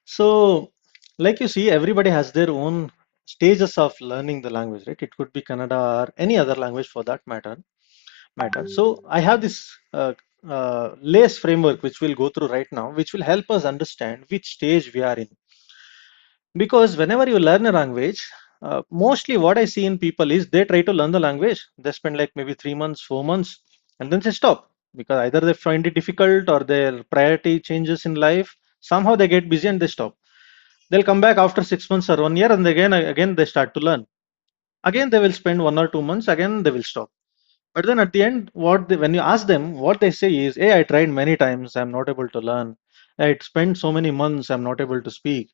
So, like you see, everybody has their own stages of learning the language, right? It could be Kannada or any other language for that matter. So, I have this LACE framework which we'll go through right now, which will help us understand which stage we are in. Because whenever you learn a language, mostly what I see in people is they try to learn the language, they spend like maybe 3 months, 4 months, and then they stop because either they find it difficult or their priority changes in life. Somehow they get busy and they stop. They'll come back after 6 months or 1 year, and again they start to learn. Again they will spend 1 or 2 months, again they will stop. But then at the end, when you ask them, what they say is, "Hey, I tried many times, I'm not able to learn. I spent so many months, I'm not able to speak."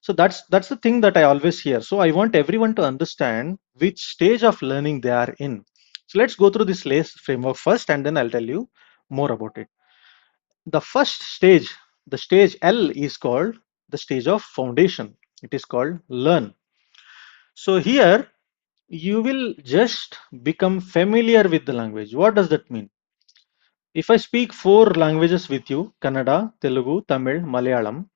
So that's the thing that I always hear. So I want everyone to understand which stage of learning they are in. So let's go through this LACE framework first, and then I'll tell you more about it. The first stage, the stage L, is called the stage of foundation. It is called learn. So here you will just become familiar with the language. What does that mean? If I speak four languages with you, Kannada, Telugu, Tamil, Malayalam,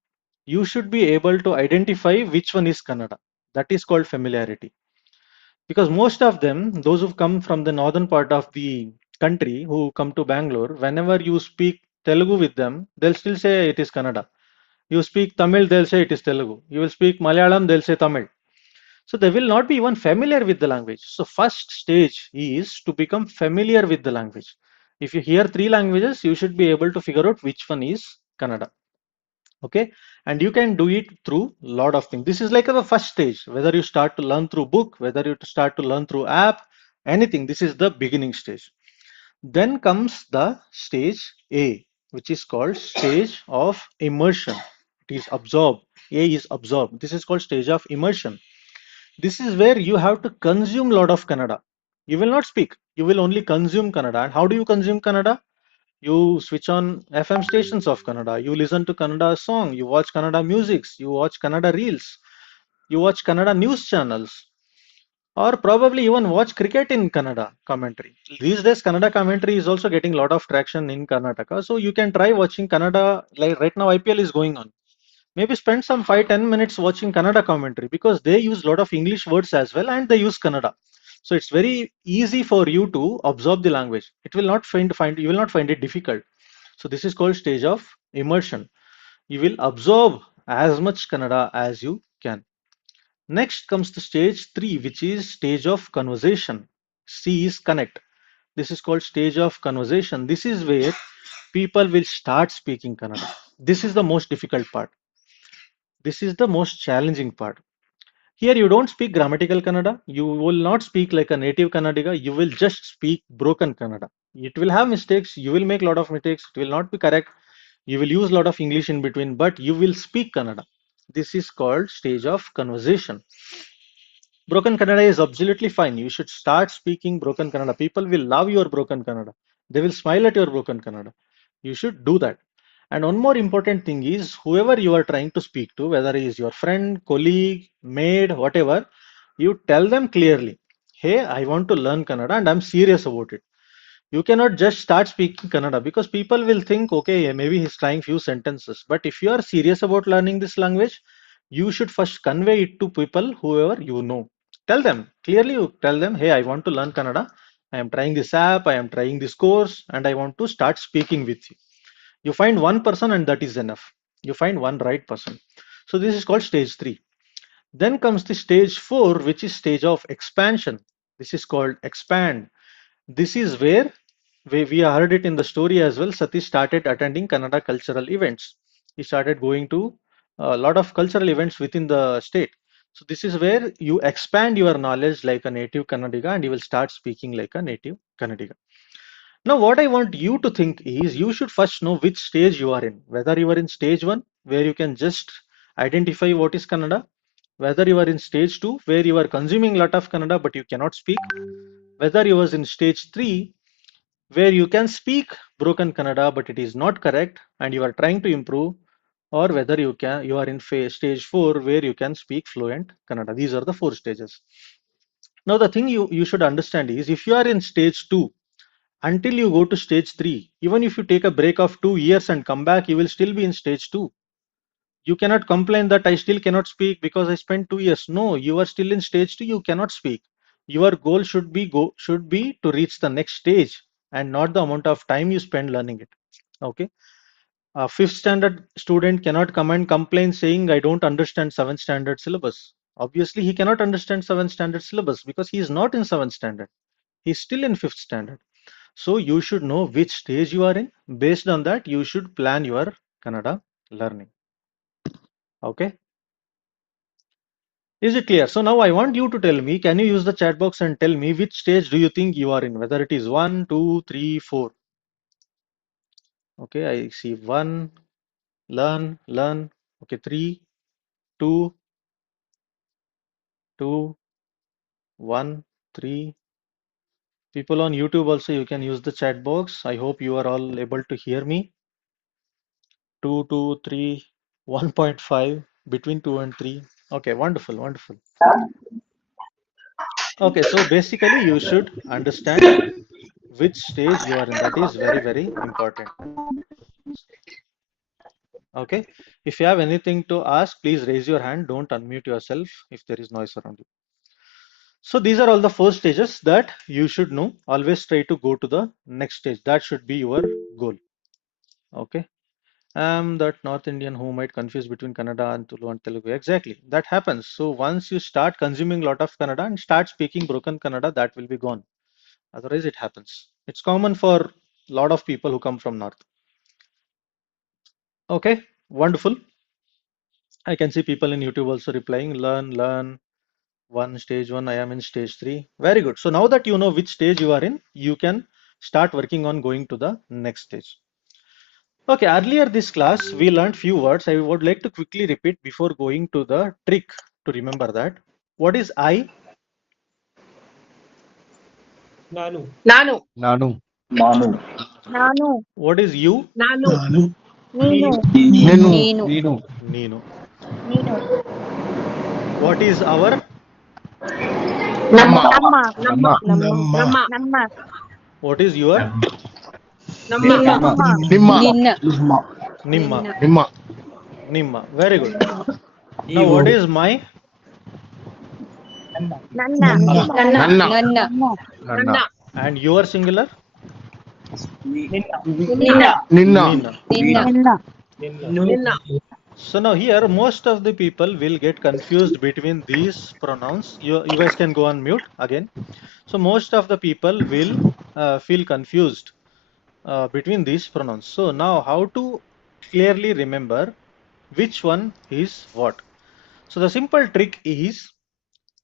you should be able to identify which one is Kannada. That is called familiarity. Because most of them, those who come from the northern part of the country who come to Bangalore, whenever you speak Telugu with them, they'll still say it is Kannada. You speak Tamil, they'll say it is Telugu. You will speak Malayalam, they'll say Tamil. So they will not be even familiar with the language. So first stage is to become familiar with the language. If you hear three languages, you should be able to figure out which one is Kannada. Okay, and you can do it through lot of things. This is like the first stage, whether you start to learn through book, whether you start to learn through app, anything. This is the beginning stage. Then comes the stage A, which is called stage of immersion. It is absorb. A is absorb. This is called stage of immersion. This is where you have to consume lot of Kannada. You will not speak, you will only consume Kannada. And how do you consume Kannada? You switch on FM stations of Kannada, you listen to Kannada song, you watch Kannada musics, you watch Kannada reels, you watch Kannada news channels, or probably even watch cricket in Kannada commentary. These days, Kannada commentary is also getting a lot of traction in Karnataka. So you can try watching Kannada, like right now IPL is going on. Maybe spend some 5-10 minutes watching Kannada commentary because they use a lot of English words as well and they use Kannada. So it's very easy for you to absorb the language. It will not you will not find it difficult. So this is called stage of immersion. You will absorb as much Kannada as you can. Next comes the stage 3, which is stage of conversation. C is connect. This is called stage of conversation. This is where people will start speaking Kannada. This is the most difficult part. This is the most challenging part. Here you don't speak grammatical Kannada. You will not speak like a native Kannadiga. You will just speak broken Kannada. It will have mistakes. You will make a lot of mistakes. It will not be correct. You will use a lot of English in between, but you will speak Kannada. This is called stage of conversation. Broken Kannada is absolutely fine. You should start speaking broken Kannada. People will love your broken Kannada. They will smile at your broken Kannada. You should do that. And one more important thing is whoever you are trying to speak to, whether he is your friend, colleague, maid, whatever, you tell them clearly, hey, I want to learn Kannada and I'm serious about it. You cannot just start speaking Kannada because people will think, okay, maybe he's trying few sentences. But if you are serious about learning this language, you should first convey it to people, whoever you know. Tell them clearly, you tell them, hey, I want to learn Kannada. I am trying this app, I am trying this course, and I want to start speaking with you. You find one person, and that is enough. You find one right person. So, this is called stage 3. Then comes the stage 4, which is stage of expansion. This is called expand. This is where we heard it in the story as well. Satish started attending Kannada cultural events. He started going to a lot of cultural events within the state. So this is where you expand your knowledge like a native Kannadiga and you will start speaking like a native Kannadiga. Now what I want you to think is you should first know which stage you are in. Whether you are in stage 1 where you can just identify what is Kannada, whether you are in stage 2 where you are consuming a lot of Kannada but you cannot speak, whether you was in stage 3 where you can speak broken Kannada but it is not correct and you are trying to improve, or whether you are in stage 4 where you can speak fluent Kannada. These are the 4 stages. Now the thing you should understand is, if you are in stage 2 until you go to stage 3, even if you take a break of 2 years and come back, you will still be in stage 2. You cannot complain that I still cannot speak because I spent 2 years. No, you are still in stage 2. You cannot speak. Your goal should be to reach the next stage, and not the amount of time you spend learning it. Okay. A 5th standard student cannot come and complain saying I don't understand 7th standard syllabus. Obviously, he cannot understand 7th standard syllabus because he is not in 7th standard. He is still in 5th standard. So you should know which stage you are in. Based on that, you should plan your Kannada learning. Okay. Is it clear? So now I want you to tell me, can you use the chat box and tell me which stage do you think you are in, whether it is 1, 2, 3, 4. Okay, I see 1, learn. Okay, 3, 2, 2, 1, 3. People on YouTube also, you can use the chat box. I hope you are all able to hear me. 2, 2, 3, 1.5, between 2 and 3. Okay, wonderful. Okay, so basically you should understand which stage you are in. That is very, very important. Okay, if you have anything to ask, please raise your hand. Don't unmute yourself if there is noise around you. So these are all the 4 stages that you should know. Always try to go to the next stage. That should be your goal. Okay. That North Indian who might confuse between Kannada and Tulu and Telugu. Exactly. That happens. So once you start consuming a lot of Kannada and start speaking broken Kannada, that will be gone. Otherwise it happens. It's common for a lot of people who come from North. Okay. Wonderful. I can see people in YouTube also replying, learn. Stage 1, I am in stage 3. Very good. So now that you know which stage you are in, you can start working on going to the next stage. Okay, earlier this class, we learned few words. I would like to quickly repeat before going to the trick to remember that. What is I? Nanu. Nanu. Nanu. What is you? Ninu. Nino. Ninu. What is our? Namma. What is your? Nimma. Very good. Now what is my? Nanna. And your singular? Ninna. So now here most of the people will get confused between these pronouns. You guys can go on mute again. So most of the people will feel confused between these pronouns. So now how to clearly remember which one is what? So the simple trick is,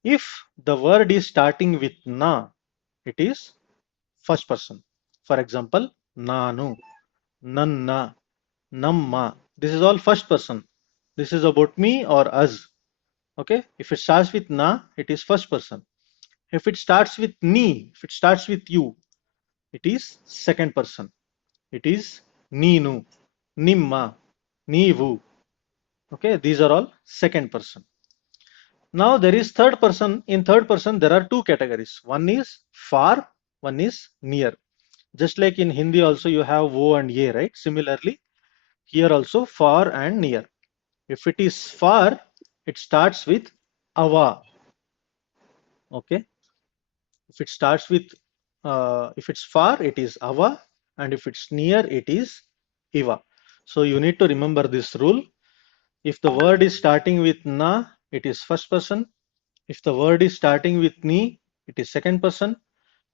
if the word is starting with na, it is first person. For example, nanu, nanna, namma. This is all first person. This is about me or us. Okay. If it starts with na, it is first person. If it starts with ni, if it starts with you, it is second person. It is Ninu, Nimma, Nivu. Okay, these are all second person. Now there is third person. In third person, there are 2 categories. One is far, one is near. Just like in Hindi also you have wo and ye, right? Similarly, here also far and near. If it is far, it starts with ava. Okay. If it starts with, if it's far, it is ava, and if it's near, it is iva. So you need to remember this rule. If the word is starting with na, it is first person. If the word is starting with ni, it is second person.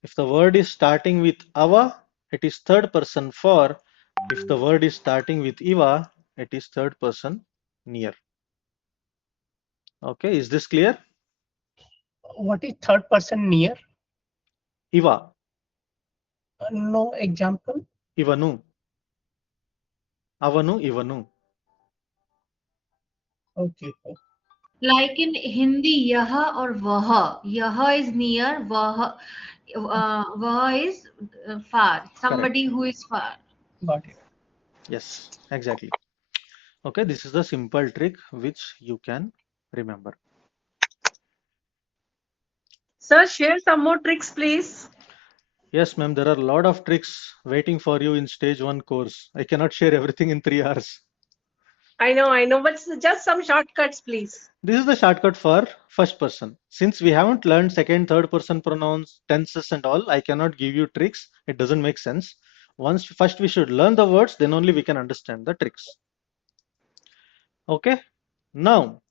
If the word is starting with ava, it is third person for. If the word is starting with iva, it is third person near. Okay, is this clear? What is third person near? Iva. No example. Ivanu. Avanu, Ivanu. Okay. Like in Hindi, yaha or vaha. Yaha is near, vaha is far. Somebody who is far. Got it. Yes, exactly. Okay, this is the simple trick which you can remember. Sir, share some more tricks, please. Yes, ma'am, there are a lot of tricks waiting for you in stage 1 course. I cannot share everything in 3 hours. I know, but just some shortcuts, please. This is the shortcut for first person. Since we haven't learned second, third person pronouns, tenses and all, I cannot give you tricks. It doesn't make sense. First we should learn the words, then only we can understand the tricks. Okay. Now,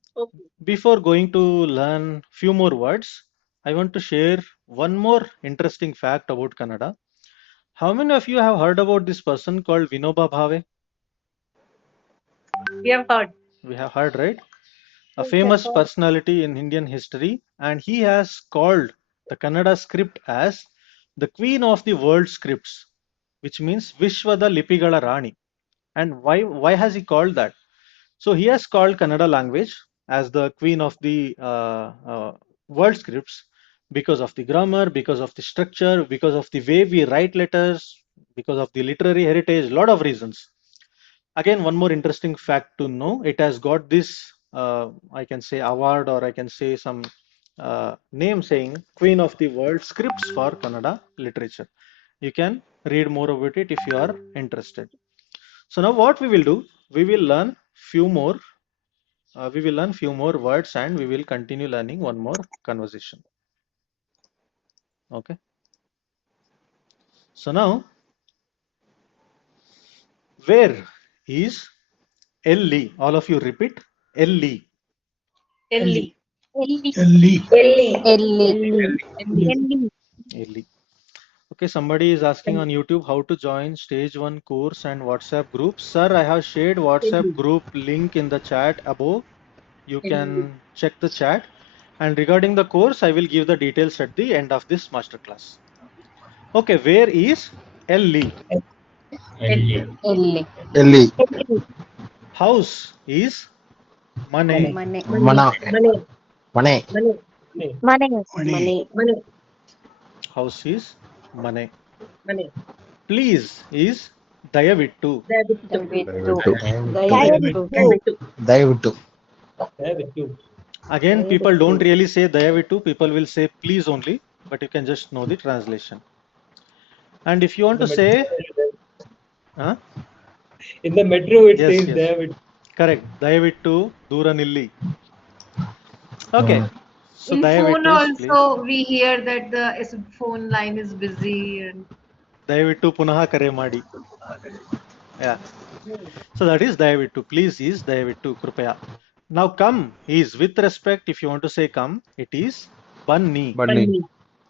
before going to learn few more words, I want to share one more interesting fact about Kannada. How many of you have heard about this person called Vinoba Bhave? We have heard. We have heard, right? A famous personality in Indian history, and he has called the Kannada script as the queen of the world scripts, which means Vishwada Lipigala Rani. And why has he called that? So he has called Kannada language as the queen of the world scripts because of the grammar, because of the structure, because of the way we write letters, because of the literary heritage, lot of reasons. Again, one more interesting fact to know, it has got this, I can say award, or I can say some name saying Queen of the World Scripts for Kannada literature. You can read more about it if you are interested. So now what we will do, we will learn few more words, and we will continue learning one more conversation. Okay. So now, where is L.E.? All of you repeat, L.E. L.E. L.E. Okay, somebody is asking on YouTube how to join stage 1 course and WhatsApp group. Sir, I have shared WhatsApp group link in the chat above. You can check the chat. And regarding the course, I will give the details at the end of this masterclass. Okay, where is L.E.? L.E. House is Mane. Mane. House is Mane. Please is Dayavittu. Dayavittu. Again, people don't really say Dayavittu, people will say please only, but you can just know the translation. And if you want to say, in the metro it yes, says yes, Dayavittu. correct, Dayavittu Duranilli. Okay. So In phone Dayavittu is please. also we hear that the phone line is busy and Dayavittu Punaha Kare Madi. Yeah. So that is Dayavittu. Please is Dayavittu Krupaya. Now come is with respect. If you want to say come, it is Banni. Bunny.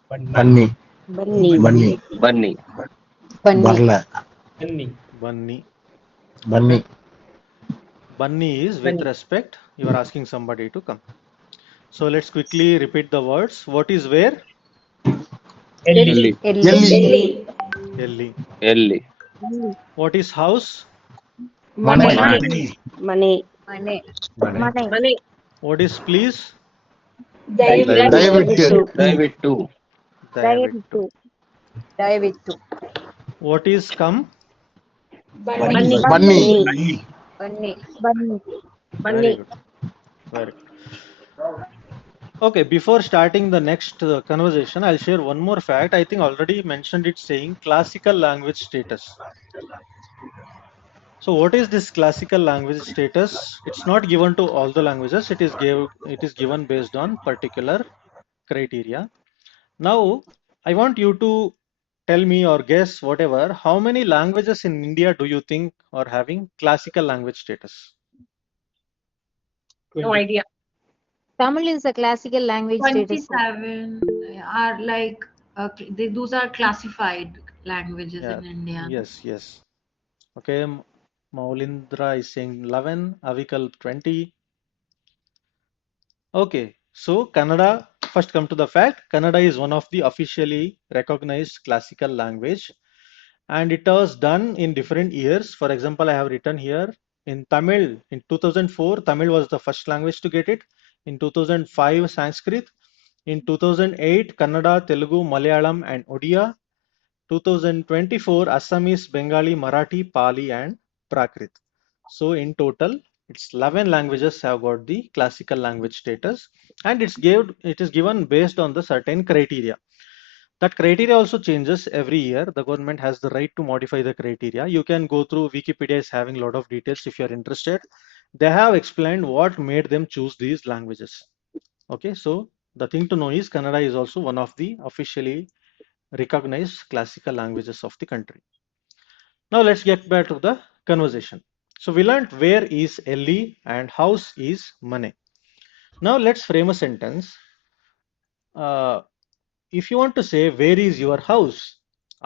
Barla. Banni. Bunny. Bunny is with respect. You are asking somebody to come. So let's quickly repeat the words. What is where? Ellie. Ellie. What is house? Money. What is please? Dayavittu. What is come? Bunny. Very good. Very good. Okay, before starting the next conversation, I'll share one more fact. I think already mentioned it, saying classical language status. So what is this classical language status? It's not given to all the languages. It is given based on particular criteria. Now, I want you to tell me or guess whatever, how many languages in India do you think are having classical language status? No idea. Tamil is a classical language status. 27 are like those are classified languages in India. Yes. Okay, Maulindra is saying 11, Avikal 20. Okay, so Kannada, first come to the fact, Kannada is one of the officially recognized classical language, and it was done in different years. For example, I have written here in Tamil, in 2004, Tamil was the first language to get it. In 2005, Sanskrit. In 2008, Kannada, Telugu, Malayalam and Odia. 2024, Assamese, Bengali, Marathi, Pali and Prakrit. So in total, It's 11 languages have got the classical language status, and it is given based on the certain criteria. That criteria also changes every year. The government has the right to modify the criteria. You can go through Wikipedia is having a lot of details if you're interested. They have explained what made them choose these languages. Okay, so the thing to know is Kannada is also one of the officially recognized classical languages of the country. Now let's get back to the conversation. So we learned where is L.E. and house is Mane. Now let's frame a sentence. If you want to say where is your house,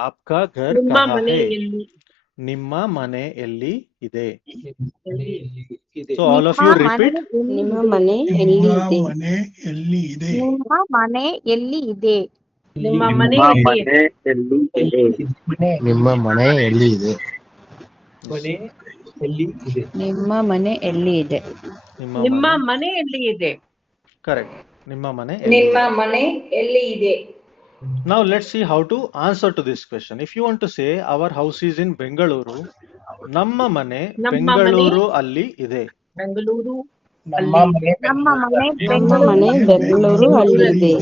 आपका घर ನಿಮ್ಮ कहाँ ಮನೆ है? ಎಲ್ಲಿ? ನಿಮ್ಮ ಮನೆ ಎಲ್ಲಿ ಇದೆ? ಎಲ್ಲಿ? So all of you repeat. ನಿಮ್ಮ ಮನೆ ಎಲ್ಲಿ ಇದೆ? ಮನೆ ಎಲ್ಲಿ ಇದೆ? ನಿಮ್ಮ ಮನೆ ಎಲ್ಲಿ ಇದೆ? ನಿಮ್ಮ ಮನೆ ಎಲ್ಲಿ ಇದೆ? ಎಲ್ಲಿ ಇದೆ? ನಿಮ್ಮ ಮನೆ ಎಲ್ಲಿ ಇದೆ? ಮನೆ ಎಲ್ಲಿ ಇದೆ? ನಿಮ್ಮ ಮನೆ ಎಲ್ಲಿ ಇದೆ? ನಿಮ್ಮ ಮನೆ ಎಲ್ಲಿ ಇದೆ? Correct. ನಿಮ್ಮ ಮನೆ ಎಲ್ಲಿ ನಿಮ್ಮ ಇದೆ? ಮನೆ ಎಲ್ಲಿ ಇದೆ? Now let's see how to answer to this question. If you want to say our house is in Bengaluru, ನಮ್ಮ ಮನೆ ನಮ್ಮ ಮನೆ ಬೆಂಗಳೂರು ಅಲ್ಲಿ ಇದೆ. ಬೆಂಗಳೂರು ನಮ್ಮ ಅಲ್ಲಿ ಮನೆ ನಮ್ಮ ಮನೆ ನಮ್ಮ ಮನೆ ಬೆಂಗಳೂರು ಅಲ್ಲಿ ಇದೆ.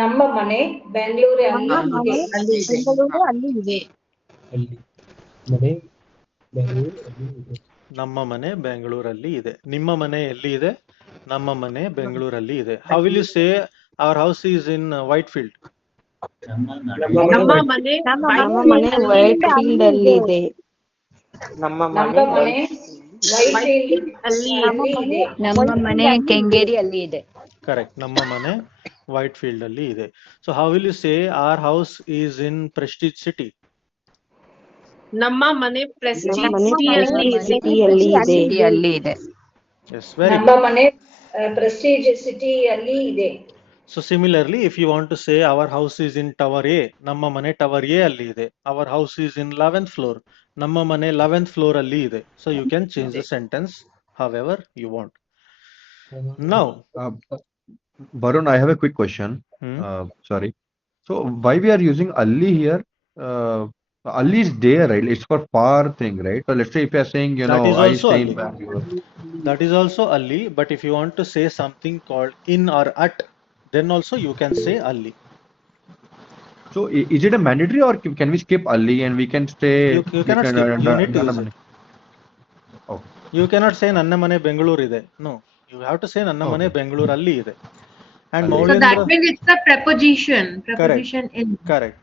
ನಮ್ಮ ಮನೆ ಬೆಂಗಳೂರು ನಮ್ಮ ಅಲ್ಲಿ ಮನೆ ಇದೆ. ಅಲ್ಲಿ ಇದೆ. ಬೆಂಗಳೂರು ಅಲ್ಲಿ ಇದೆ. ಅಲ್ಲಿ ಮನೆ ಬೆಂಗಳೂರು ಅಲ್ಲಿ ಇದೆ. ನಮ್ಮ ಮನೆ ಬೆಂಗಳೂರಲ್ಲಿ ಇದೆ. ನಿಮ್ಮ ಮನೆ ಎಲ್ಲಿ ಇದೆ? ನಮ್ಮ ಮನೆ ಬೆಂಗಳೂರಲ್ಲಿ ಇದೆ. How will you say our house is in Whitefield? ನಮ್ಮ ಮನೆ ನಮ್ಮ ಮನೆ ವೈಟ್ ಫೀಲ್ಡ್ ಅಲ್ಲಿ ಇದೆ. ನಮ್ಮ ನಮ್ಮ ಮನೆ ವೈಟ್ಫೀಲ್ಡ್ ಅಲ್ಲಿ ಅಲ್ಲಿ ಇದೆ. ನಮ್ಮ ಮನೆ ಕೆಂಗೇರಿ ಅಲ್ಲಿ ಇದೆ. Correct. ನಮ್ಮ ಮನೆ Whitefield ಅಲ್ಲಿ ಇದೆ. So how will you say our house is in Prestige City? ನಮ್ಮ ಮನೆ ಪ್ರೆಸ್ಟೀಜ್ ನಮ್ಮ ಮನೆ ಸಿಟಿಯಲ್ಲಿ ಇದೆ. ಸಿಟಿಯಲ್ಲಿ ಇದೆ. ಸಿಟಿಯಲ್ಲಿ ಇದೆ. Yes, very ನಮ್ಮ good. ಮನೆ ಪ್ರೆಸ್ಟೀಜ್ ಸಿಟಿ ಅಲ್ಲಿ ಇದೆ. So similarly, if you want to say our house is in Tower A, ನಮ್ಮ ಮನೆ Tower A ಅಲ್ಲಿ ಇದೆ. Our house is in 11th floor. ನಮ್ಮ ಮನೆ 11th floor ಅಲ್ಲಿ ಇದೆ. So you can change the sentence however you want. Now, Varun, I have a quick question. Sorry. So why we are using Ali here? Ali is there, right? It's for far thing, right? So let's say if you are saying, you that know, is I also stay in Ali. Bangalore. That is also Ali, but if you want to say something called in or at, then also you can say Ali. So is it a mandatory or can we skip Ali and we can say You cannot skip it. You need to use it. Oh. You cannot say ನನ್ನ ಮನೆ ಬೆಂಗಳೂರು ಇದೆ. No, you have to say ನನ್ನ ಮನೆ ಬೆಂಗಳೂರಲ್ಲಿ ಇದೆ. And So that Maulindra, means it's a preposition. Preposition in. correct.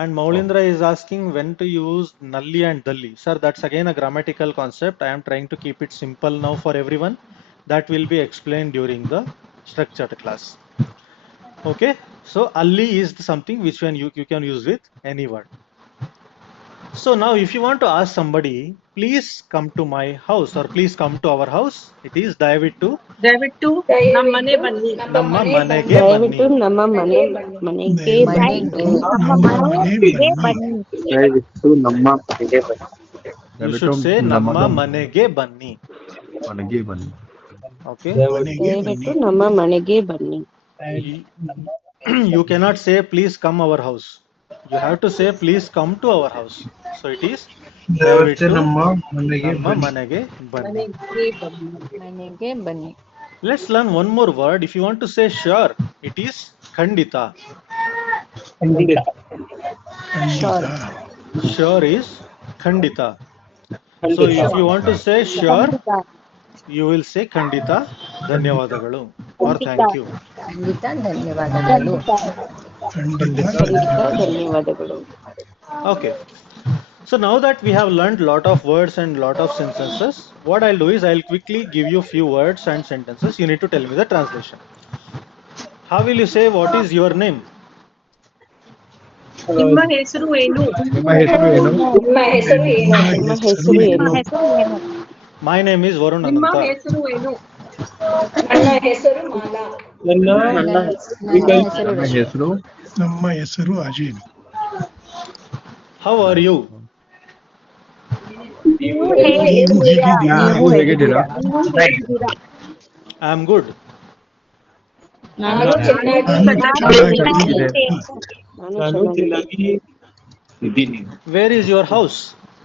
And Maulindra is asking when to use Nalli and Dalli. Sir, that's again a grammatical concept. I am trying to keep it simple now for everyone. That will be explained during the structured class. Okay, so Ali is something which when you can use with any word. So now if you want to ask somebody, please come to my house or please come to our house, it is ದಯವಿಟ್ಟು ನಮ್ಮ ಮನೆ ಬನ್ನಿ. ನಮ್ಮ ಮನೆಗೆ ದಯವಿಟ್ಟು ಬನ್ನಿ. ನಮ್ಮ ಮನೆಗೆ ಬನ್ನಿ. ನಮ್ಮ ಮನೆಗೆ ಬನ್ನಿ. ದಯವಿಟ್ಟು ನಮ್ಮ ಮನೆಗೆ ಬನ್ನಿ. You should say ನಮ್ಮ ಮನೆಗೆ ಬನ್ನಿ. ಮನೆಗೆ ಬನ್ನಿ. Okay. ದಯವಿಟ್ಟು ನಮ್ಮ ಮನೆಗೆ ಬನ್ನಿ. You cannot say please come our house. You have to say please come to our house. So it is ದಯವಿಟ್ಟು ನಮ್ಮ ಮನೆಗೆ ಬನ್ನಿ. ಮನೆಗೆ ಬನ್ನಿ. Let's learn one more word. If you want to say sure, it is ಖಂಡಿತ. Sure is ಖಂಡಿತ. So if you want to say sure, you will say ಖಂಡಿತ ಧನ್ಯವಾದಗಳು or thank you. ಖಂಡಿತ ಧನ್ಯವಾದಗಳು. ಖಂಡಿತ ಧನ್ಯವಾದಗಳು. Okay. So now that we have learned lot of words and lot of sentences, what I'll do is I'll quickly give you few words and sentences. You need to tell me the translation. How will you say what is your name? ನಿಮ್ಮ ಹೆಸರು ಏನು? ನಿಮ್ಮ ಹೆಸರು ಏನು? ನಿಮ್ಮ ಹೆಸರು ಏನು? ನಿಮ್ಮ ಹೆಸರು ಏನು? My name is Varun ನಿಮ್ಮ Anantha. ಹೆಸರು ಏನು? ನನ್ನ ಹೆಸರು ಮಾಲಾ. ನಮ್ಮ ಹೆಸರು ಅಜಯ್. How are you? ನೀವು ಹೇಗಿದ್ದೀರಾ? I am good. ನಾನು Where is your house?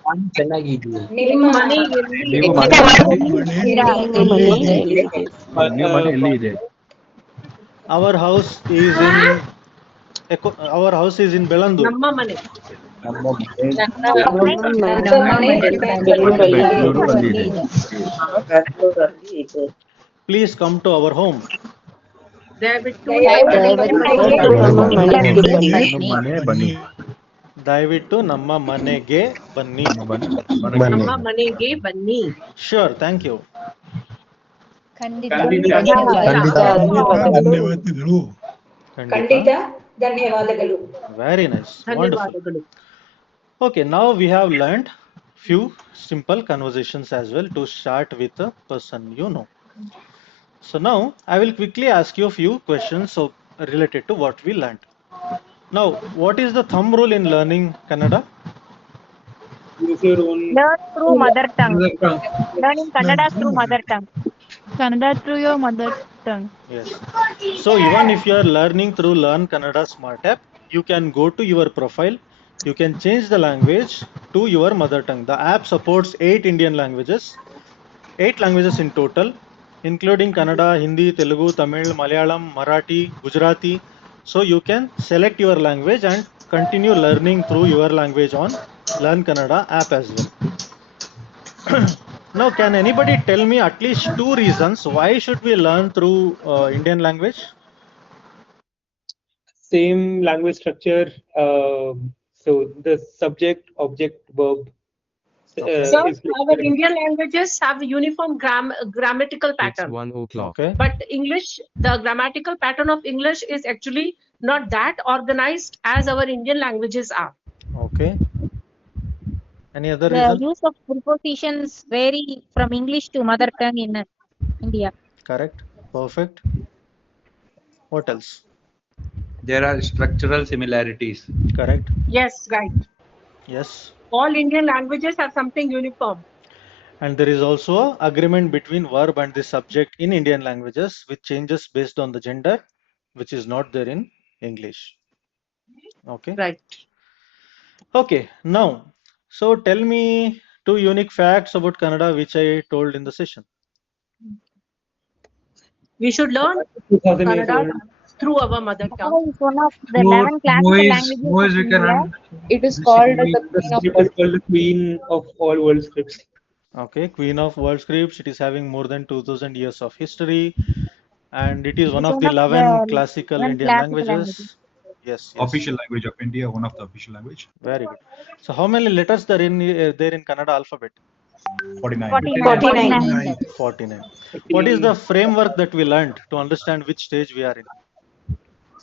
ನಿಮ್ಮ ಮನೆ ಎಲ್ಲಿ ನೀವು ಇದೆ? ಮನೆ ನೀವು ಮನೆ ಎಲ್ಲಿ ಇದೆ? Our house is in our house is in Belandur. ನಮ್ಮ ಮನೆ. ನಮ್ಮ ಮನೆ ಮನೆ ಬೆಂಗಳೂರು ಅಲ್ಲಿ ಇದೆ. Please come to our home. ದಯವಿಟ್ಟು ನಮ್ಮ ಮನೆ ಬನ್ನಿ. ದಯವಿಟ್ಟು ನಮ್ಮ ಮನೆಗೆ ಬನ್ನಿ. ನಮ್ಮ ಮನೆಗೆ ಬನ್ನಿ. Sure, thank you. ಖಂಡಿತ ಧನ್ಯವಾದಗಳು. Very nice. Wonderful. Okay, now we have learned few simple conversations as well to start with a person you know. So now I will quickly ask you a few questions related to what we learned. Now, what is the thumb rule in learning Kannada? Use your own Learn through mother tongue. mother tongue. Learning Kannada through mother tongue. Kannada through your mother tongue. Yes. So even if you are learning through Learn Kannada SmartApp, you can go to your profile. You can change the language to your mother tongue. The app supports 8 Indian languages, 8 languages in total, including Kannada, Hindi, Telugu, Tamil, Malayalam, Marathi, Gujarati. So you can select your language and continue learning through your language on Learn Kannada app as well. Now, can anybody tell me at least 2 reasons why should we learn through Indian language? Same language structure. So the subject, object, verb. So our Indian languages have a uniform grammatical pattern. It's 1 o'clock. Okay. But English, the grammatical pattern of English is actually not that organized as our Indian languages are. Okay. Any other The reason? use of prepositions vary from English to mother tongue in India. Correct. Perfect. What else? There are structural similarities. Correct. Yes, right. Yes. All Indian languages have something uniform. And there is also a agreement between verb and the subject in Indian languages, which changes based on the gender, which is not there in English. Okay. Right. Okay. Now, so tell me 2 unique facts about Kannada which I told in the session. We should learn 2000 years Kannada old. through our mother tongue. Kannada is one of the 11 classical languages of India. It is called the The script is called the queen of all world scripts. Okay, Queen of World Scripts. It is having more than 2000 years of history, and it is one of the 11 classical Indian languages. Yes, yes. Official language of India, one of the official language. Very good. So how many letters there in Kannada alphabet? 49. 49. 49. What is the framework that we learned to understand which stage we are in?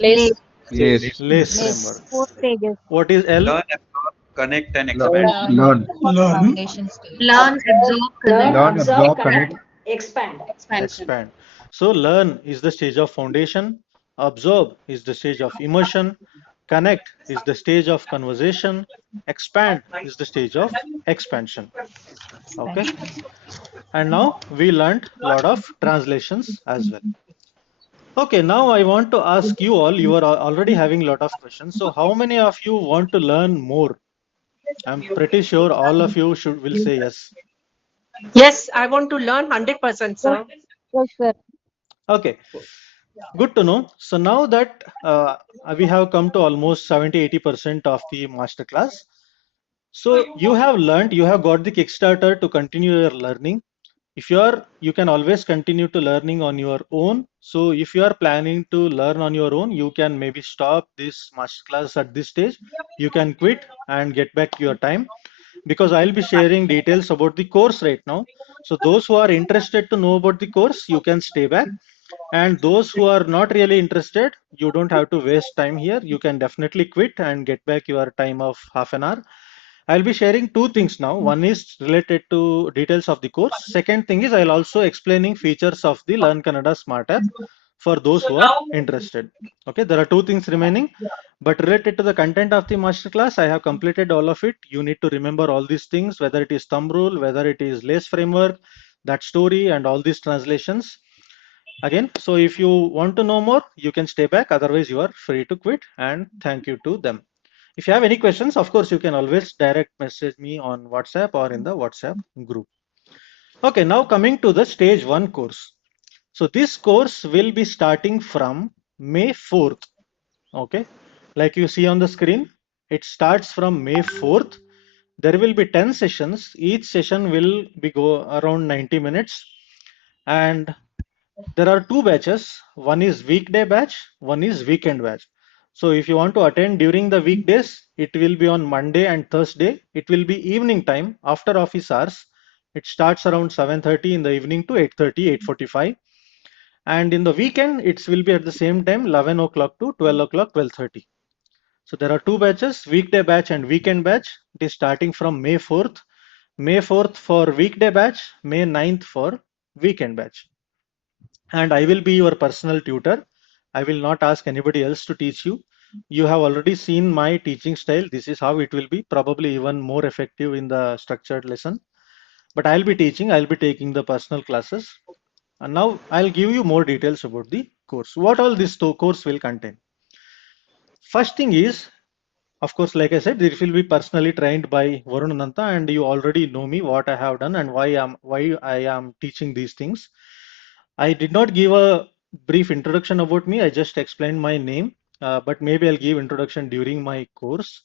Yes. L.A.C.E framework. 4 stages. What is L? Learn, absorb, connect, and expand. Learn. Learn, absorb, connect. Learn, absorb, connect. Expand. Expand. So learn is the stage of foundation, absorb is the stage of immersion, connect is the stage of conversation, expand is the stage of expansion. Okay. And now we learned a lot of translations as well. Okay, now I want to ask you all, you are already having a lot of questions. So how many of you want to learn more? I'm pretty sure all of you will say yes. Yes, I want to learn 100%, sir. Yes, sir. Okay, good to know. So now that we have come to almost 70-80% of the masterclass, so you have learned, you have got the Kickstarter to continue your learning. If you can always continue to learning on your own. So if you are planning to learn on your own, you can maybe stop this masterclass at this stage. You can quit and get back your time, because I'll be sharing details about the course right now. So those who are interested to know about the course, you can stay back. And those who are not really interested, you don't have to waste time here. You can definitely quit and get back your time of half an hour. I'll be sharing 2 things now. One is related to details of the course. Second thing is I'll also explaining features of the Learn Kannada SmartApp for those who are interested. Okay, there are 2 things remaining, but related to the content of the masterclass, I have completed all of it. You need to remember all these things, whether it is thumb rule, whether it is L.A.C.E framework, that story, and all these translations. Again, so if you want to know more, you can stay back. Otherwise, you are free to quit, and thank you to them. If you have any questions, of course, you can always direct message me on WhatsApp or in the WhatsApp group. Okay, now coming to the stage 1 course. So this course will be starting from May 4th. Okay, like you see on the screen, it starts from May 4th. There will be 10 sessions. Each session will be go around 90 minutes. And there are two batches. One is weekday batch, one is weekend batch. So if you want to attend during the weekdays, it will be on Monday and Thursday. It will be evening time after office hours. It starts around 7:30 in the evening to 8:30, 8:45. And in the weekend, it will be at the same time, 11 o'clock to 12 o'clock, 12:30. So there are two batches, weekday batch and weekend batch. It is starting from May 4th. May 4th for weekday batch, May 9th for weekend batch. And I will be your personal tutor. I will not ask anybody else to teach you. You have already seen my teaching style. This is how it will be, probably even more effective in the structured lesson. But I'll be teaching, I'll be taking the personal classes. And now I'll give you more details about the course. What all this course will contain. First thing is, of course, like I said, this will be personally trained by Varun Anantha, and you already know me, what I have done and why I am teaching these things. I did not give a brief introduction about me. I just explained my name, but maybe I'll give introduction during my course.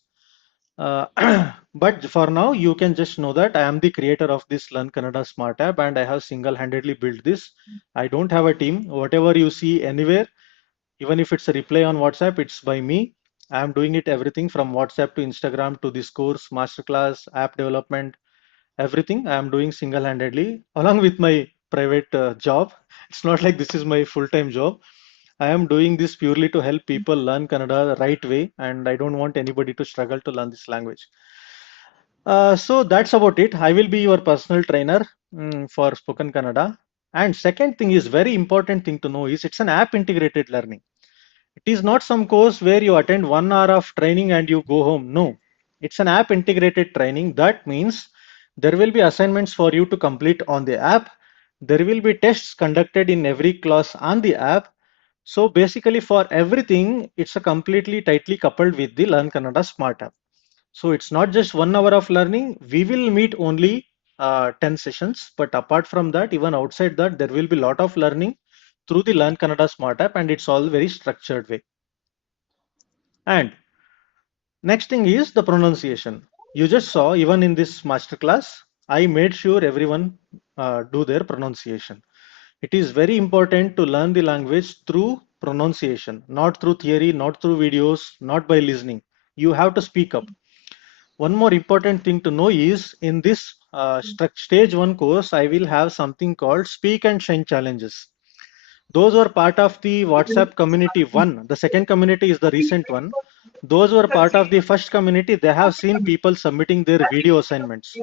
But for now, you can just know that I am the creator of this Learn Kannada SmartApp, and I have single-handedly built this. I don't have a team. Whatever you see anywhere, even if it's a reply on WhatsApp, it's by me. I am doing it everything from WhatsApp to Instagram to this course, masterclass, app development, everything I am doing single-handedly along with my private job. It's not like this is my full-time job. I am doing this purely to help people learn Kannada the right way, and I don't want anybody to struggle to learn this language. So that's about it. I will be your personal trainer for spoken Kannada. And second thing is very important thing to know is it's an app integrated learning. It is not some course where you attend 1 hour of training and you go home. No, it's an app integrated training. That means there will be assignments for you to complete on the app. There will be tests conducted in every class on the app. So basically for everything, it's a completely tightly coupled with the Learn Kannada Smart App. So it's not just 1 hour of learning. We will meet only 10 sessions, but apart from that, even outside that, there will be a lot of learning through the Learn Kannada Smart App, and it's all very structured way. And next thing is the pronunciation. You just saw even in this masterclass, I made sure everyone do their pronunciation. It is very important to learn the language through pronunciation, not through theory, not through videos, not by listening. You have to speak up. One more important thing to know is in this stage 1 course, I will have something called Speak and Shine challenges. Those were part of the WhatsApp community 1. The second community is the recent one. Those were part of the first community. They have seen people submitting their video assignments.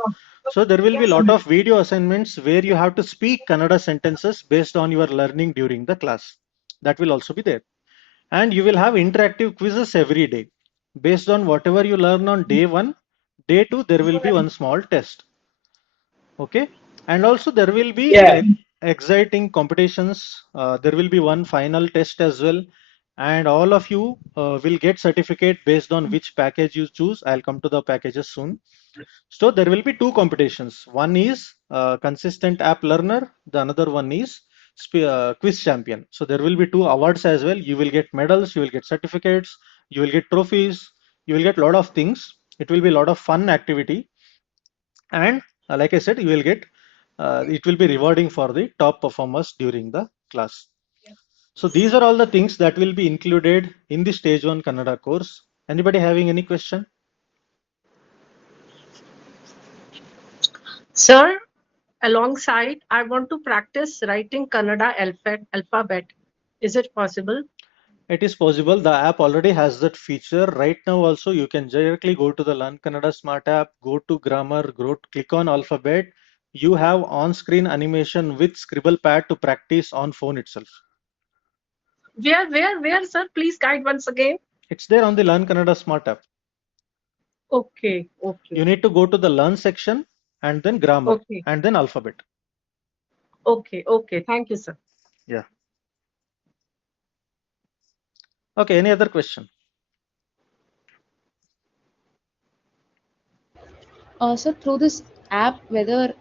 So there will be a lot of video assignments where you have to speak Kannada sentences based on your learning during the class. That will also be there. And you will have interactive quizzes every day. Based on whatever you learn on day 1, day 2, there will be one small test. Okay. And also there will be exciting competitions. There will be one final test as well. And all of you will get certificate based on which package you choose. I'll come to the packages soon. So there will be two competitions. One is consistent app learner. The another one is quiz champion. So there will be two awards as well. You will get medals, you will get certificates, you will get trophies, you will get a lot of things. It will be a lot of fun activity. And like I said, you will get, it will be rewarding for the top performers during the class. So these are all the things that will be included in the stage 1 Kannada course. Anybody having any question? Sir, alongside, I want to practice writing Kannada alphabet. Is it possible? It is possible. The app already has that feature. Right now also, you can directly go to the Learn Kannada Smart App, go to grammar, click on alphabet. You have on-screen animation with scribble pad to practice on phone itself. Where, sir? Please guide once again. It's there on the Learn Kannada Smart App. Okay. You need to go to the Learn section and then grammar and then alphabet. Okay. Thank you, sir. Yeah. Okay, any other question? So through this app, whether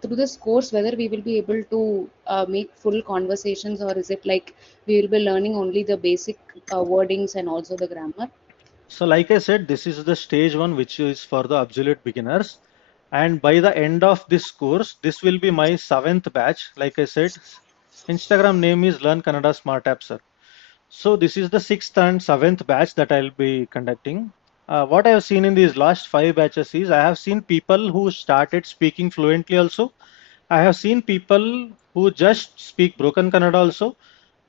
through this course, whether we will be able to make full conversations, or is it like we will be learning only the basic wordings and also the grammar? So like I said, this is the stage one, which is for the absolute beginners. And by the end of this course, this will be my 7th batch. Like I said, Instagram name is Learn Kannada SmartApp, sir. So this is the 6th and 7th batch that I'll be conducting. What I have seen in these last 5 batches is I have seen people who started speaking fluently also. I have seen people who just speak broken Kannada also,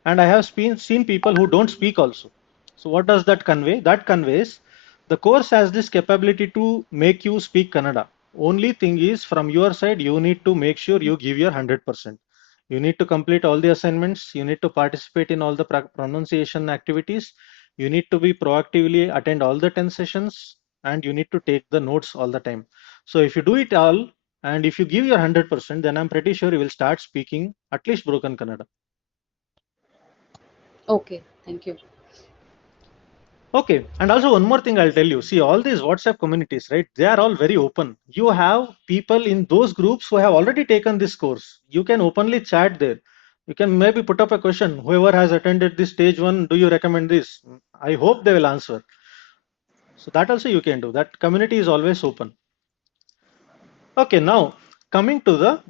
and I have seen people who don't speak also. So what does that convey? That conveys the course has this capability to make you speak Kannada. Only thing is, from your side, you need to make sure you give your 100%. You need to complete all the assignments. You need to participate in all the pronunciation activities. You need to be proactively attend all the 10 sessions, and you need to take the notes all the time. So if you do it all, and if you give your 100%, then I'm pretty sure you will start speaking at least broken Kannada. Okay, thank you. Okay, and also one more thing I'll tell you. See, all these WhatsApp communities, right? They are all very open. You have people in those groups who have already taken this course. You can openly chat there. You can maybe put up a question. Whoever has attended this stage one, do you recommend this? I hope they will answer. So that also you can do. That community is always open. Okay, now coming to the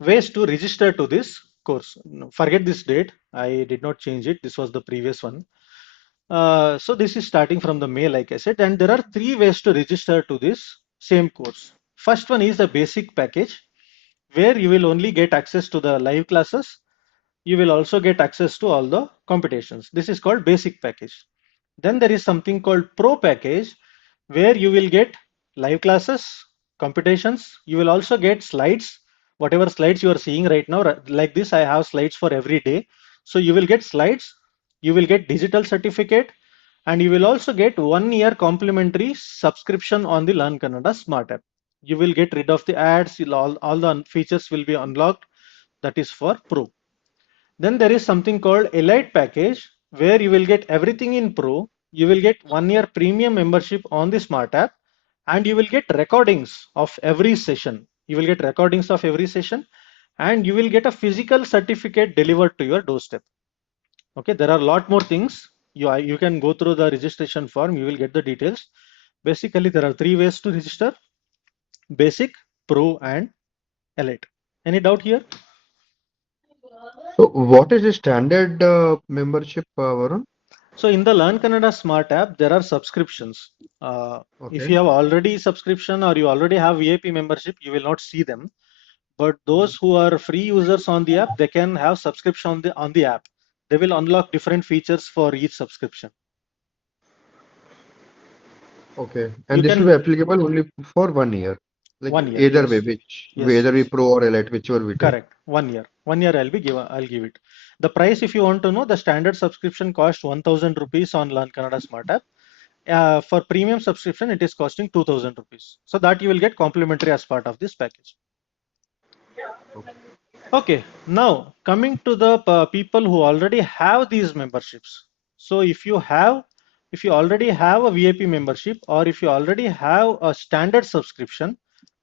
ways to register to this course. No, forget this date. I did not change it. This was the previous one. So this is starting from the May, like I said, and there are 3 ways to register to this same course. First one is the basic package, where you will only get access to the live classes. You will also get access to all the competitions. This is called basic package. Then there is something called pro package, where you will get live classes, competitions. You will also get slides, whatever slides you are seeing right now. Like this, I have slides for every day. So you will get slides, you will get digital certificate, and you will also get 1 year complimentary subscription on the Learn Kannada Smart app. You will get rid of the ads, all the features will be unlocked. That is for pro. Then there is something called Elite package, where you will get everything in pro. You will get 1 year premium membership on the Smart app, and you will get recordings of every session. You will get recordings of every session, and you will get a physical certificate delivered to your doorstep. Okay, there are a lot more things. You can go through the registration form. You will get the details. Basically, there are 3 ways to register: basic, pro, and elite. Any doubt here? So what is the standard membership, Varun? So in the Learn Kannada Smart app, there are subscriptions. If Okay. you have already subscription or you already have VIP membership, you will not see them. But those who are free users on the app, they can have subscription on the app. They will unlock different features for each subscription. Okay. You And this will be can applicable only for 1 year. Like 1 year, either way, yes, yes, whether we yes. pro or elite, whichever we take. Correct. 1 year. 1 year I'll give it. The price, if you want to know, the standard subscription cost 1000 rupees on Learn Kannada Smart app. For premium subscription, it is costing 2000 rupees. So that you will get complimentary as part of this package. Okay, now coming to the people who already have these memberships. So if you already have a VIP membership, or if you already have a standard subscription,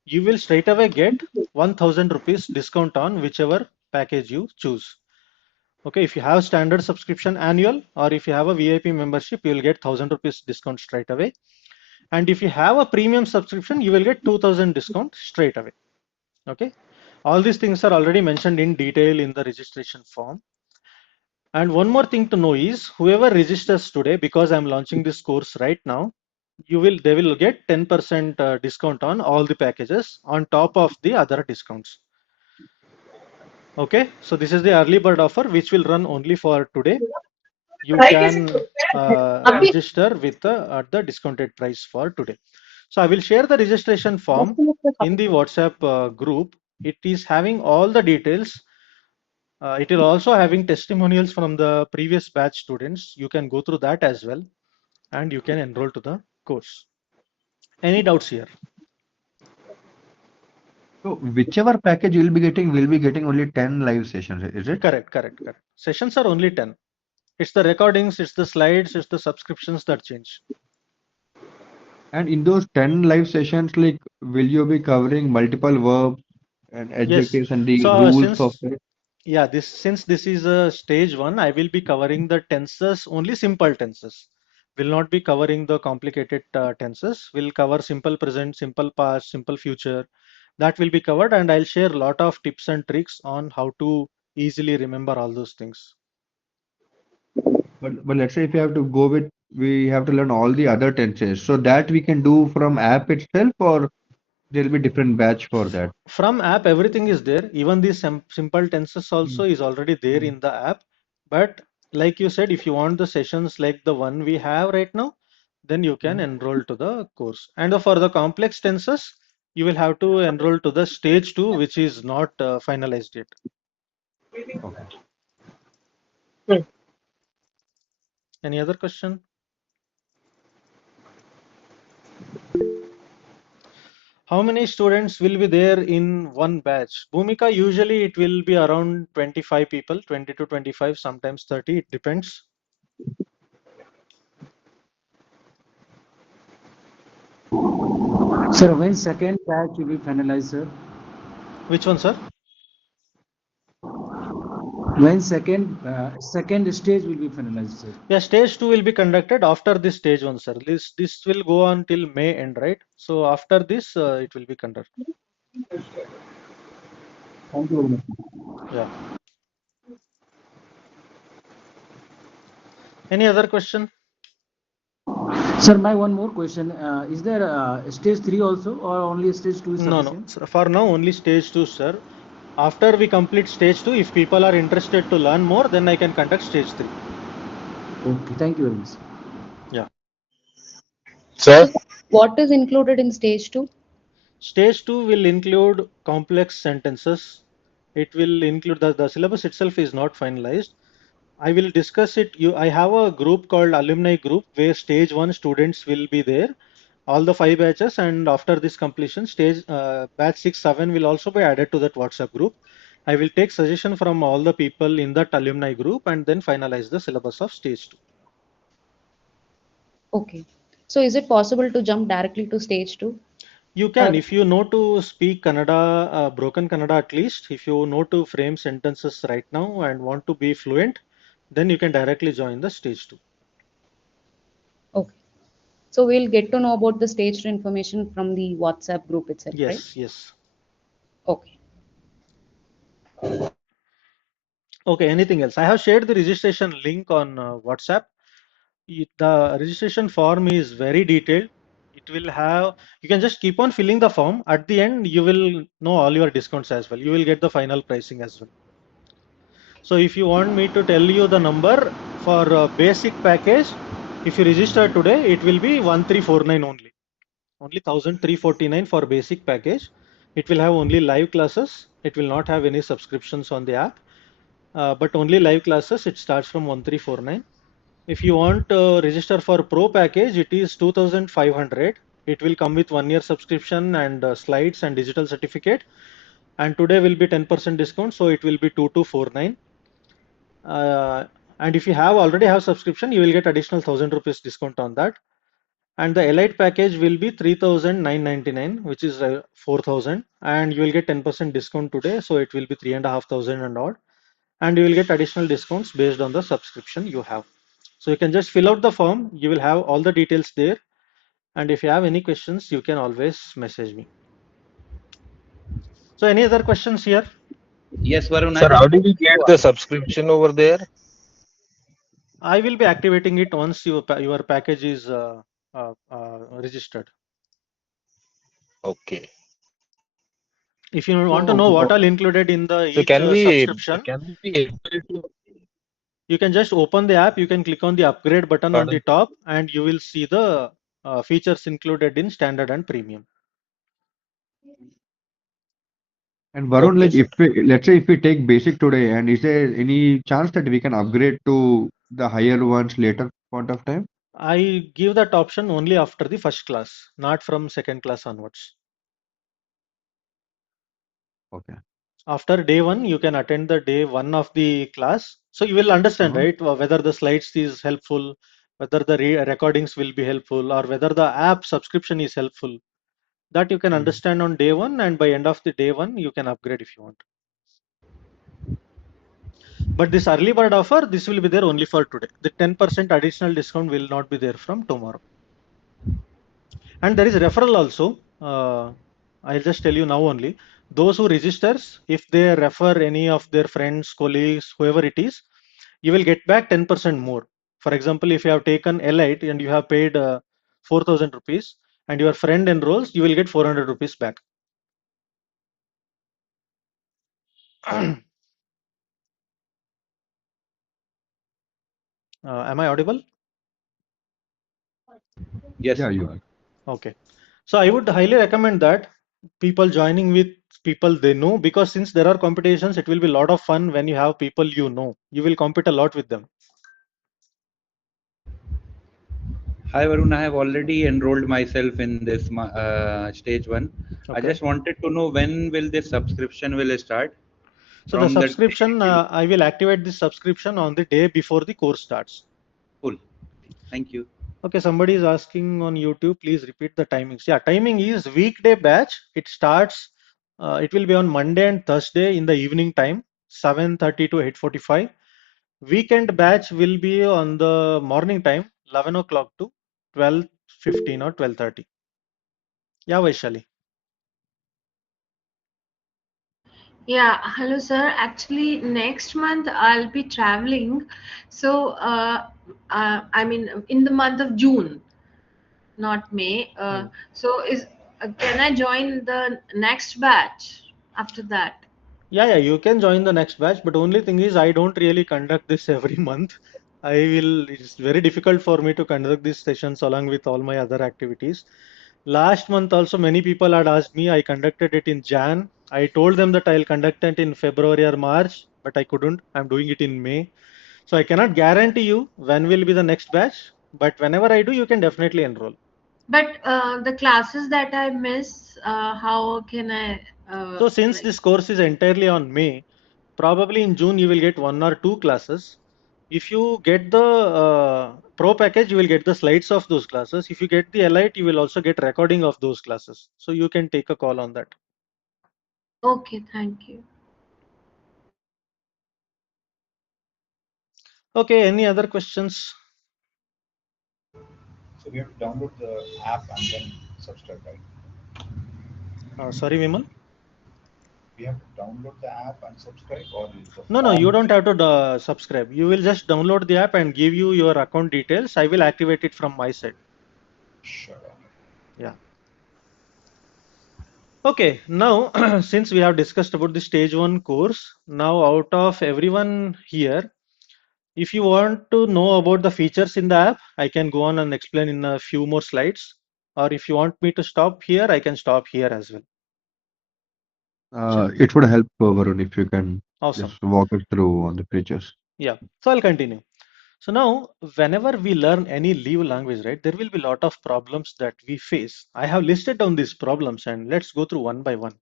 you will straight away get 1000 rupees discount on whichever package you choose. Okay, if you have standard subscription annual, or if you have a VIP membership, you will get 1000 rupees discount straight away. And if you have a premium subscription, you will get 2000 discount straight away. Okay, all these things are already mentioned in detail in the registration form. And one more thing to know is, whoever registers today, because I'm launching this course right now, they will get 10% discount on all the packages on top of the other discounts. Okay, so this is the early bird offer, which will run only for today. You can register with at the discounted price for today. So I will share the registration form in the WhatsApp group. It is having all the details. It will also having testimonials from the previous batch students. You can go through that as well, and you can enroll to the course. Any doubts here? So whichever package you'll be getting, we'll be getting only 10 live sessions, is it? Correct, correct, correct. Sessions are only 10. It's the recordings, it's the slides, it's the subscriptions that change. And in those 10 live sessions, like, will you be covering multiple verbs and Yes. adjectives and the So rules of since it? yeah, since this is a stage one, I will be covering the tenses, only simple tenses. Will not be covering the complicated tenses. Will cover simple present, simple past, simple future. That will be covered, and I'll share a lot of tips and tricks on how to easily remember all those things. But let's say if you have to go with, we have to learn all the other tenses. So that we can do from app itself, or there'll be different batch for that. From app, everything is there. Even the simple tenses also is already there in the app. But like you said, if you want the sessions like the one we have right now, then you can enroll to the course. And for the complex tenses, you will have to enroll to the stage 2, which is not finalized yet. Okay. Any other question? How many students will be there in one batch? Bhumika, usually it will be around 25 people, 20 to 25, sometimes 30, it depends. Sir, when second batch will be finalized, sir? Which one, sir? When second stage will be finalized, sir? Yeah, stage 2 will be conducted after this stage 1, sir. This will go on till May end, right? So after this, it will be conducted. Thank you very much. Yeah. Any other question? Sir, my one more question. Is there stage 3 also, or only stage 2 is No, no. sufficient? So for now, only stage 2, sir. After we complete stage 2, if people are interested to learn more, then I can conduct stage 3. Okay, thank you very much. Yeah. So what is included in stage 2? Stage 2 will include complex sentences. It will include the syllabus itself is not finalized. I will discuss it. I have a group called alumni group where stage 1 students will be there, all the 5 batches, and after this completion, batch 6, 7 will also be added to that WhatsApp group. I will take suggestion from all the people in that alumni group and then finalize the syllabus of stage 2. Okay. So is it possible to jump directly to stage 2? You can, if you know to speak Kannada, broken Kannada at least, if you know to frame sentences right now and want to be fluent, then you can directly join the stage 2. Okay. So we'll get to know about the stage 2 information from the WhatsApp group itself, right? Yes, yes. Okay. Okay, anything else? I have shared the registration link on WhatsApp. The registration form is very detailed. It will have, you can just keep on filling the form. At the end, you will know all your discounts as well. You will get the final pricing as well. So if you want me to tell you the number for basic package, if you register today, it will be 1349 only. Only 1349 for basic package. It will have only live classes. It will not have any subscriptions on the app, but only live classes. It starts from 1349. If you want to register for pro package, it is 2500. It will come with 1 year subscription and slides and digital certificate. And today will be 10% discount, so it will be 2249. And if you already have subscription, you will get additional 1000 rupees discount on that. And the elite package will be 3999, which is 4000, and you will get 10% discount today, so it will be 3500 and odd. And you will get additional discounts based on the subscription you have. So you can just fill out the form. You will have all the details there. And if you have any questions, you can always message me. So any other questions here? Yes, Varun, I Sir, just how do we wanted get to the ask. subscription over there? I will be activating it once your package is registered. Okay. If you want to know what So, all included in the so each subscription, can we able to you can just open the app. You can click on the upgrade button on the pardon? top, and you will see the features included in standard and premium. And Varun, Okay, like, sir. if we, let's say if we take basic today, and is there any chance that we can upgrade to the higher ones later point of time? I give that option only after the first class, not from second class onwards. Okay. After day 1, you can attend the day 1 of the class. So you will understand, right, whether the slides is helpful, whether the recordings will be helpful or whether the app subscription is helpful. That you can understand on day one, and by end of the day one you can upgrade if you want. But this early bird offer, this will be there only for today. The 10% additional discount will not be there from tomorrow. And there is referral also. I'll just tell you now only. Those who registers, if they refer any of their friends, colleagues, whoever it is, you will get back 10% more. For example, if you have taken L.A.C.E and you have paid 4,000 rupees and your friend enrolls, you will get 400 rupees back. Am I audible? Yes. Yeah, you are. Okay. So I would highly recommend that people joining with people they know, because since there are competitions, it will be a lot of fun when you have people you know. You will compete a lot with them. Hi Varun, I have already enrolled myself in this stage one. I Okay. just wanted to know when will this subscription will start? So the From the subscription, I will activate this subscription on the day before the course starts. Cool. Thank you. Okay, somebody is asking on YouTube, please repeat the timings. Yeah, timing is weekday batch. It starts, it will be on Monday and Thursday in the evening time, 7:30 to 8:45. Weekend batch will be on the morning time, 11 o'clock to 12:15 or 12:30. Yeah, Vaishali. Yeah, hello sir. Actually, next month I'll be traveling. So, I mean, in the month of June, not May. So, can I join the next batch after that? Yeah, you can join the next batch, but only thing is I don't really conduct this every month. It's very difficult for me to conduct these sessions along with all my other activities. Last month also many people had asked me, I conducted it in Jan. I told them that I'll conduct it in February or March, but I couldn't. I'm doing it in May. So I cannot guarantee you when will be the next batch, but whenever I do, you can definitely enroll. But the classes that I miss, how can I So since like? this course is entirely on May, probably in June you will get one or two classes. If you get the pro package, you will get the slides of those classes. If you get the L.I.E.T, you will also get recording of those classes. So you can take a call on that. Okay, thank you. Okay, any other questions? So we have to download the app and then subscribe, right? Sorry, Vimal. We have to download the app and subscribe, or is the No, you form? don't have to subscribe. You will just download the app and give you your account details. I will activate it from my side. Sure. Yeah. Okay, now since we have discussed about the stage one course, now out of everyone here, if you want to know about the features in the app, I can go on and explain in a few more slides. Or if you want me to stop here, I can stop here as well. It would help, Varun, if you can Awesome. just walk us through on the features. Yeah, so I'll continue. So now, whenever we learn any new language, right, there will be a lot of problems that we face. I have listed down these problems and let's go through one by one.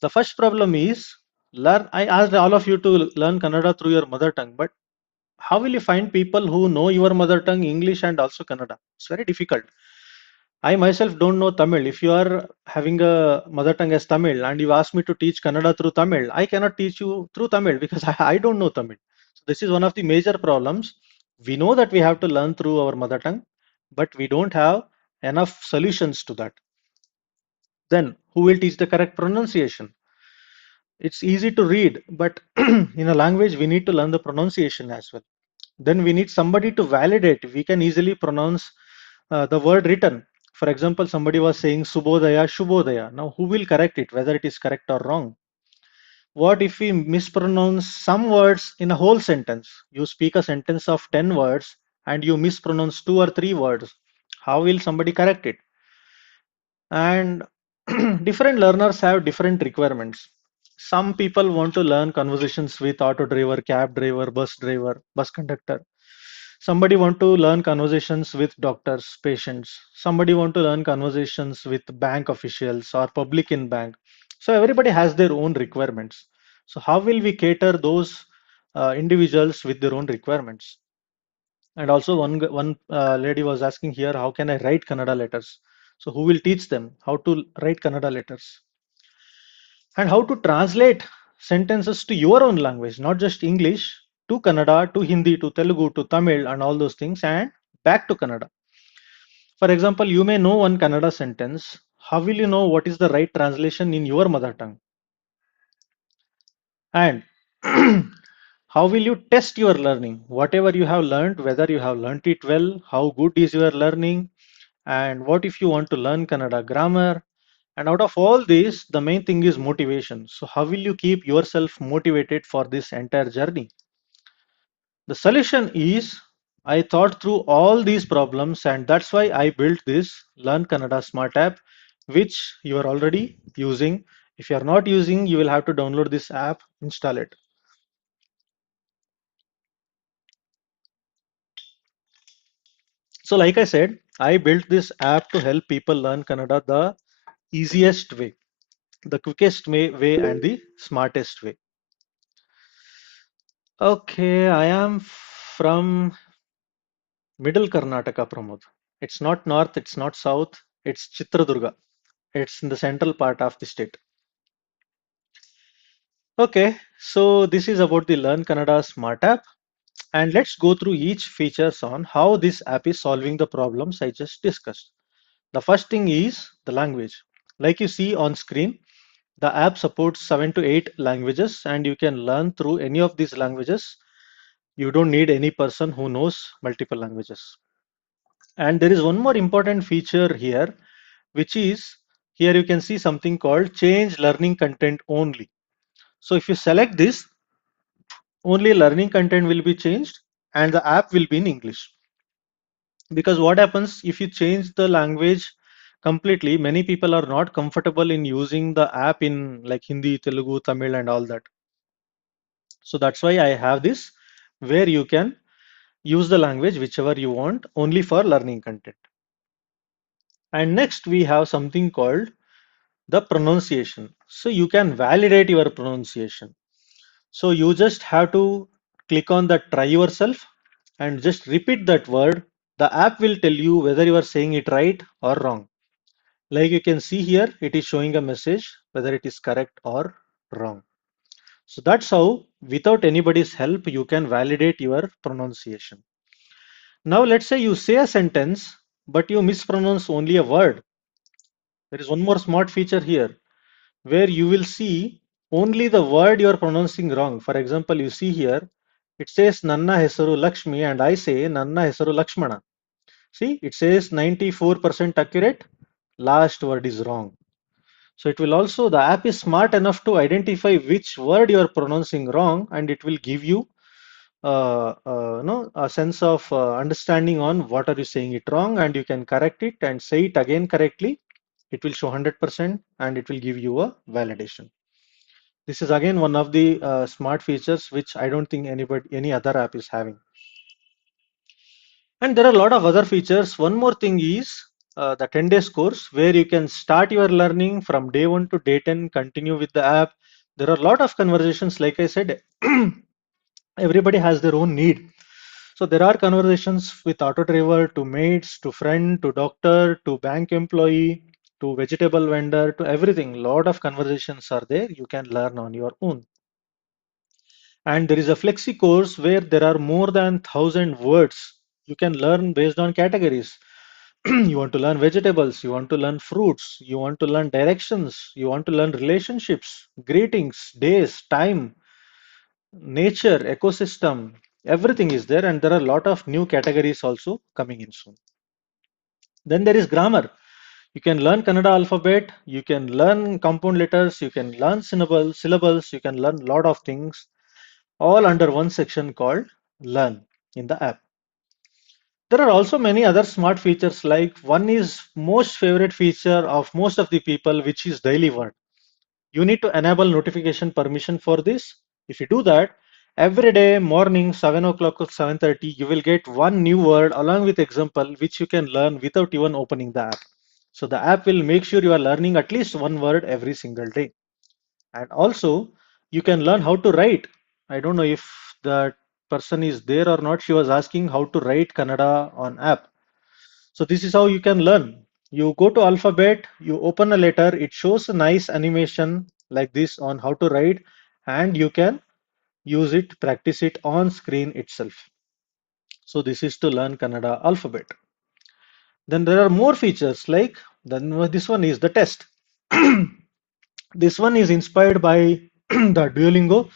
The first problem is I asked all of you to learn Kannada through your mother tongue, but how will you find people who know your mother tongue, English, and also Kannada? It's very difficult. I myself don't know Tamil. If you are having a mother tongue as Tamil and you ask me to teach Kannada through Tamil, I cannot teach you through Tamil because I don't know Tamil. So this is one of the major problems. We know that we have to learn through our mother tongue, but we don't have enough solutions to that. Then who will teach the correct pronunciation? It's easy to read, but in a language we need to learn the pronunciation as well. Then we need somebody to validate. We can easily pronounce the word written. For example, somebody was saying Subodaya, Shubodaya. Now, who will correct it, whether it is correct or wrong? What if we mispronounce some words in a whole sentence? You speak a sentence of 10 words and you mispronounce two or three words. How will somebody correct it? And different learners have different requirements. Some people want to learn conversations with auto driver, cab driver, bus conductor. Somebody want to learn conversations with doctors, patients. Somebody want to learn conversations with bank officials or public in bank. So everybody has their own requirements. So how will we cater those individuals with their own requirements? And also one lady was asking here, how can I write Kannada letters? So who will teach them how to write Kannada letters and how to translate sentences to your own language, not just English, to Kannada, to Hindi, to Telugu, to Tamil, and all those things, and back to Kannada. For example, you may know one Kannada sentence. How will you know what is the right translation in your mother tongue? And how will you test your learning? Whatever you have learned, whether you have learnt it well, how good is your learning, and what if you want to learn Kannada grammar? And out of all this, the main thing is motivation. So, how will you keep yourself motivated for this entire journey? The solution is I thought through all these problems, and that's why I built this Learn Kannada Smart app, which you are already using. If you are not using, you will have to download this app, install it. So, like I said, I built this app to help people learn Kannada the easiest way, the quickest way, and the smartest way. Okay, I am from Middle Karnataka, Pramod. It's not north, it's not south, it's Chitradurga. It's in the central part of the state. Okay, so this is about the Learn Kannada Smart app. And let's go through each features on how this app is solving the problems I just discussed. The first thing is the language. Like you see on screen, the app supports 7 to 8 languages and you can learn through any of these languages. You don't need any person who knows multiple languages. And there is one more important feature here, which is here you can see something called change learning content only. So if you select this, only learning content will be changed and the app will be in English. Because what happens if you change the language completely, many people are not comfortable in using the app in like Hindi, Telugu, Tamil, and all that. So that's why I have this where you can use the language whichever you want only for learning content. And next we have something called the pronunciation. So you can validate your pronunciation. So you just have to click on the try yourself and just repeat that word. The app will tell you whether you are saying it right or wrong. Like you can see here, it is showing a message whether it is correct or wrong. So that's how, without anybody's help, you can validate your pronunciation. Now let's say you say a sentence, but you mispronounce only a word. There is one more smart feature here where you will see only the word you are pronouncing wrong. For example, you see here, it says Nanna Hesaru Lakshmi and I say Nanna Hesaru Lakshmana. See, it says 94% accurate, last word is wrong. So it will also, the app is smart enough to identify which word you are pronouncing wrong and it will give you no, a sense of understanding on what are you saying it wrong and you can correct it and say it again correctly. It will show 100% and it will give you a validation. This is again one of the smart features which I don't think any other app is having. And there are a lot of other features. One more thing is the 10 days course where you can start your learning from day 1 to day 10, continue with the app. There are a lot of conversations, like I said, everybody has their own need. So there are conversations with auto driver to mates, to friend, to doctor, to bank employee, to vegetable vendor, to everything. Lot of conversations are there. You can learn on your own. And there is a flexi course where there are more than 1,000 words you can learn based on categories. You want to learn vegetables, you want to learn fruits, you want to learn directions, you want to learn relationships, greetings, days, time, nature, ecosystem, everything is there. And there are a lot of new categories also coming in soon. Then there is grammar. You can learn Kannada alphabet, you can learn compound letters, you can learn syllables, you can learn a lot of things all under one section called Learn in the app. There are also many other smart features, like one is most favorite feature of most of the people, which is daily word. You need to enable notification permission for this. If you do that, every day morning 7 o'clock or 7:30, you will get one new word along with example, which you can learn without even opening the app. So the app will make sure you are learning at least one word every single day. And also you can learn how to write. I don't know if the person is there or not. She was asking how to write Kannada on app. So this is how you can learn. You go to alphabet, you open a letter, it shows a nice animation like this on how to write, and you can use it, practice it on screen itself. So this is to learn Kannada alphabet. Then there are more features like then this one is the test. This one is inspired by the Duolingo.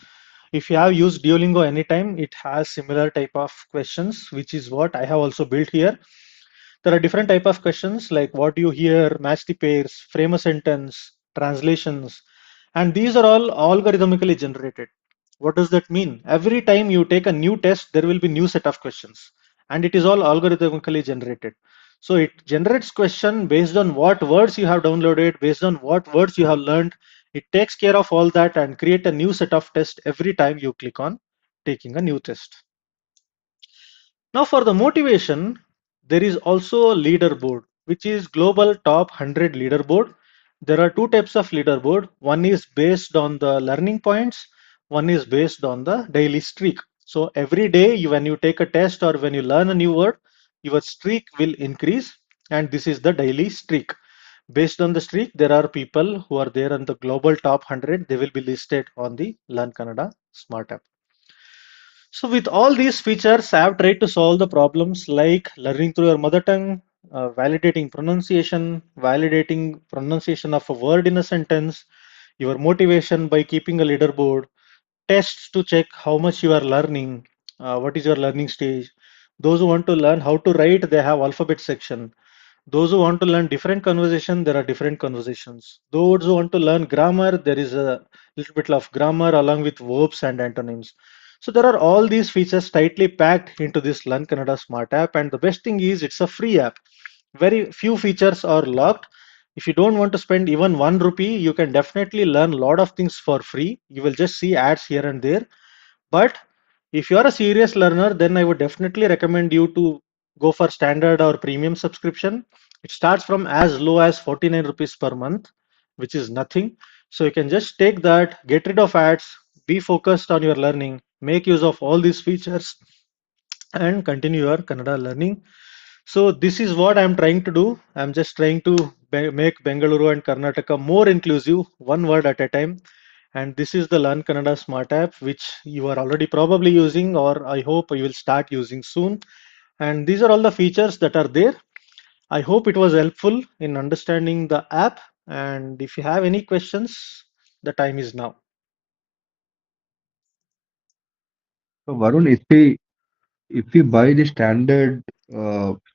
If you have used Duolingo anytime, it has similar type of questions, which is what I have also built here. There are different type of questions like what do you hear, match the pairs, frame a sentence, translations, and these are all algorithmically generated. What does that mean? Every time you take a new test, there will be new set of questions, and it is all algorithmically generated. So it generates question based on what words you have downloaded, based on what words you have learned. It takes care of all that and create a new set of test every time you click on taking a new test. Now for the motivation, there is also a leaderboard, which is global top 100 leaderboard. There are two types of leaderboard. One is based on the learning points. One is based on the daily streak. So every day when you take a test or when you learn a new word, your streak will increase, and this is the daily streak. Based on the streak, there are people who are there on the global top 100. They will be listed on the Learn Kannada Smart App. So with all these features, I have tried to solve the problems like learning through your mother tongue, validating pronunciation of a word in a sentence, your motivation by keeping a leaderboard, tests to check how much you are learning, what is your learning stage. Those who want to learn how to write, they have alphabet section. Those who want to learn different conversation, there are different conversations. Those who want to learn grammar, there is a little bit of grammar along with verbs and antonyms. So there are all these features tightly packed into this Learn Kannada Smart App, and the best thing is it's a free app. Very few features are locked. If you don't want to spend even 1 rupee, you can definitely learn a lot of things for free. You will just see ads here and there. But if you are a serious learner, then I would definitely recommend you to go for standard or premium subscription. It starts from as low as 49 rupees per month, which is nothing. So you can just take that, get rid of ads, be focused on your learning, make use of all these features, and continue your Kannada learning. So this is what I'm trying to do. I'm just trying to make Bengaluru and Karnataka more inclusive, one word at a time. And this is the Learn Kannada Smart App, which you are already probably using, or I hope you will start using soon. And these are all the features that are there. I hope it was helpful in understanding the app. And if you have any questions, the time is now. So Varun, if we buy the standard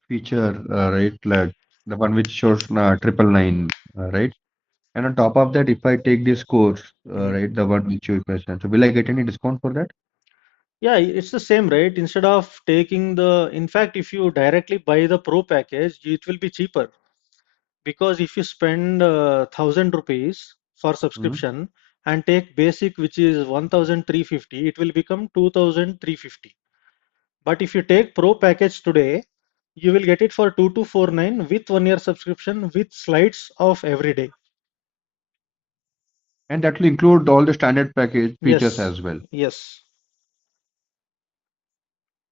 feature, right, like the one which shows 999, right, and on top of that, if I take this course, right, the one which you present, so will I get any discount for that? Yeah, it's the same, right? Instead of taking in fact, if you directly buy the pro package, it will be cheaper. Because if you spend 1,000 rupees for subscription and take basic, which is 1,350, it will become 2,350. But if you take pro package today, you will get it for 2,249 with 1 year subscription with slides of every day. And that will include all the standard package features Yes, as well. yes.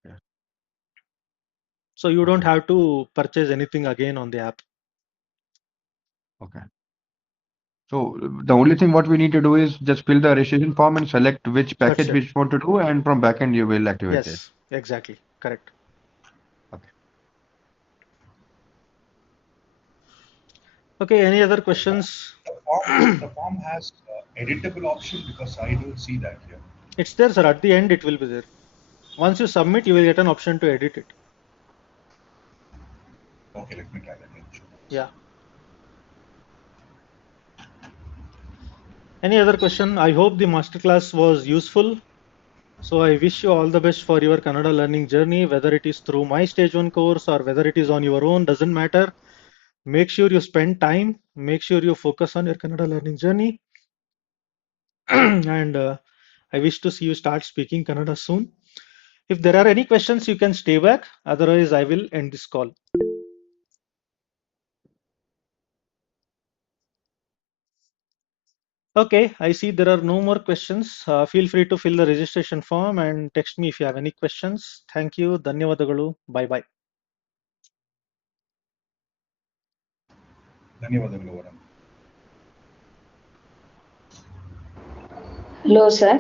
Yeah. So you don't have to purchase anything again on the app. Okay. So the only thing what we need to do is just fill the registration form and select which That's package it. which you want to do, and from backend you will activate it. Yes, exactly. Correct. Okay. Okay, any other questions? The form has editable option because I don't see that here. It's there, sir. At the end, it will be there. Once you submit, you will get an option to edit it. Okay, let me try that. Yeah. Any other question? I hope the masterclass was useful. So I wish you all the best for your Kannada learning journey, whether it is through my stage 1 course or whether it is on your own, doesn't matter. Make sure you spend time, make sure you focus on your Kannada learning journey. And I wish to see you start speaking Kannada soon. If there are any questions, you can stay back. Otherwise, I will end this call. Okay, I see there are no more questions. Feel free to fill the registration form and text me if you have any questions. Thank you. Dhanyavadagalu. Bye bye. ಧನ್ಯವಾದಗಳು Varun. Hello, sir.